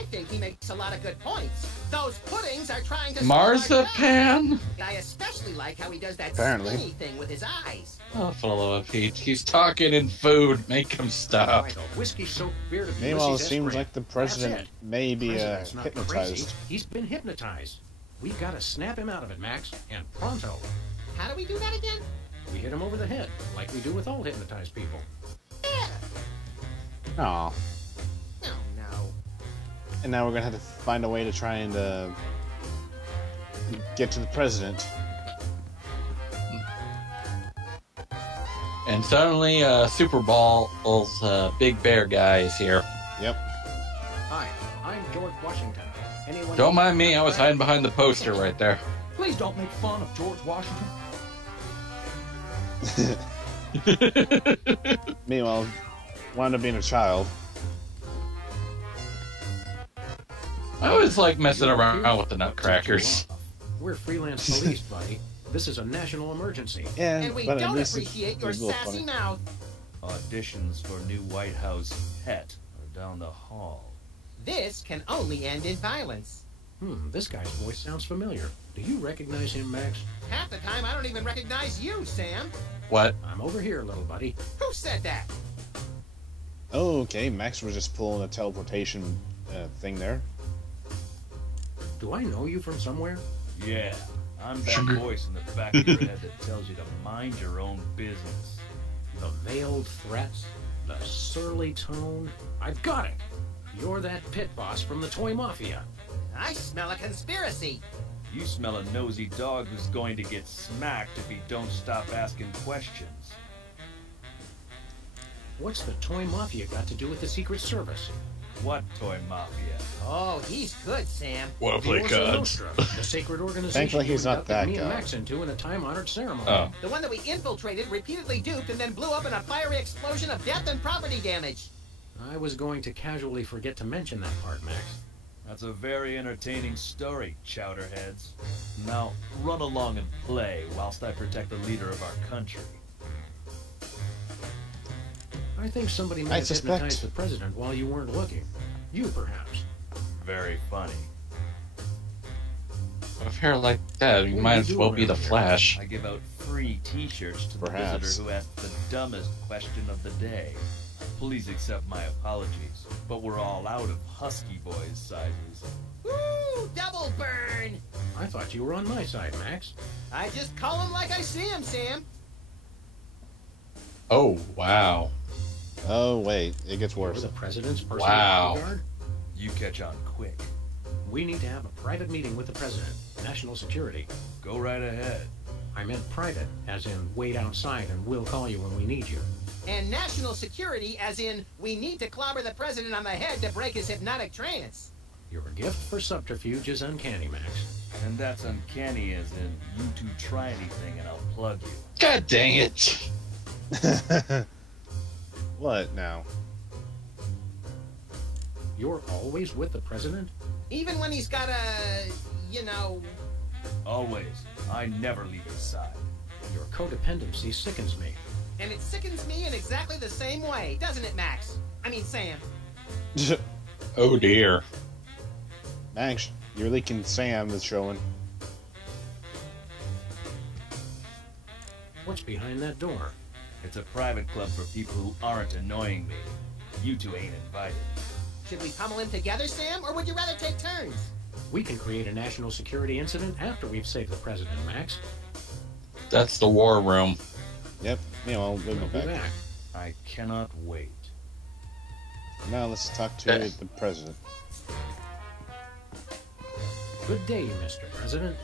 I think he makes a lot of good points. Those puddings are trying to... Marzipan? I especially like how he does that Apparently. skinny thing with his eyes. Oh, follow up, Pete. He's talking in food. Make him stop. Right, a whiskey-soaked beard of Meanwhile, it Ulysses S. seems Grant. like the That's president it. may be President's not hypnotized. crazy. He's been hypnotized. We've got to snap him out of it, Max, and pronto. How do we do that again? We hit him over the head, like we do with all hypnotized people. Aw. No. And now we're gonna have to find a way to try and get to the president. And suddenly, Super Bowl's big bear guy is here. Yep. Hi, I'm George Washington. Anyone Don't mind me, I was hiding behind the poster right there. Please don't make fun of George Washington. Meanwhile, wound up being a child. I always like messing around with the Nutcrackers. We're freelance police, buddy. This is a national emergency. Yeah, And we but at don't least appreciate your it's a little sassy funny. mouth. Auditions for new White House pet are down the hall. This can only end in violence. This guy's voice sounds familiar. Do you recognize him, Max? Half the time, I don't even recognize you, Sam. What? I'm over here, little buddy. Who said that? Oh, okay. Max was just pulling a teleportation thing there. Do I know you from somewhere? Yeah, I'm that voice in the back of your head that tells you to mind your own business. The veiled threats, the surly tone. I've got it. You're that pit boss from the Toy Mafia. I smell a conspiracy. You smell a nosy dog who's going to get smacked if he don't stop asking questions. What's the Toy Mafia got to do with the Secret Service? What Toy Mafia? Oh, he's good, Sam. Well The played, Orso God. Nostra, the sacred organization Thankfully, he's you not inducted that me and guy. Max into in a time-honored ceremony. Oh. The one that we infiltrated, repeatedly duped, and then blew up in a fiery explosion of death and property damage. I was going to casually forget to mention that part, Max. That's a very entertaining story, chowderheads. Now, run along and play whilst I protect the leader of our country. I think somebody I might have suspect. hypnotized the president while you weren't looking. You, perhaps. Very funny. With hair like that, you might as well be the Flash. I give out free t-shirts to the Perhaps. visitor who asked the dumbest question of the day. Please accept my apologies, but we're all out of Husky Boys sizes. Woo! Double burn! I thought you were on my side, Max. I just call him like I see him, Sam. Oh, wow. Oh, wait. It gets You're worse. the president's personal Wow. bodyguard? You catch on quick. We need to have a private meeting with the president. National security. Go right ahead. I meant private, as in wait outside and we'll call you when we need you. And national security, as in, we need to clobber the president on the head to break his hypnotic trance. Your gift for subterfuge is uncanny, Max. And that's uncanny as in, you two try anything and I'll plug you. God dang it. What now? You're always with the president? Even when he's got a, you know... Always. I never leave his side. Your codependency sickens me. And it sickens me in exactly the same way, doesn't it, Max? I mean, Sam. Oh dear. Max, you're leaking Sam is showing. What's behind that door? It's a private club for people who aren't annoying me. You two ain't invited. Should we pummel him together, Sam, or would you rather take turns? We can create a national security incident after we've saved the president, Max. That's the war room. Yep. Meanwhile, we'll go We'll be back. back. I cannot wait. Now let's talk to the president. Good day, Mr. President.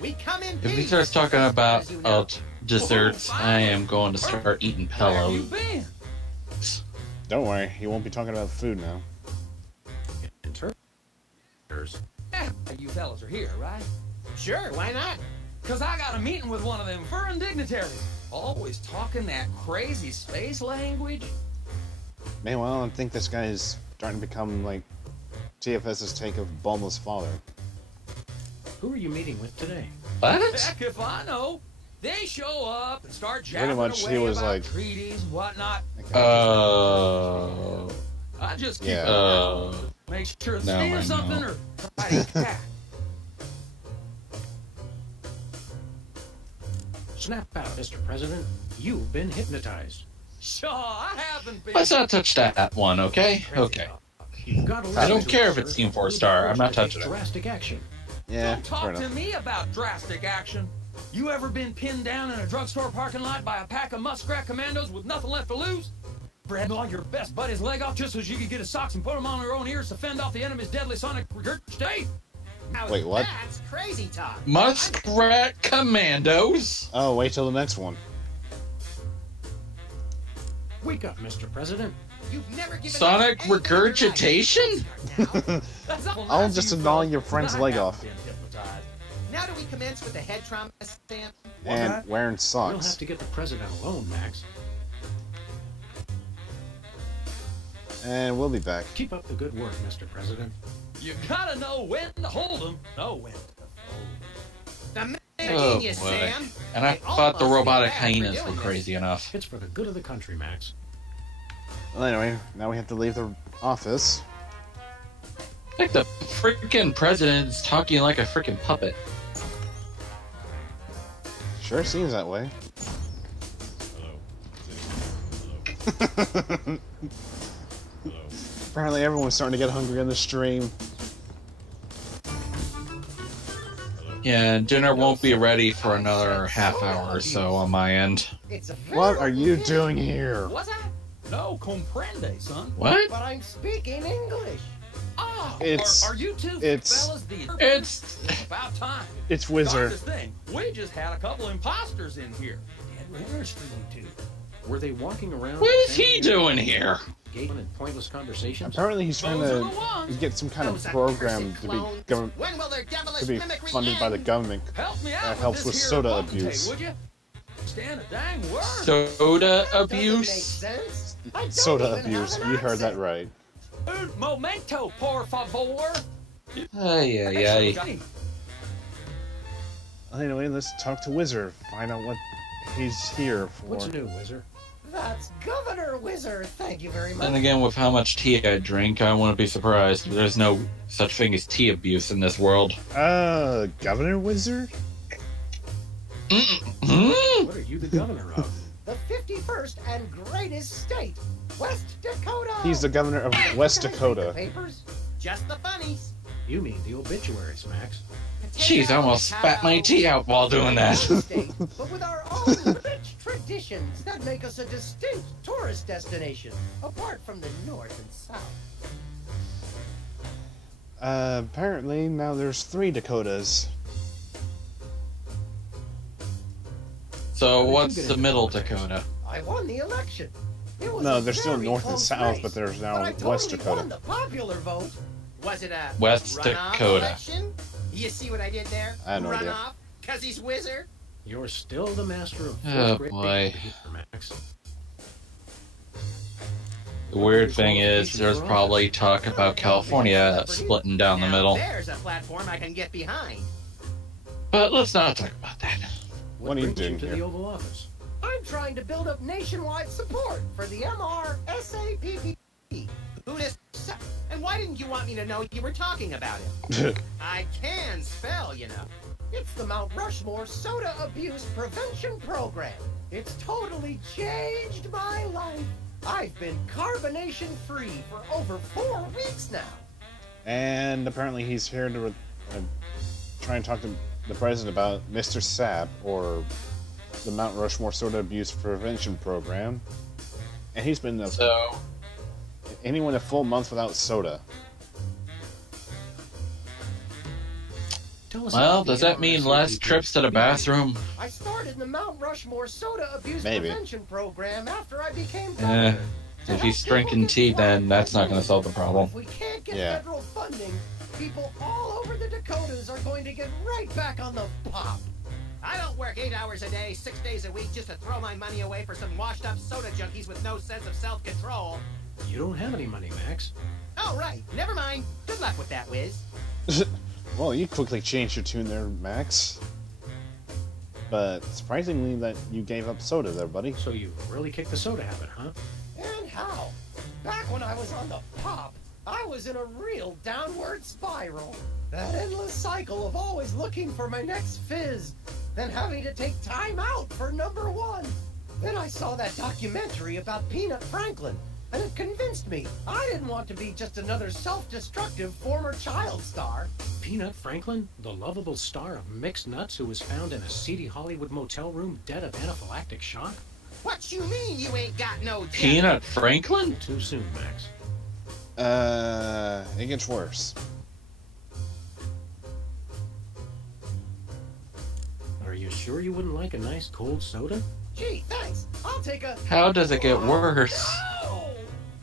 We come in If he peace. starts talking about As you know. desserts, I am going to start eating Where have you pillows. been? Don't worry, he won't be talking about food now. Interpreters. You fellas are here, right? Sure, why not? Cause I got a meeting with one of them foreign dignitaries. Always talking that crazy space language. Meanwhile, I think this guy is starting to become like TFS's take of Bulma's father. Who are you meeting with today? What? Heck if I know. They show up and start Pretty jabbering much, away he was about like- treaties and whatnot. I just keep Yeah. make sure to No, steal I something know. or try to catch. Snap out, Mr. President. You've been hypnotized. Sure, I haven't been. Let's not touch that one, okay? Okay. You've got to I listen don't to care us, if it's sir. Team 4 You'll be Star. I'm forced not to take touching it. Drastic action. Yeah, Don't fair talk to enough. me about drastic action. You ever been pinned down in a drugstore parking lot by a pack of muskrat commandos with nothing left to lose? Ever had all your best buddy's leg off just so you could get his socks and put them on your own ears to fend off the enemy's deadly sonic regurgitate? Now, Wait, what? That's crazy talk. Muskrat Commandos? Oh, wait till the next one. Wake up, Mr. President. You've never given Sonic us anything to write. regurgitation? That's awful I'll nice just of you gnaw fellas, your friend's but I leg haven't off. been hypnotized. Now do we commence with the head trauma, Sam? And wearing You'll socks. have to get the president alone, Max. And we'll be back. Keep up the good work, Mr. President. You gotta know when to hold 'em, know when to The man Oh, genius, boy. Sam. And I They thought the almost robotic feel bad for hyenas doing were this. crazy enough. It's for the good of the country, Max. Well, anyway, now we have to leave the office. Like the freaking president's talking like a freaking puppet. Sure seems that way. Hello. Apparently everyone's starting to get hungry on the stream. Yeah, dinner won't be ready for another half hour or so on my end. It's a What are you doing here? What's that? No comprende, son. What? But I'm speaking English. Oh, It's- are you two it's- fellas the... It's... About time. It's Wizard. Darndest thing, we just had a couple imposters in here. Dead ringers for you two. Were they walking around? What is he doing here? Engaging in pointless conversations? Apparently he's trying to get some kind of program to be funded by the government that helps with soda abuse. Would you? Stand a dang word. Soda abuse? Soda abuse, you heard that right. Un momento, por favor. Ay, ay, ay. Anyway, let's talk to Wizard. Find out what he's here for. What's new, Wizard? That's Governor Wizard. Thank you very much. And again, with how much tea I drink, I wouldn't be surprised. There's no such thing as tea abuse in this world. Governor Wizard? What are you the governor of? The 51st and greatest state, West Dakota. He's the governor of West Dakota. Papers, just the funnies. You mean the obituaries, Max? Jeez, I almost spat my tea out while doing that. But with our own rich traditions that make us a distinct tourist destination, apart from the north and south. Apparently now there's 3 Dakotas. So what's the middle Dakota? I won the election. It was No, a there's still very North and close South, race, but there's now but I West totally Dakota. won the popular vote. Was it a West runoff Dakota. election? You see what I did there? I have no idea. Runoff? Because he's Wizard? You're still the master of Oh, fourth grade boy. behavior, Max. The weird thing is, there's probably talk about California splitting down the middle. There's a platform I can get behind. But let's not talk about that. What are you brings doing to here? the Oval Office? I'm trying to build up nationwide support for the MRSAPP. Who does... And why didn't you want me to know you were talking about it? I can spell, you know. It's the Mount Rushmore Soda Abuse Prevention Program. It's totally changed my life. I've been carbonation-free for over 4 weeks now. And apparently he's here to try and talk to the president about Mr. SAP, or the Mount Rushmore Soda Abuse Prevention Program. And he's been anyone a full month without soda. Well, does that mean less trips to the bathroom? I started the Mount Rushmore Soda Abuse Maybe. Prevention Program after I became Eh, governor. if he's drinking tea, then that's not going to solve the problem. If we can't get Yeah. federal funding, people all over the Dakotas are going to get right back on the pop. I don't work 8 hours a day, 6 days a week just to throw my money away for some washed-up soda junkies with no sense of self-control. You don't have any money, Max. Oh, right. Never mind. Good luck with that, Wiz. Well, you quickly changed your tune there, Max. But surprisingly that you gave up soda there, buddy. So you really kicked the soda habit, huh? And how? Back when I was on the pop, I was in a real downward spiral. That endless cycle of always looking for my next fizz, then having to take time out for number 1. Then I saw that documentary about Peanut Franklin, and it convinced me I didn't want to be just another self-destructive former child star. Peanut Franklin, the lovable star of mixed nuts who was found in a seedy Hollywood motel room dead of anaphylactic shock? What you mean you ain't got no jet? Peanut Franklin? Too soon, Max. It gets worse. Are you sure you wouldn't like a nice cold soda? Gee, thanks. I'll take a... How does it get worse?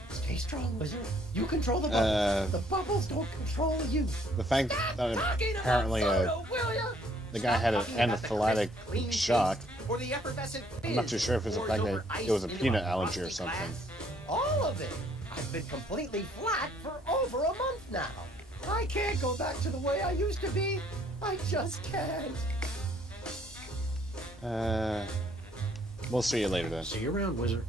Stay strong, Wizard. You control the bubbles. The bubbles don't control you. The fact that apparently the guy had an anaphylactic shock. Or the effervescent I'm not too sure if it's the fact that it was a peanut allergy or something. All of it. I've been completely flat for over a month now. I can't go back to the way I used to be. I just can't. We'll see you later then. See you around, Wizard.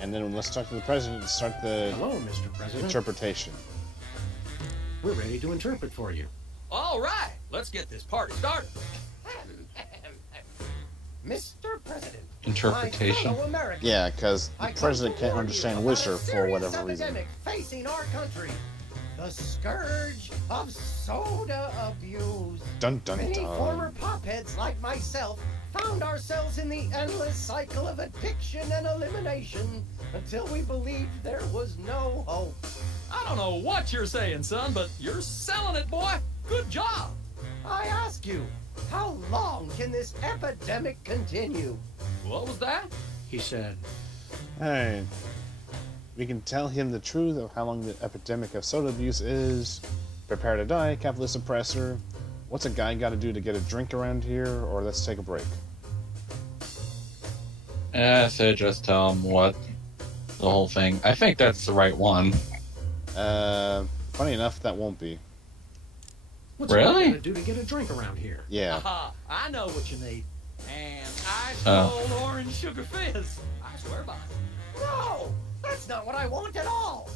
And then let's talk to the president and start the Hello, Mr. President. interpretation. We're ready to interpret for you. All right, let's get this party started. Mr. President. Interpretation? my fellow Americans, Yeah, because the I come president to can't warn understand you about a Wizard for serious whatever reason. epidemic facing our country. The scourge of soda abuse. Dun dun Many dun. former popheads like myself found ourselves in the endless cycle of addiction and elimination until we believed there was no hope. I don't know what you're saying, son, but you're selling it, boy. Good job. I ask you, how long can this epidemic continue? What was that? He said, Alright. We can tell him the truth of how long the epidemic of soda abuse is. Prepare to die, capitalist oppressor. What's a guy got to do to get a drink around here? Or let's take a break. So just tell him what the whole thing. I think that's the right one. Funny enough, that won't be. what's a guy gonna do to get a drink around here? Yeah. I know what you need. And ice cold orange sugar fizz. I swear by it. No! That's not what I want at all!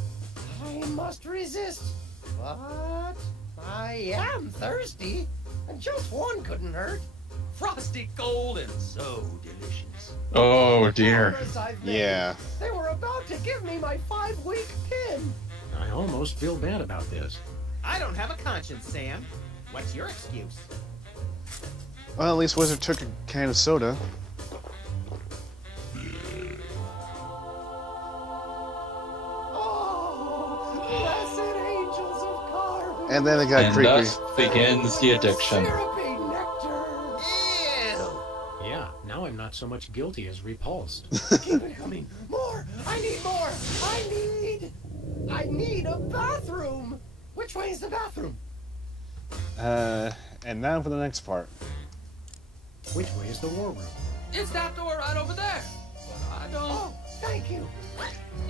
I must resist. But I am thirsty, and just one couldn't hurt. Frosty cold and so delicious. Oh dear. Yeah. They were about to give me my 5-week pin. I almost feel bad about this. I don't have a conscience, Sam. What's your excuse? Well, at least Wizard took a can of soda. Oh, blessed angels of carbon. And then it got And creepy. thus begins the addiction. Syrupy nectar. Ew. Yeah, now I'm not so much guilty as repulsed. Keep it coming. More. I need more. I need a bathroom. Which way is the bathroom? And now for the next part. Which way is the war room? It's that door right over there. But I don't. Oh, thank you.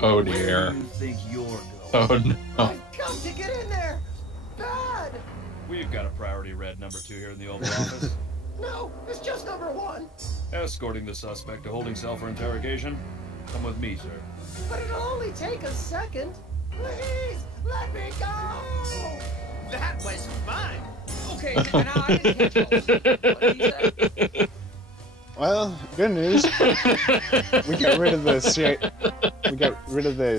Oh dear. Where do you think you're going? Oh no. I've got to get in there. Bad. We've got a priority red number 2 here in the Oval Office. No, it's just number 1. Escorting the suspect to holding cell for interrogation. Come with me, sir. But it'll only take a second. Please, let me go. That was fun. Okay, now I didn't catch what he said. Well, good news. We got rid of the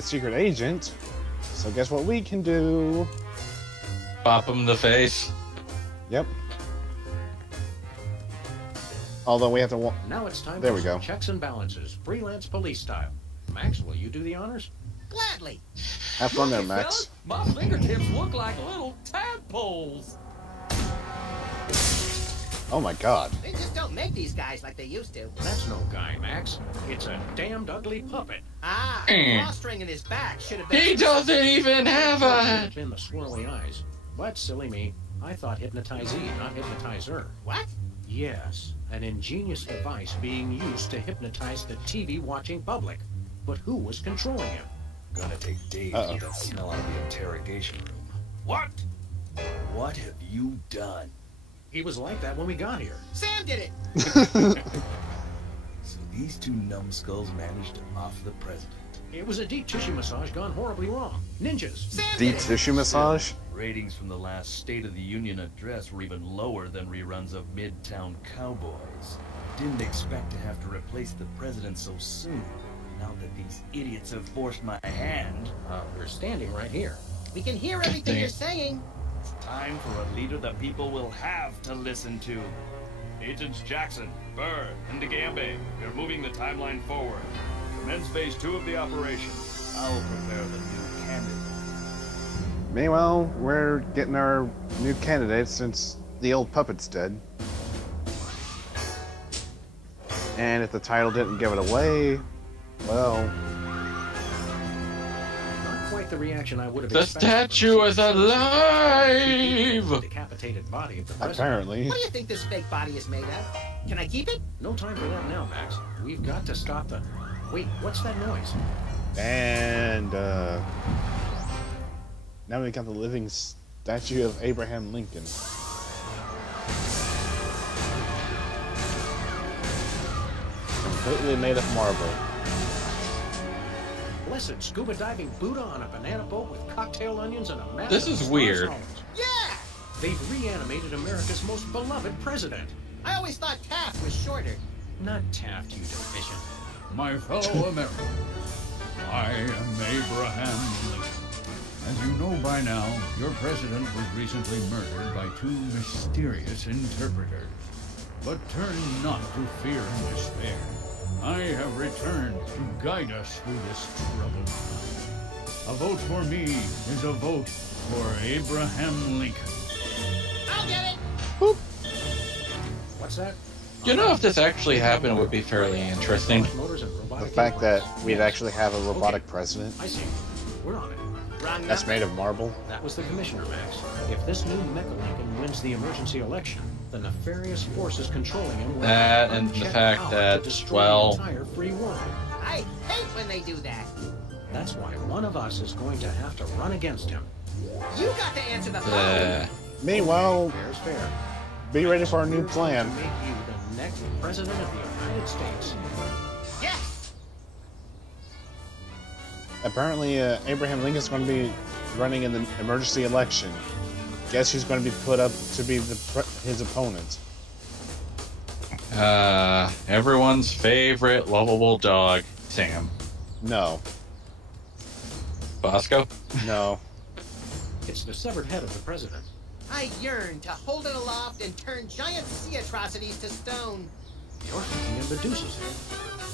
secret agent. So guess what we can do? Pop him in the face. Yep. Although we have to. Now it's time There for we go. some checks and balances, freelance police style. Max, will you do the honors? Gladly. Have fun there, Look, Max. fellas, my fingertips look like little tadpoles. Oh my god. They just don't make these guys like they used to. That's no guy, Max. It's a damned ugly puppet. Ah, drawstring in his back should have been. He doesn't even have a. In the swirly eyes. But silly me, I thought hypnotizee, not hypnotizer. What? Yes, an ingenious device being used to hypnotize the TV-watching public. But who was controlling him? Gonna take days to get that smell out of the interrogation room. What? What have you done? He was like that when we got here. Sam did it. So these 2 numbskulls managed to off the president. It was a deep tissue massage gone horribly wrong. Ninjas. Deep tissue massage? Ratings from the last State of the Union address were even lower than reruns of Midtown Cowboys. Didn't expect to have to replace the president so soon. Now that these idiots have forced my hand. We're standing right here. We can hear everything you're saying. It's time for a leader that people will have to listen to. Agents Jackson, Burr, and DeGambe, you're moving the timeline forward. Commence phase 2 of the operation. I'll prepare the new candidate. Meanwhile, we're getting our new candidate since the old puppet's dead. And if the title didn't give it away, well... Not quite the reaction I would have The expected. statue is alive! The decapitated body of the president. Apparently. What do you think this fake body is made of? Can I keep it? No time for that now, Max. We've got to stop the... Wait, what's that noise? And, now we got the living statue of Abraham Lincoln. Completely made of marble. Blessed scuba diving Buddha on a banana boat with cocktail onions and a massive... This is weird. Yeah! They've reanimated America's most beloved president. I always thought Taft was shorter. Not Taft, you deficient. My fellow Americans, I am Abraham Lincoln. As you know by now, your president was recently murdered by 2 mysterious interpreters. But turn not to fear and despair. I have returned to guide us through this troubled time. A vote for me is a vote for Abraham Lincoln. I'll get it. What's that? You know, if this actually happened, it would be fairly interesting. The fact that we'd actually have a robotic president. I see. We're on it. That's made of marble. That was the commissioner, Max. If this new Mecha Lincoln wins the emergency election, the nefarious forces controlling him will That and the fact that, well, the entire free world. I hate when they do that. That's why one of us is going to have to run against him. You got to answer the phone. Meanwhile, Fair's fair. be ready for our new plan. Make you the next president of the United States. Yes. Apparently, Abraham Lincoln's going to be running in the emergency election. Guess who's going to be put up to be his opponent? Everyone's favorite lovable dog, Sam. No. Bosco? No. It's the severed head of the president. I yearn to hold it aloft and turn giant sea atrocities to stone. You're thinking of Medusa's head.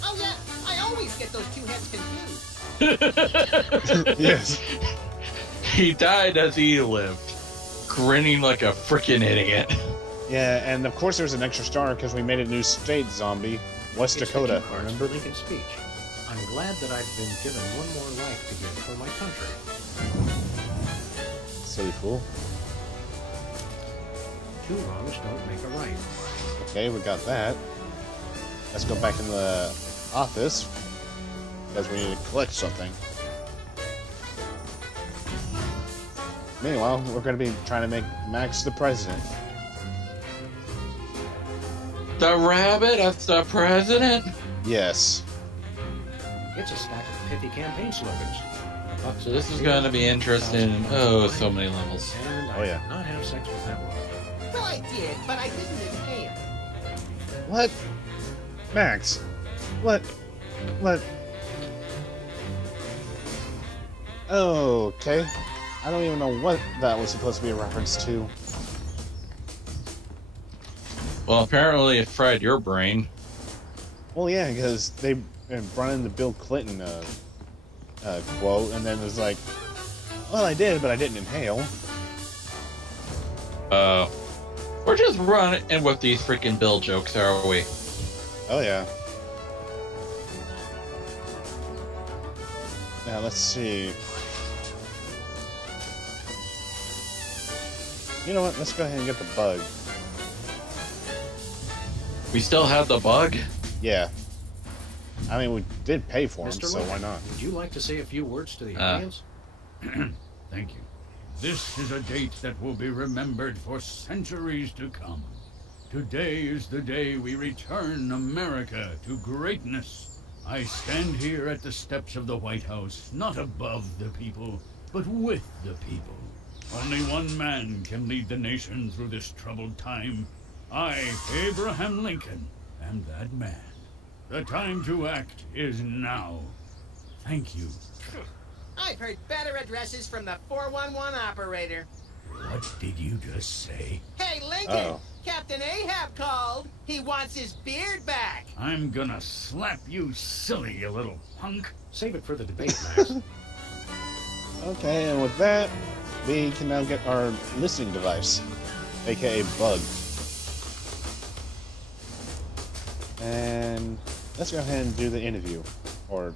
Oh yeah, I always get those two heads confused. Yes. He died as he lived, grinning like a freaking idiot. Yeah, and of course there's an extra star because we made a new state, zombie. West Dakota, remember? Lincoln's speech. I'm glad that I've been given one more life to give for my country. Silly fool. Two wrongs don't make a right. Okay, we got that. Let's go back in the office because we need to collect something. Meanwhile, we're going to be trying to make Max the president. The rabbit as the president? Yes. It's a stack of pithy campaign slogans. So this is going to be interesting in, oh, so many levels. And I did not have sex with that woman. Well, I did, but I didn't inhale. What? Max? What? Okay. I don't even know what that was supposed to be a reference to. Well, apparently it fried your brain. Well, yeah, because they brought in the Bill Clinton quote, and then it was like, well, I did, but I didn't inhale. We're just running with these freaking Bill jokes, are we? Oh, yeah. Now, let's see. You know what? Let's go ahead and get the bug. We still have the bug? Yeah. I mean, we did pay for him, Mr. so Lincoln, why not? Would you like to say a few words to the audience? Thank you. This is a date that will be remembered for centuries to come. Today is the day we return America to greatness. I stand here at the steps of the White House, not above the people, but with the people. Only one man can lead the nation through this troubled time. I, Abraham Lincoln, am that man. The time to act is now. Thank you. I've heard better addresses from the 411 operator. What did you just say? Hey, Lincoln! Captain Ahab called. He wants his beard back. I'm gonna slap you silly, you little punk. Save it for the debate, Max. Okay, and with that, we can now get our listening device, aka bug. And let's go ahead and do the interview, or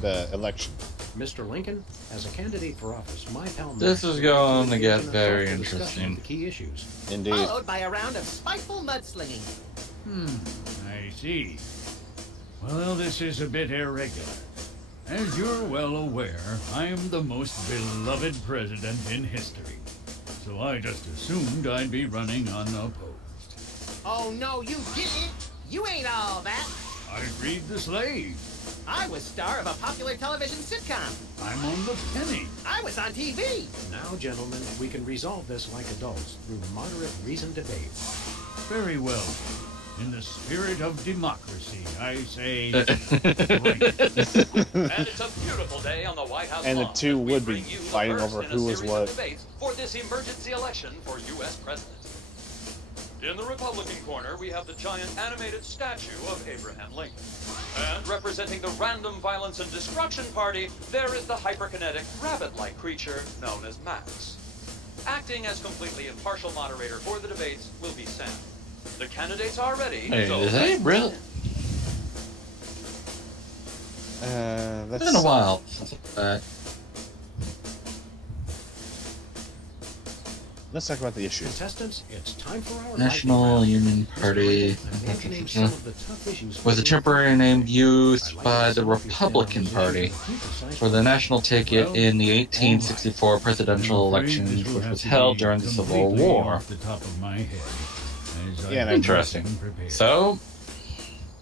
the election. Mr. Lincoln, as a candidate for office, my pal This is going to get very interesting. The key issues. Indeed. Followed by a round of spiteful mudslinging. I see. Well, this is a bit irregular. As you're well aware, I'm the most beloved president in history. So I just assumed I'd be running unopposed. Oh, no, you didn't. You ain't all that. I freed the slave. I was star of a popular television sitcom. I'm on the penny. I was on TV. Now, gentlemen, we can resolve this like adults through moderate reasoned debate. Very well. In the spirit of democracy, I say... And it's a beautiful day on the White House And the lawn two as we would be bring you the fighting first over in a who was series what. of debates for this emergency election for U.S. president. In the Republican corner, we have the giant animated statue of Abraham Lincoln. And representing the Random Violence and Destruction Party, there is the hyperkinetic, rabbit-like creature known as Max. Acting as completely impartial moderator for the debates will be Sam. The candidates are ready. Hey, so is that really? That's It's been a while since let's talk about the issues. Contestants, it's time for our National Union Party was a temporary name used by the Republican Party for the national ticket in the 1864 presidential election, which was held during the Civil War. Off the top of my head, Yeah, Interesting. So,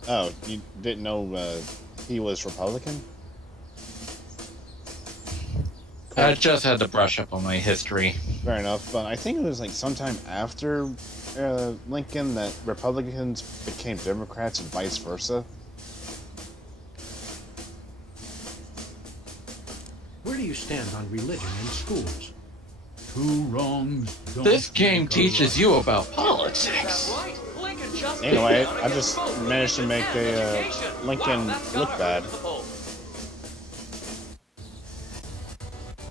oh, you didn't know he was Republican? I just had to brush up on my history. Fair enough, but I think it was like sometime after Lincoln that Republicans became Democrats and vice versa. Where do you stand on religion in schools? Two wrongs don't This game make a teaches right. you about politics. Anyway, I just managed to make a Lincoln look bad.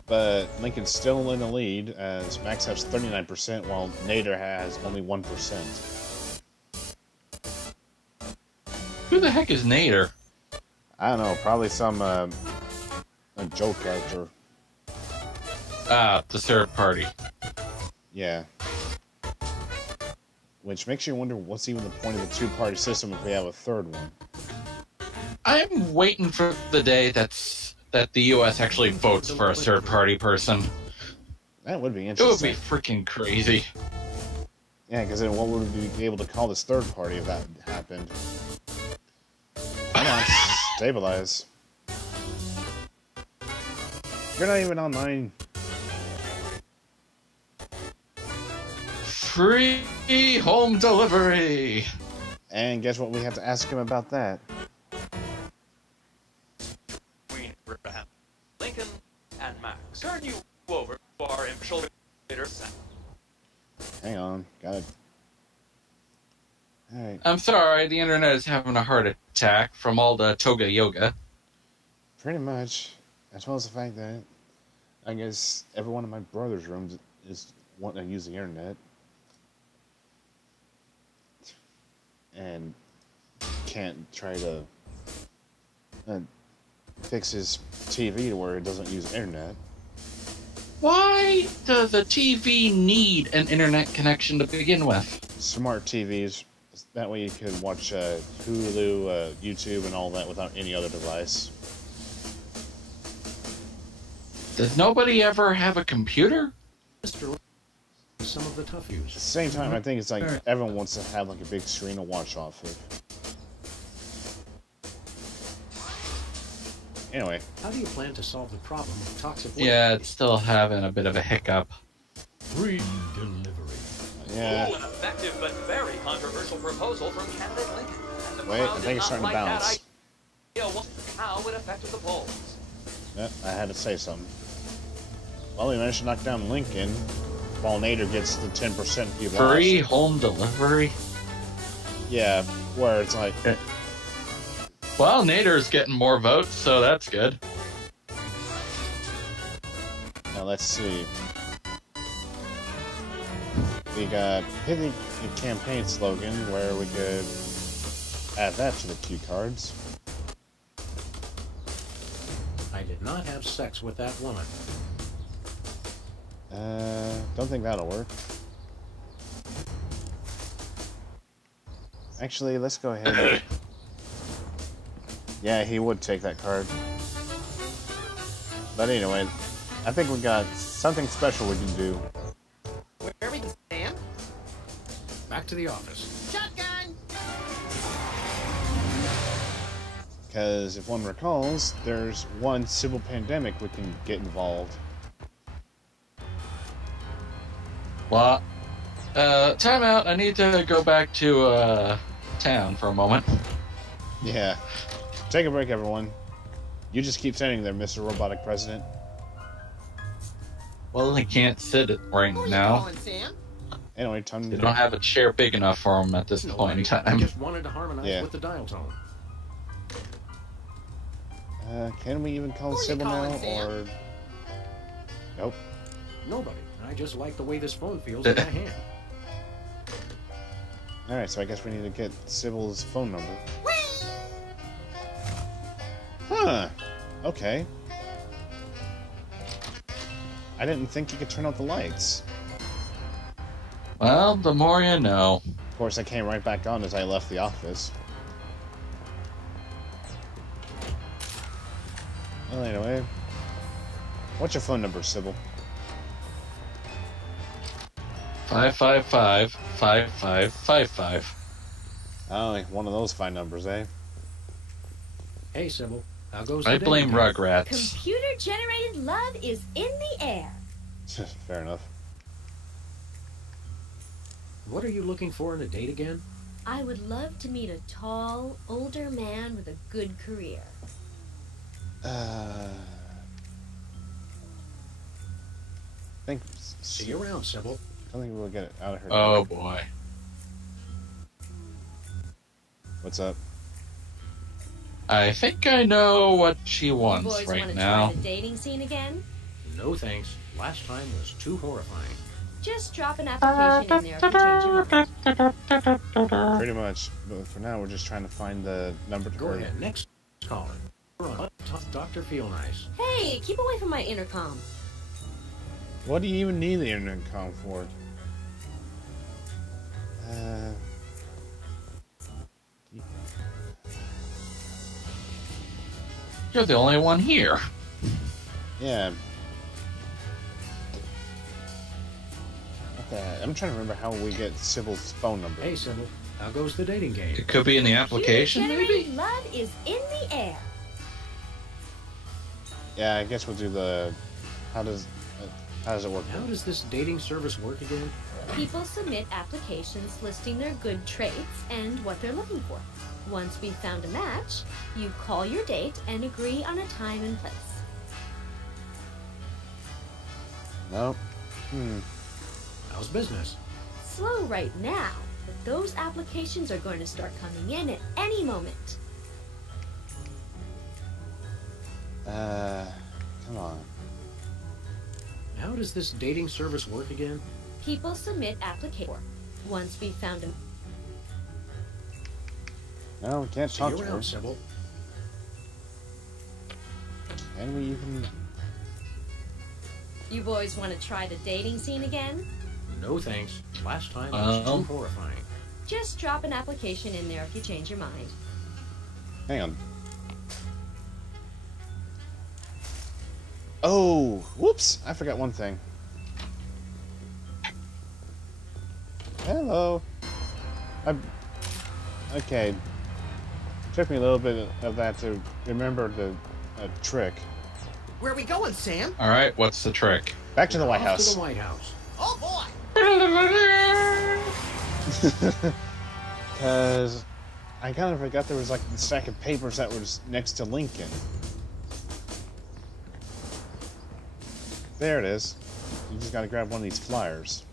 But Lincoln's still in the lead, as Max has 39%, while Nader has only 1%. Who the heck is Nader? I don't know, probably some a joke character. Ah, the third party. Yeah. Which makes you wonder what's even the point of the two-party system if we have a third one. I'm waiting for the day that the U.S. actually votes for a third-party person. That would be It would interesting. be freaking crazy. Yeah, because then what would we be able to call this third party if that happened? Come on, stabilize. You're not even online. Free home delivery! And guess what? We have to ask him about that. Queen Abraham Lincoln and Max. Turn you over to our infiltrator. Hang on, got it. Alright. I'm sorry, the internet is having a heart attack from all the toga yoga. Pretty much. As well as the fact that I guess every one of my brother's rooms is wanting to use the internet. And can't try to fix his TV to where it doesn't use internet. Why does a TV need an internet connection to begin with? Smart TVs. That way you can watch Hulu, YouTube, and all that without any other device. Does nobody ever have a computer? Some of the tough views. At the same time, I think it's like everyone wants to have like a big screen to watch off of. Anyway. How do you plan to solve the problem of toxic waste? Yeah, it's still having a bit of a hiccup. Free delivery. Yeah. An effective but very controversial proposal from candidate Lincoln. And the Wait, I crowd think did it's starting not to like that bounce. idea. How it affected the polls. Yep, I had to say something. Well, we managed to knock down Lincoln, while Nader gets the 10% he lost. Free home delivery? Yeah, where it's like... Well, Nader's getting more votes, so that's good. Now let's see. We got pithy campaign slogan where we could add that to the cue cards. I did not have sex with that woman. Don't think that'll work. Actually, let's go ahead and... Yeah, he would take that card. But anyway, I think we got something special we can do. Where we stand? Back to the office. Shotgun! Because if one recalls, there's one civil pandemic we can get involved. Well, time out. I need to go back to, town for a moment. Yeah. Take a break, everyone. You just keep standing there, Mr. Robotic President. Well, he can't sit it right now. Anyway, time They to... don't have a chair big enough for him at this point in I time. just wanted to harmonize Yeah. with the dial tone. Can we even call civil now, or... Nope. Nobody. I just like the way this phone feels in my hand. Alright, so I guess we need to get Sybil's phone number. Huh. Okay. I didn't think you could turn out the lights. Well, the more you know. Of course, I came right back on as I left the office. Well, anyway. What's your phone number, Sybil? 555-5555. Oh, one of those fine numbers, eh? Hey, Sybil. How goes I the blame day? Rugrats. Computer-generated love is in the air. Fair enough. What are you looking for in a date again? I would love to meet a tall, older man with a good career. See you around, Sybil. I think we'll get it out of her. Oh, boy. What's up? I think I know what she You wants boys right want to now. try the dating scene again? No thanks. Last time was too horrifying. Just drop an application in there if you change your mind. Pretty much. But for now, we're just trying to find the number to Go her. ahead. Next caller. We're on Tough Dr. Feel Nice. Hey, keep away from my intercom. What do you even need the intercom for? You're the only one here. Yeah. Okay, I'm trying to remember how we get Sybil's phone number. Hey, Sybil. How goes the dating game? It could be in the application, maybe? Computer-generated love is in the air. Yeah, I guess we'll do the. How does it work? How does this dating service work again? People submit applications listing their good traits and what they're looking for. Once we've found a match, you call your date and agree on a time and place. Nope. How's business? Slow right now, but those applications are going to start coming in at any moment. Come on. How does this dating service work again? People submit applications. Once we've found a... No, we can't See talk you to her. around, Sybil. Can we even? You boys want to try the dating scene again? No thanks. Last time was too horrifying. Just drop an application in there if you change your mind. Hang on. Oh, whoops! I forgot one thing. Hello. Okay. Took me a little bit of that to remember the trick. Where are we going, Sam? All right, what's the trick? Back to the White Off House. to the White House. Oh boy! Because I kind of forgot there was like a stack of papers that was next to Lincoln. There it is. You just gotta grab one of these flyers.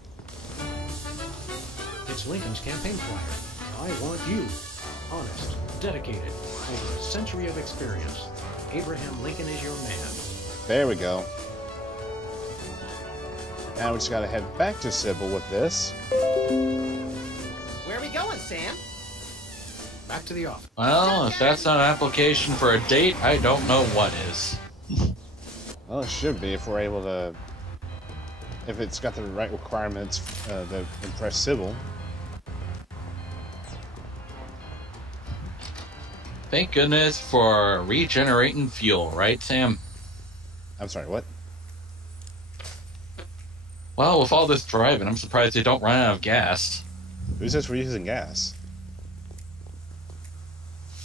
It's Lincoln's campaign flyer. I want you. Honest, dedicated, over a century of experience. Abraham Lincoln is your man. There we go. Now we just gotta head back to Sybil with this. Where are we going, Sam? Back to the office. Well, if that's not an application for a date, I don't know what is. Well, it should be if we're able to... If it's got the right requirements that impress Sybil. Thank goodness for regenerating fuel, right, Sam? I'm sorry, what? Well, with all this driving, I'm surprised they don't run out of gas. Who says we're using gas?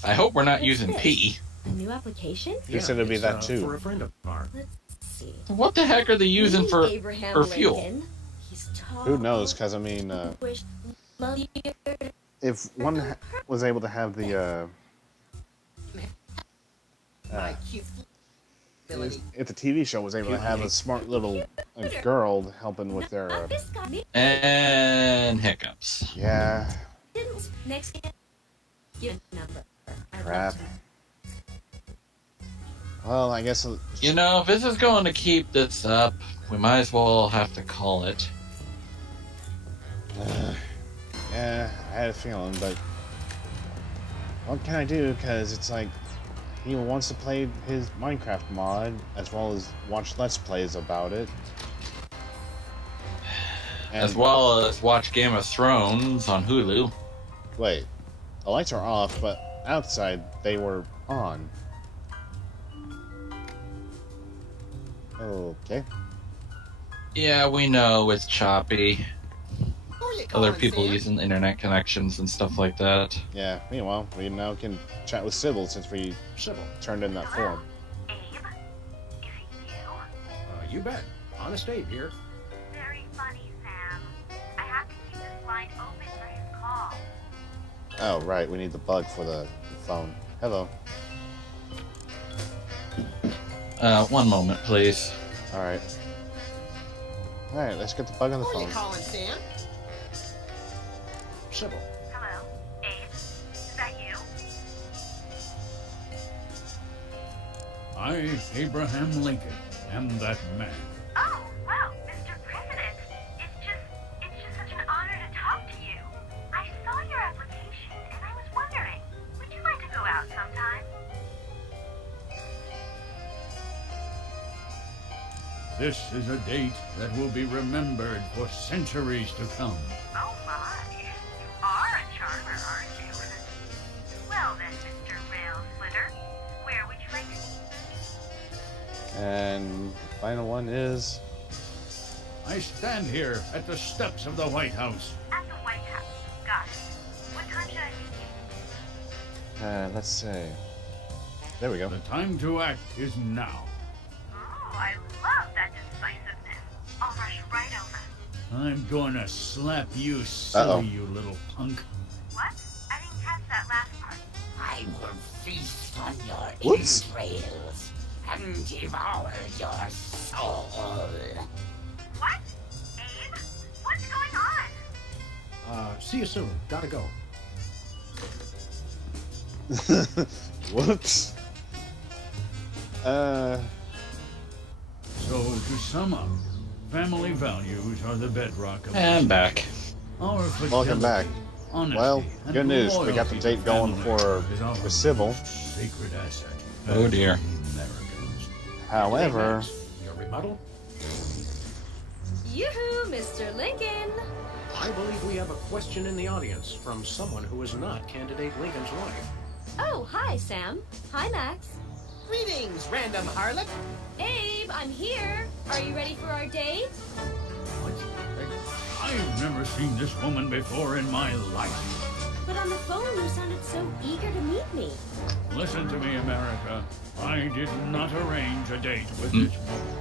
I hope we're not What's using this? pee. A new application? Who said it'd be it's, that too? For a friend of ours. Let's see. What the heck are they using for Abraham fuel? Lincoln. He's tall. Who knows? Because I mean, Wish, love you. if one was able to have the My cute ability. if the TV show was able to have a smart little girl helping with their And hiccups. yeah, Next, give a number. crap. Well, I guess You know, if this is going to keep this up, we might as well have to call it. yeah. I had a feeling, but what can I do? Because it's like he wants to play his Minecraft mod as well as watch Let's Plays about it. And as well as watch Game of Thrones on Hulu. wait, the lights are off, but outside they were on. Okay. Yeah, we know it's choppy. you Other calling, people Sam? using internet connections and stuff like that. Yeah, meanwhile, we now can chat with Sybil since we turned in that form. You bet. Honest Abe here. Very funny, Sam. I have to keep this line open for his call. Oh, right, we need the bug for the phone. Hello. One moment, please. Alright. Alright, let's get the bug on the Who are phone. you calling, Sam? Sybil. Hello? Abe? Is that you? I, Abraham Lincoln, am that man. Oh, well, Mr. President. It's just such an honor to talk to you. I saw your application, and I was wondering, would you like to go out sometime? This is a date that will be remembered for centuries to come. Oh my, you are a charmer, aren't you? Well then, Mr. Rail Splitter, where would you like to meet? And the final one is... I stand here at the steps of the White House. At the White House. Got it. What time should I meet you? let's see. There we go. The time to act is now. Oh, I love that decisiveness. I'll rush right over. I'm gonna slap you silly, you little punk. What? I didn't catch that last part. I will feast on your Whoops. entrails and devour your soul. What? Abe? What's going on? See you soon. Gotta go. Whoops. So, to sum up, family values are the bedrock of And back. our Welcome back. honesty, Well, and good news. We got the loyalty date to going family for is our Sybil. sacred asset. Oh dear. Americans. However, Your rebuttal? Yoo-hoo, Mr. Lincoln! I believe we have a question in the audience from someone who is not candidate Lincoln's wife. Oh, hi, Sam. Hi, Max. Greetings, random harlot. Abe, I'm here. Are you ready for our date? I've never seen this woman before in my life. But on the phone, you sounded so eager to meet me. Listen to me, America. I did not arrange a date with this woman.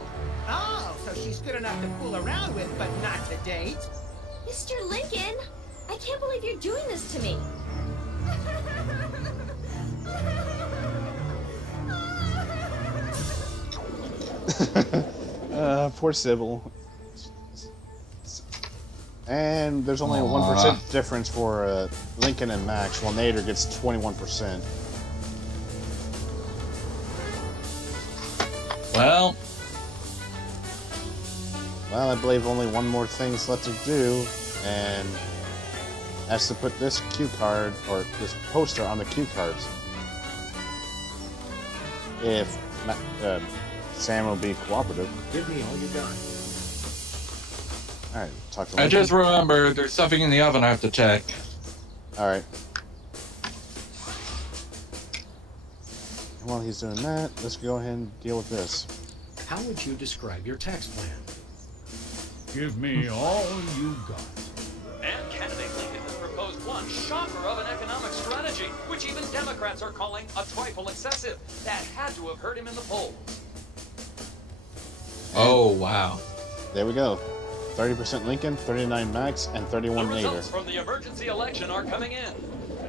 Oh, so she's good enough to fool around with, but not to date. Mr. Lincoln, I can't believe you're doing this to me. poor Sybil. And there's only a 1% difference for Lincoln and Max, while Nader gets 21%. Well, I believe only one more thing's left to do, and that's to put this cue card, or this poster on the cue cards. If Sam will be cooperative. Give me all you got. Alright, talk to I Lincoln. just remembered there's something in the oven I have to check. Alright. While he's doing that, let's go ahead and deal with this. How would you describe your tax plan? Give me all you got. And candidate Lincoln has proposed one shocker of an economic strategy, which even Democrats are calling a trifle excessive. That had to have hurt him in the polls. Oh, wow. There we go. 30% Lincoln, 39 Max, and 31 The results Nader. from the emergency election are coming in.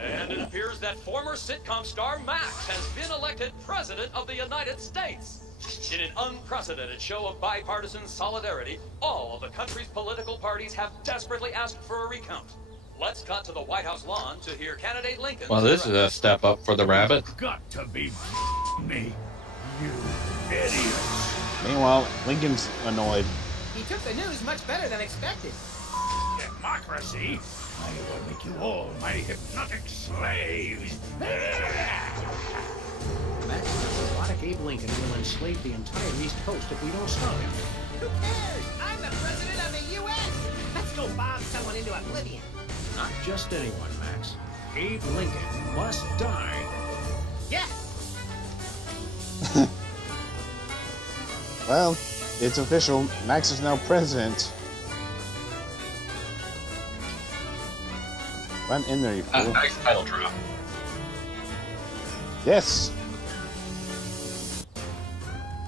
And it appears that former sitcom star Max has been elected President of the United States. In an unprecedented show of bipartisan solidarity, all of the country's political parties have desperately asked for a recount. Let's cut to the White House lawn to hear candidate Lincoln. Well, this is a step up for the rabbit. Got to be me, you idiots. Meanwhile, Lincoln's annoyed. He took the news much better than expected. Democracy? I will make you all my hypnotic slaves. Max, robotic Abe Lincoln will enslave the entire East Coast if we don't stop him. Who cares? I'm the president of the U.S. Let's go bomb someone into oblivion. Not just anyone, Max. Abe Lincoln must die. Yes. Well, it's official. Max is now president. Run in there, you fool. Nice title drop. Yes.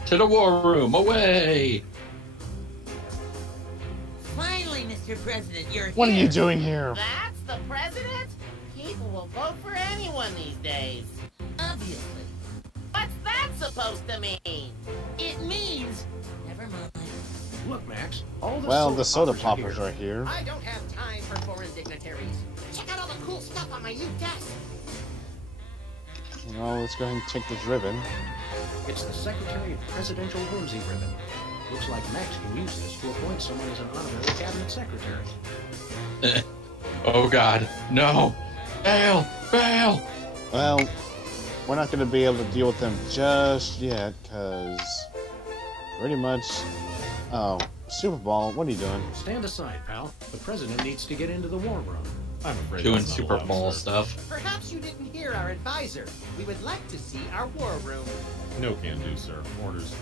To the war room, away! Finally, Mr. President, you're here. What are you doing here? That's the president? People will vote for anyone these days. Obviously. What's that supposed to mean? It means... Never mind. Look, Max, all the Well, the soda poppers poppers are here. I don't have time for foreign dignitaries. Check out all the cool stuff on my new desk. Well, let's go ahead and take this ribbon. It's the Secretary of Presidential Whimsy ribbon. Looks like Max can use this to appoint someone as an honorary cabinet secretary. Oh God, no! Bail! Bail! Well, we're not going to be able to deal with them just yet, because pretty much... Oh, Super Bowl, what are you doing? Stand aside, pal. The president needs to get into the war room. I'm afraid Doing that's not Super allowed, Bowl sir. stuff. Perhaps you didn't hear our advisor. We would like to see our war room. No can do, sir. Orders.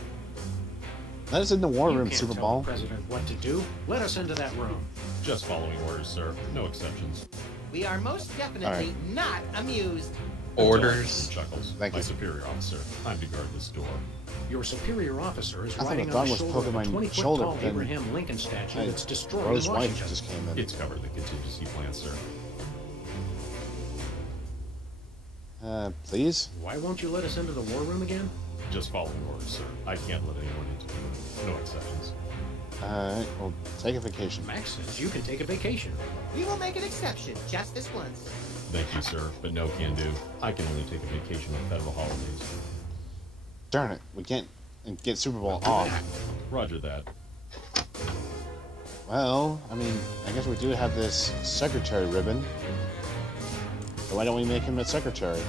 Let us in the war You room, can't Super tell Bowl. the president what to do. Let us into that room. Just following orders, sir. No exceptions. We are most definitely All right. not amused. Orders. Chuckles. Thank My you. superior officer. I'm to guard this door. Your superior officer is I thought riding the on dog the was shoulder poking of a my 20-foot shoulder, tall then Abraham Lincoln statue I- that's destroyed Rose in wife Washington. just came in. It's covered the contingency plan, sir. Please? Why won't you let us into the war room again? Just following orders, sir. I can't let anyone into the room. No exceptions. Alright, well, take a vacation. Max says you can take a vacation. We will make an exception just this once. Thank you, sir, but no can do. I can only take a vacation on federal holidays. Darn it, we can't get Super Bowl off. Roger that. Well, I mean, I guess we do have this secretary ribbon. So why don't we make him a secretary?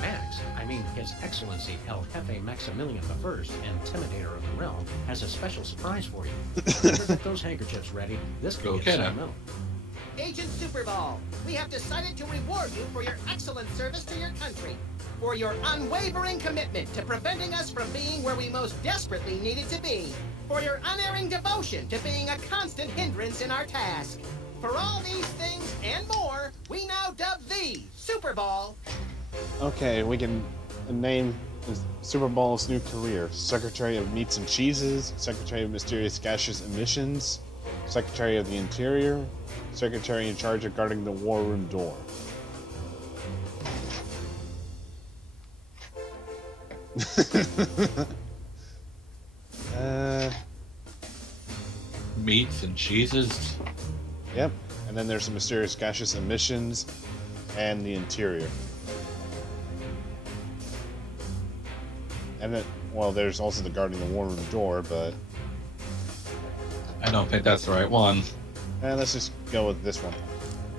Max, I mean His Excellency El Jefe Maximilian I, Intimidator of the Realm, has a special surprise for you. Better get those handkerchiefs ready. This could Go get get 'em. sentimental. Agent Superball, we have decided to reward you for your excellent service to your country, for your unwavering commitment to preventing us from being where we most desperately needed to be, for your unerring devotion to being a constant hindrance in our task. For all these things and more, we now dub thee Superball. Okay, we can name Super Bowl's new career. Secretary of Meats and Cheeses, Secretary of Mysterious Gaseous Emissions, Secretary of the Interior, Secretary in charge of guarding the war room door. Meats and cheeses. Yep, and then there's the Mysterious Gaseous Emissions and the Interior. And then, well, there's also the guarding the war room door, but I don't think that's the right one. let's just go with this one.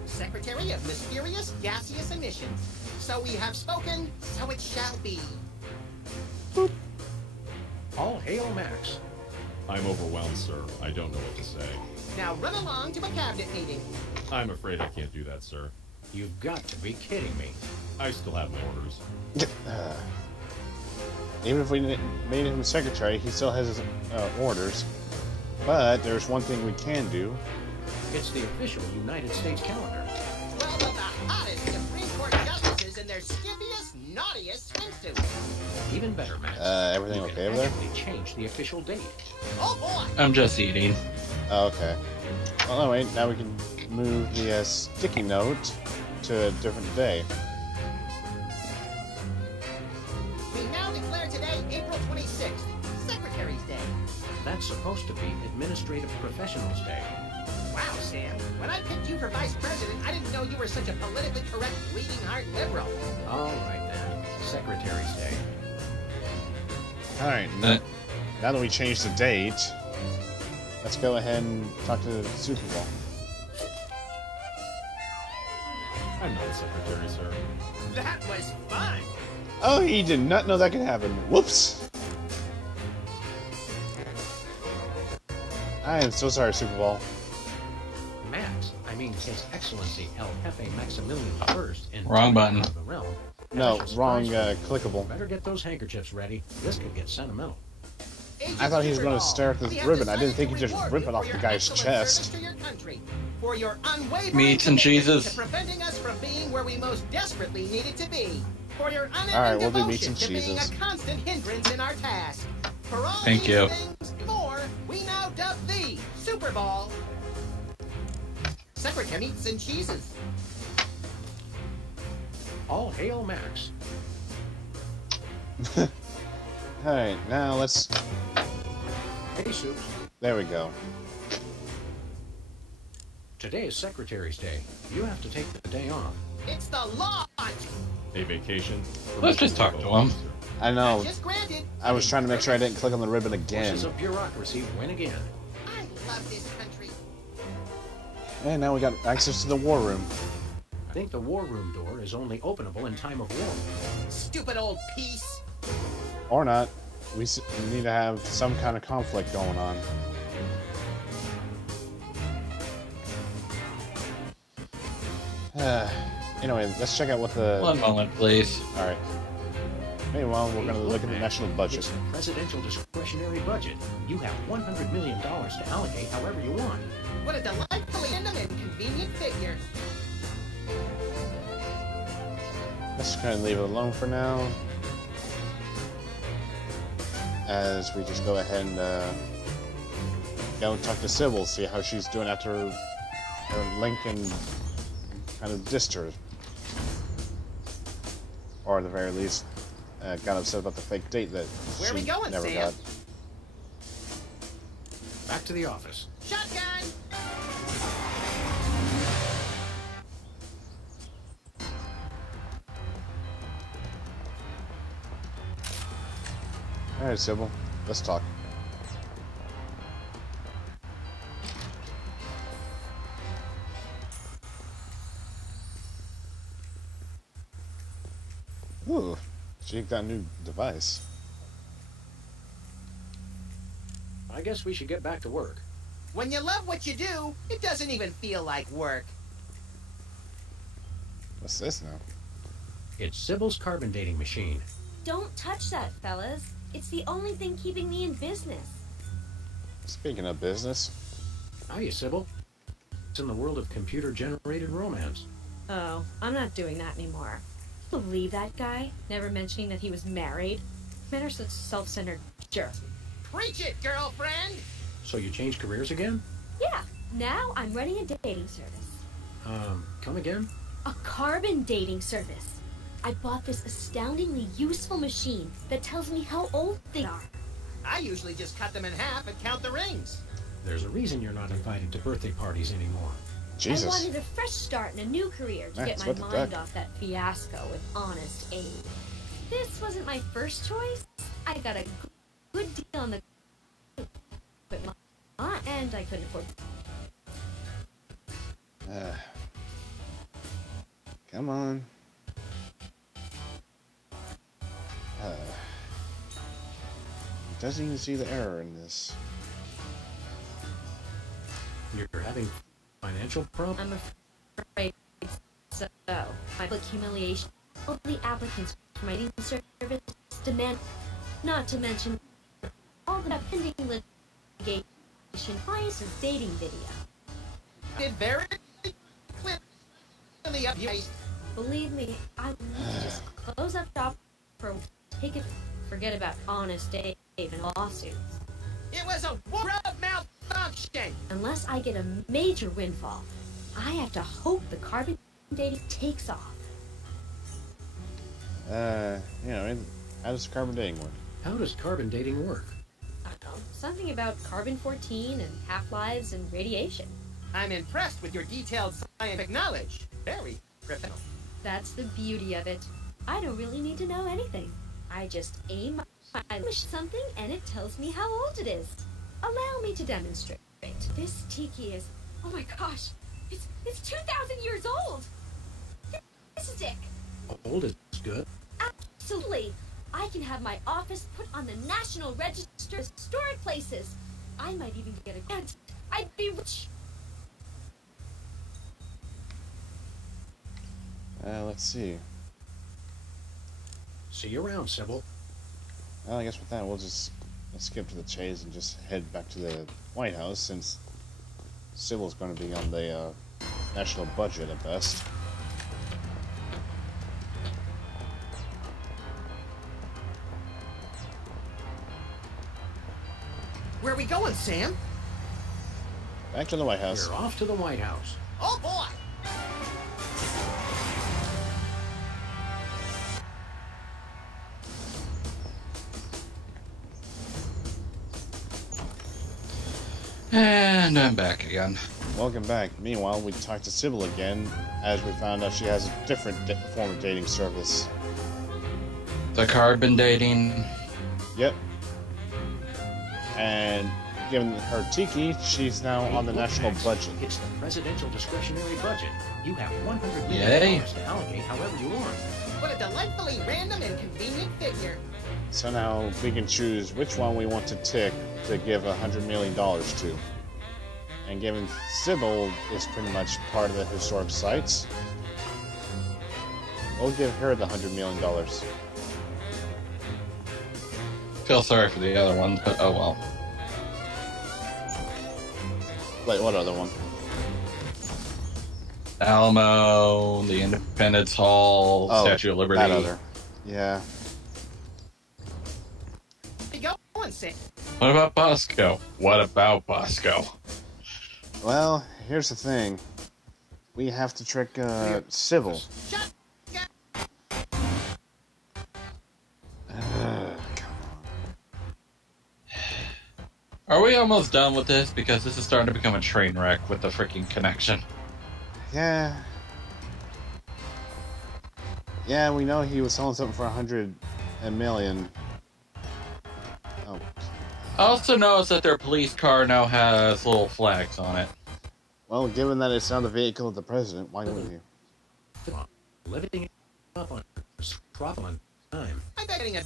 Secretary of Mysterious Gaseous Emissions. So we have spoken, so it shall be. All hail Max. I'm overwhelmed, sir. I don't know what to say. Now run along to a cabinet meeting. I'm afraid I can't do that, sir. You've got to be kidding me. I still have my orders. Even if we made him secretary, he still has his orders. But there's one thing we can do. It's the official United States calendar. 12 of the hottest Supreme Court justices in their skimpiest, naughtiest swimsuits. Even better, Max. Everything you can okay over there? actually change the official date. Oh boy! I'm just eating. Oh, okay. Well, anyway, now we can move the sticky note to a different day. We now declare today April 26th, Secretary's Day. That's supposed to be Administrative Professionals Day. Wow, Sam. When I picked you for Vice President, I didn't know you were such a politically correct, bleeding heart liberal. All right then. Secretary's Day. Alright, now that we changed the date, let's go ahead and talk to Super Bowl. Secretary, sir. That was fun! Oh, he did not know that could happen. Whoops! I am so sorry, Super Bowl. Max, I mean His Excellency El Jefe Maximilian First in Wrong button. the realm. No, has a wrong surprise for you. clickable. Better get those handkerchiefs ready. This could get sentimental. I thought he was going to stare at this We have ribbon. I didn't decided think to he'd just reward rip you it for off your the guy's excellent chest. service to your country, for your unwavering Meat and commitment cheeses. to preventing us from being where we most desperately needed to be, for your unending Alright, we'll do devotion meats and to being cheeses. a constant hindrance in our task. For all Thank these you. things and more, we now dub thee Super Bowl Secretary Meats and Cheeses. All hail Max. Alright, now let's... Hey, Soups. There we go. Today is Secretary's Day. You have to take the day off. It's the launch! A vacation. Let's just talk to him. I know. Just granted. I was trying to make sure I didn't click on the ribbon again. Forces of bureaucracy win again. I love this country. And now we got access to the war room. I think the war room door is only openable in time of war. Stupid old piece. Or not. We need to have some kind of conflict going on. Anyway, let's check out what the... One moment, please. Alright. Meanwhile, we're going to look at the national budget. It's the presidential discretionary budget. You have $100 million to allocate however you want. What a delightfully random and convenient figure. Let's kind of leave it alone for now. As we just go ahead and go and talk to Sybil, see how she's doing after her Lincoln kind of dissed her. Or at the very least, got upset about the fake date that Where she we going, never Sam? got. Back to the office. Shotgun! Alright, Sybil, let's talk. Ooh, she got a new device. I guess we should get back to work. When you love what you do, it doesn't even feel like work. What's this now? It's Sybil's carbon dating machine. Don't touch that, fellas. It's the only thing keeping me in business. Speaking of business. Hiya, Sybil. It's in the world of computer-generated romance. Oh, I'm not doing that anymore. Believe that guy? Never mentioning that he was married? Men are such self-centered jerks. Preach it, girlfriend! So you changed careers again? Yeah, now I'm running a dating service. Come again? A carbon dating service. I bought this astoundingly useful machine that tells me how old they are. I usually just cut them in half and count the rings. There's a reason you're not invited to birthday parties anymore. Jesus. I wanted a fresh start in a new career to Max, get my what the mind duck? off that fiasco with Honest Abe. This wasn't my first choice. I got a good deal on the equipment, and I couldn't afford. Come on. Doesn't even see the error in this. You're having financial problems? I'm afraid so. My public humiliation. All the applicants for my dating service demand, not to mention all the pending litigation. Bias is dating video. Did very clearly up. Believe me, I would just close up shop for take it. Forget about Honest Abe and lawsuits. It was a wardrobe malfunction. Unless I get a major windfall, I have to hope the carbon dating takes off. You know, how does carbon dating work? How does carbon dating work? I don't know, something about carbon-14 and half-lives and radiation. I'm impressed with your detailed scientific knowledge. Very professional. That's the beauty of it. I don't really need to know anything. I just aim my wish something and it tells me how old it is. Allow me to demonstrate. This tiki is, oh my gosh, it's 2,000 years old. This is Dick. Old is good. Absolutely. I can have my office put on the National Register of Historic Places. I might even get a grant. I'd be rich. Let's see. See you around, Sybil. Well, I guess with that, let's skip to the chase and just head back to the White House, since Sybil's going to be on the national budget at best. Where are we going, Sam? Back to the White House. We're off to the White House. Oh, boy! And I'm back again. Welcome back. Meanwhile, we talked to Sybil again, as we found out she has a different form of dating service. The carbon dating. Yep. And given her tiki, she's now on the national budget. It's the presidential discretionary budget. You have $100 Yay. million to allocate however you want. What a delightfully random and convenient figure. So now we can choose which one we want to tick to give $100 million to. And given Sybil is pretty much part of the historic sites, we'll give her the $100 million. Feel sorry for the other one, but oh well. Wait, what other one? Alamo, the Independence Hall, Statue of Liberty. That other. Yeah. Where you going, Sam? What about Bosco? What about Bosco? Well, here's the thing. We have to trick Sybil. Shut Are we almost done with this? Because this is starting to become a train wreck with the freaking connection. Yeah. Yeah, we know he was selling something for $100 million. Oh. I also noticed that their police car now has little flags on it. Well, given that it's now the vehicle of the president, why wouldn't you? Living up on problem time. I'm betting a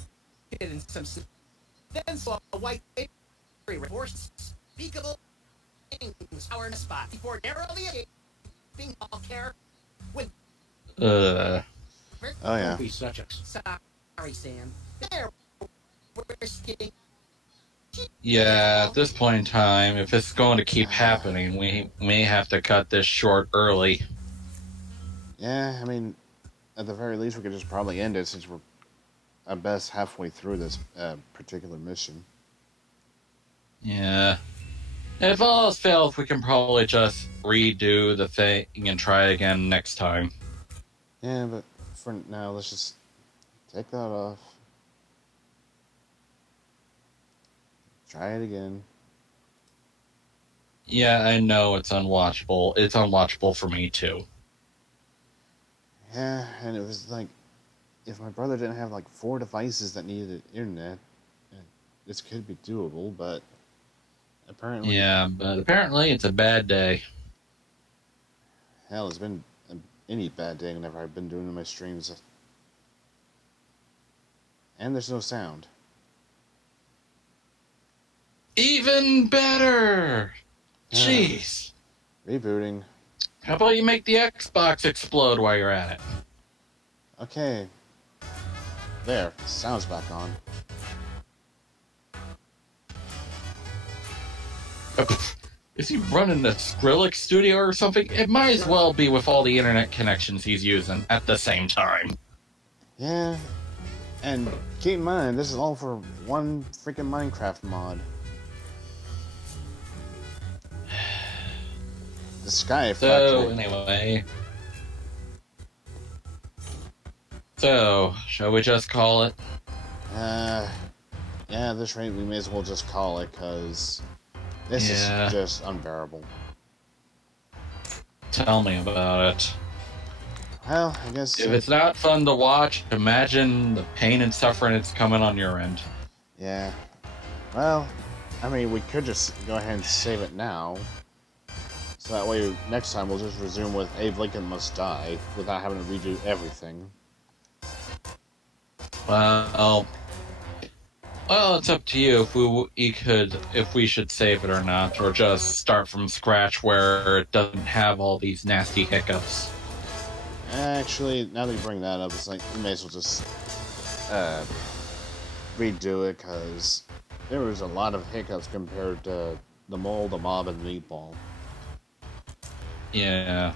kid in some then saw a white paper report unspeakable things our spot before narrowly being all care with Oh yeah. Don't be such a... Sorry, Sam. There we're skidding. Yeah, at this point in time, if it's going to keep happening, we may have to cut this short early. Yeah, I mean, at the very least, we could just probably end it, since we're at best halfway through this particular mission. Yeah. If all else fails, we can probably just redo the thing and try again next time. Yeah, but for now, let's just take that off. Try it again. Yeah, I know it's unwatchable. It's unwatchable for me, too. Yeah, and it was like, if my brother didn't have like 4 devices that needed internet, this could be doable, but apparently... Yeah, but apparently it's a bad day. Hell, it's been any bad day whenever I've been doing my streams. And there's no sound. Even better! Jeez. Rebooting. How about you make the Xbox explode while you're at it? Okay. There, sound's back on. Is he running the Skrillex studio or something? It might as well be with all the internet connections he's using at the same time. Yeah. And keep in mind, this is all for one freaking Minecraft mod. The Sky So, anyway. So, shall we just call it? Yeah, at this rate, we may as well just call it, because this is just unbearable. Tell me about it. Well, I guess... If it's not fun to watch, imagine the pain and suffering it's coming on your end. Yeah. Well, I mean, we could just go ahead and save it now. So that way, next time we'll just resume with Abe Lincoln Must Die without having to redo everything. Well, it's up to you if we should save it or not, or just start from scratch where it doesn't have all these nasty hiccups. Actually, now that you bring that up, it's like we may as well just redo it, because there was a lot of hiccups compared to the Mole, the Mob, and the Meatball. Yeah.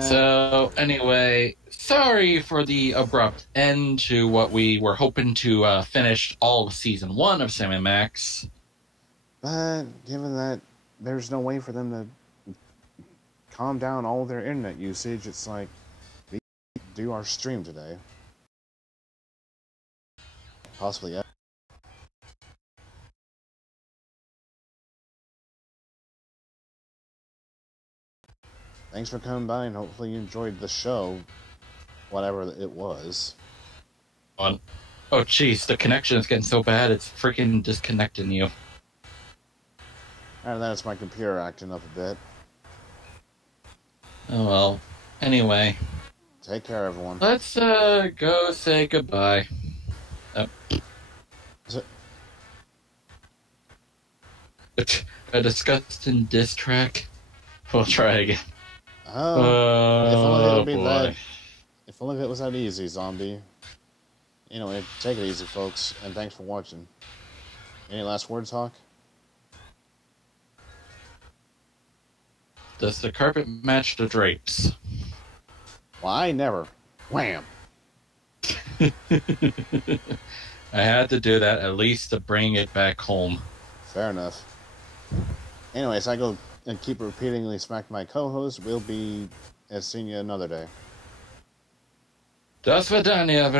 So, anyway, sorry for the abrupt end to what we were hoping to finish all of Season 1 of Sam & Max. But, given that there's no way for them to calm down all their internet usage, it's like, we do our stream today. Possibly, yeah. Thanks for coming by, and hopefully you enjoyed the show, whatever it was. Oh, jeez, the connection is getting so bad, it's freaking disconnecting you. After that, it's my computer acting up a bit. Oh, well. Anyway. Take care, everyone. Let's, go say goodbye. Oh. A disgusting diss track? We'll try again. Oh, if only it would be boy. that. If only it was that easy, zombie. Anyway, take it easy, folks, and thanks for watching. Any last words, Hawk? Does the carpet match the drapes? Well, I never. Wham! I had to do that at least to bring it back home. Fair enough. Anyways, I go and keep repeatedly smack my co-host. We'll be seeing you another day. До свидания,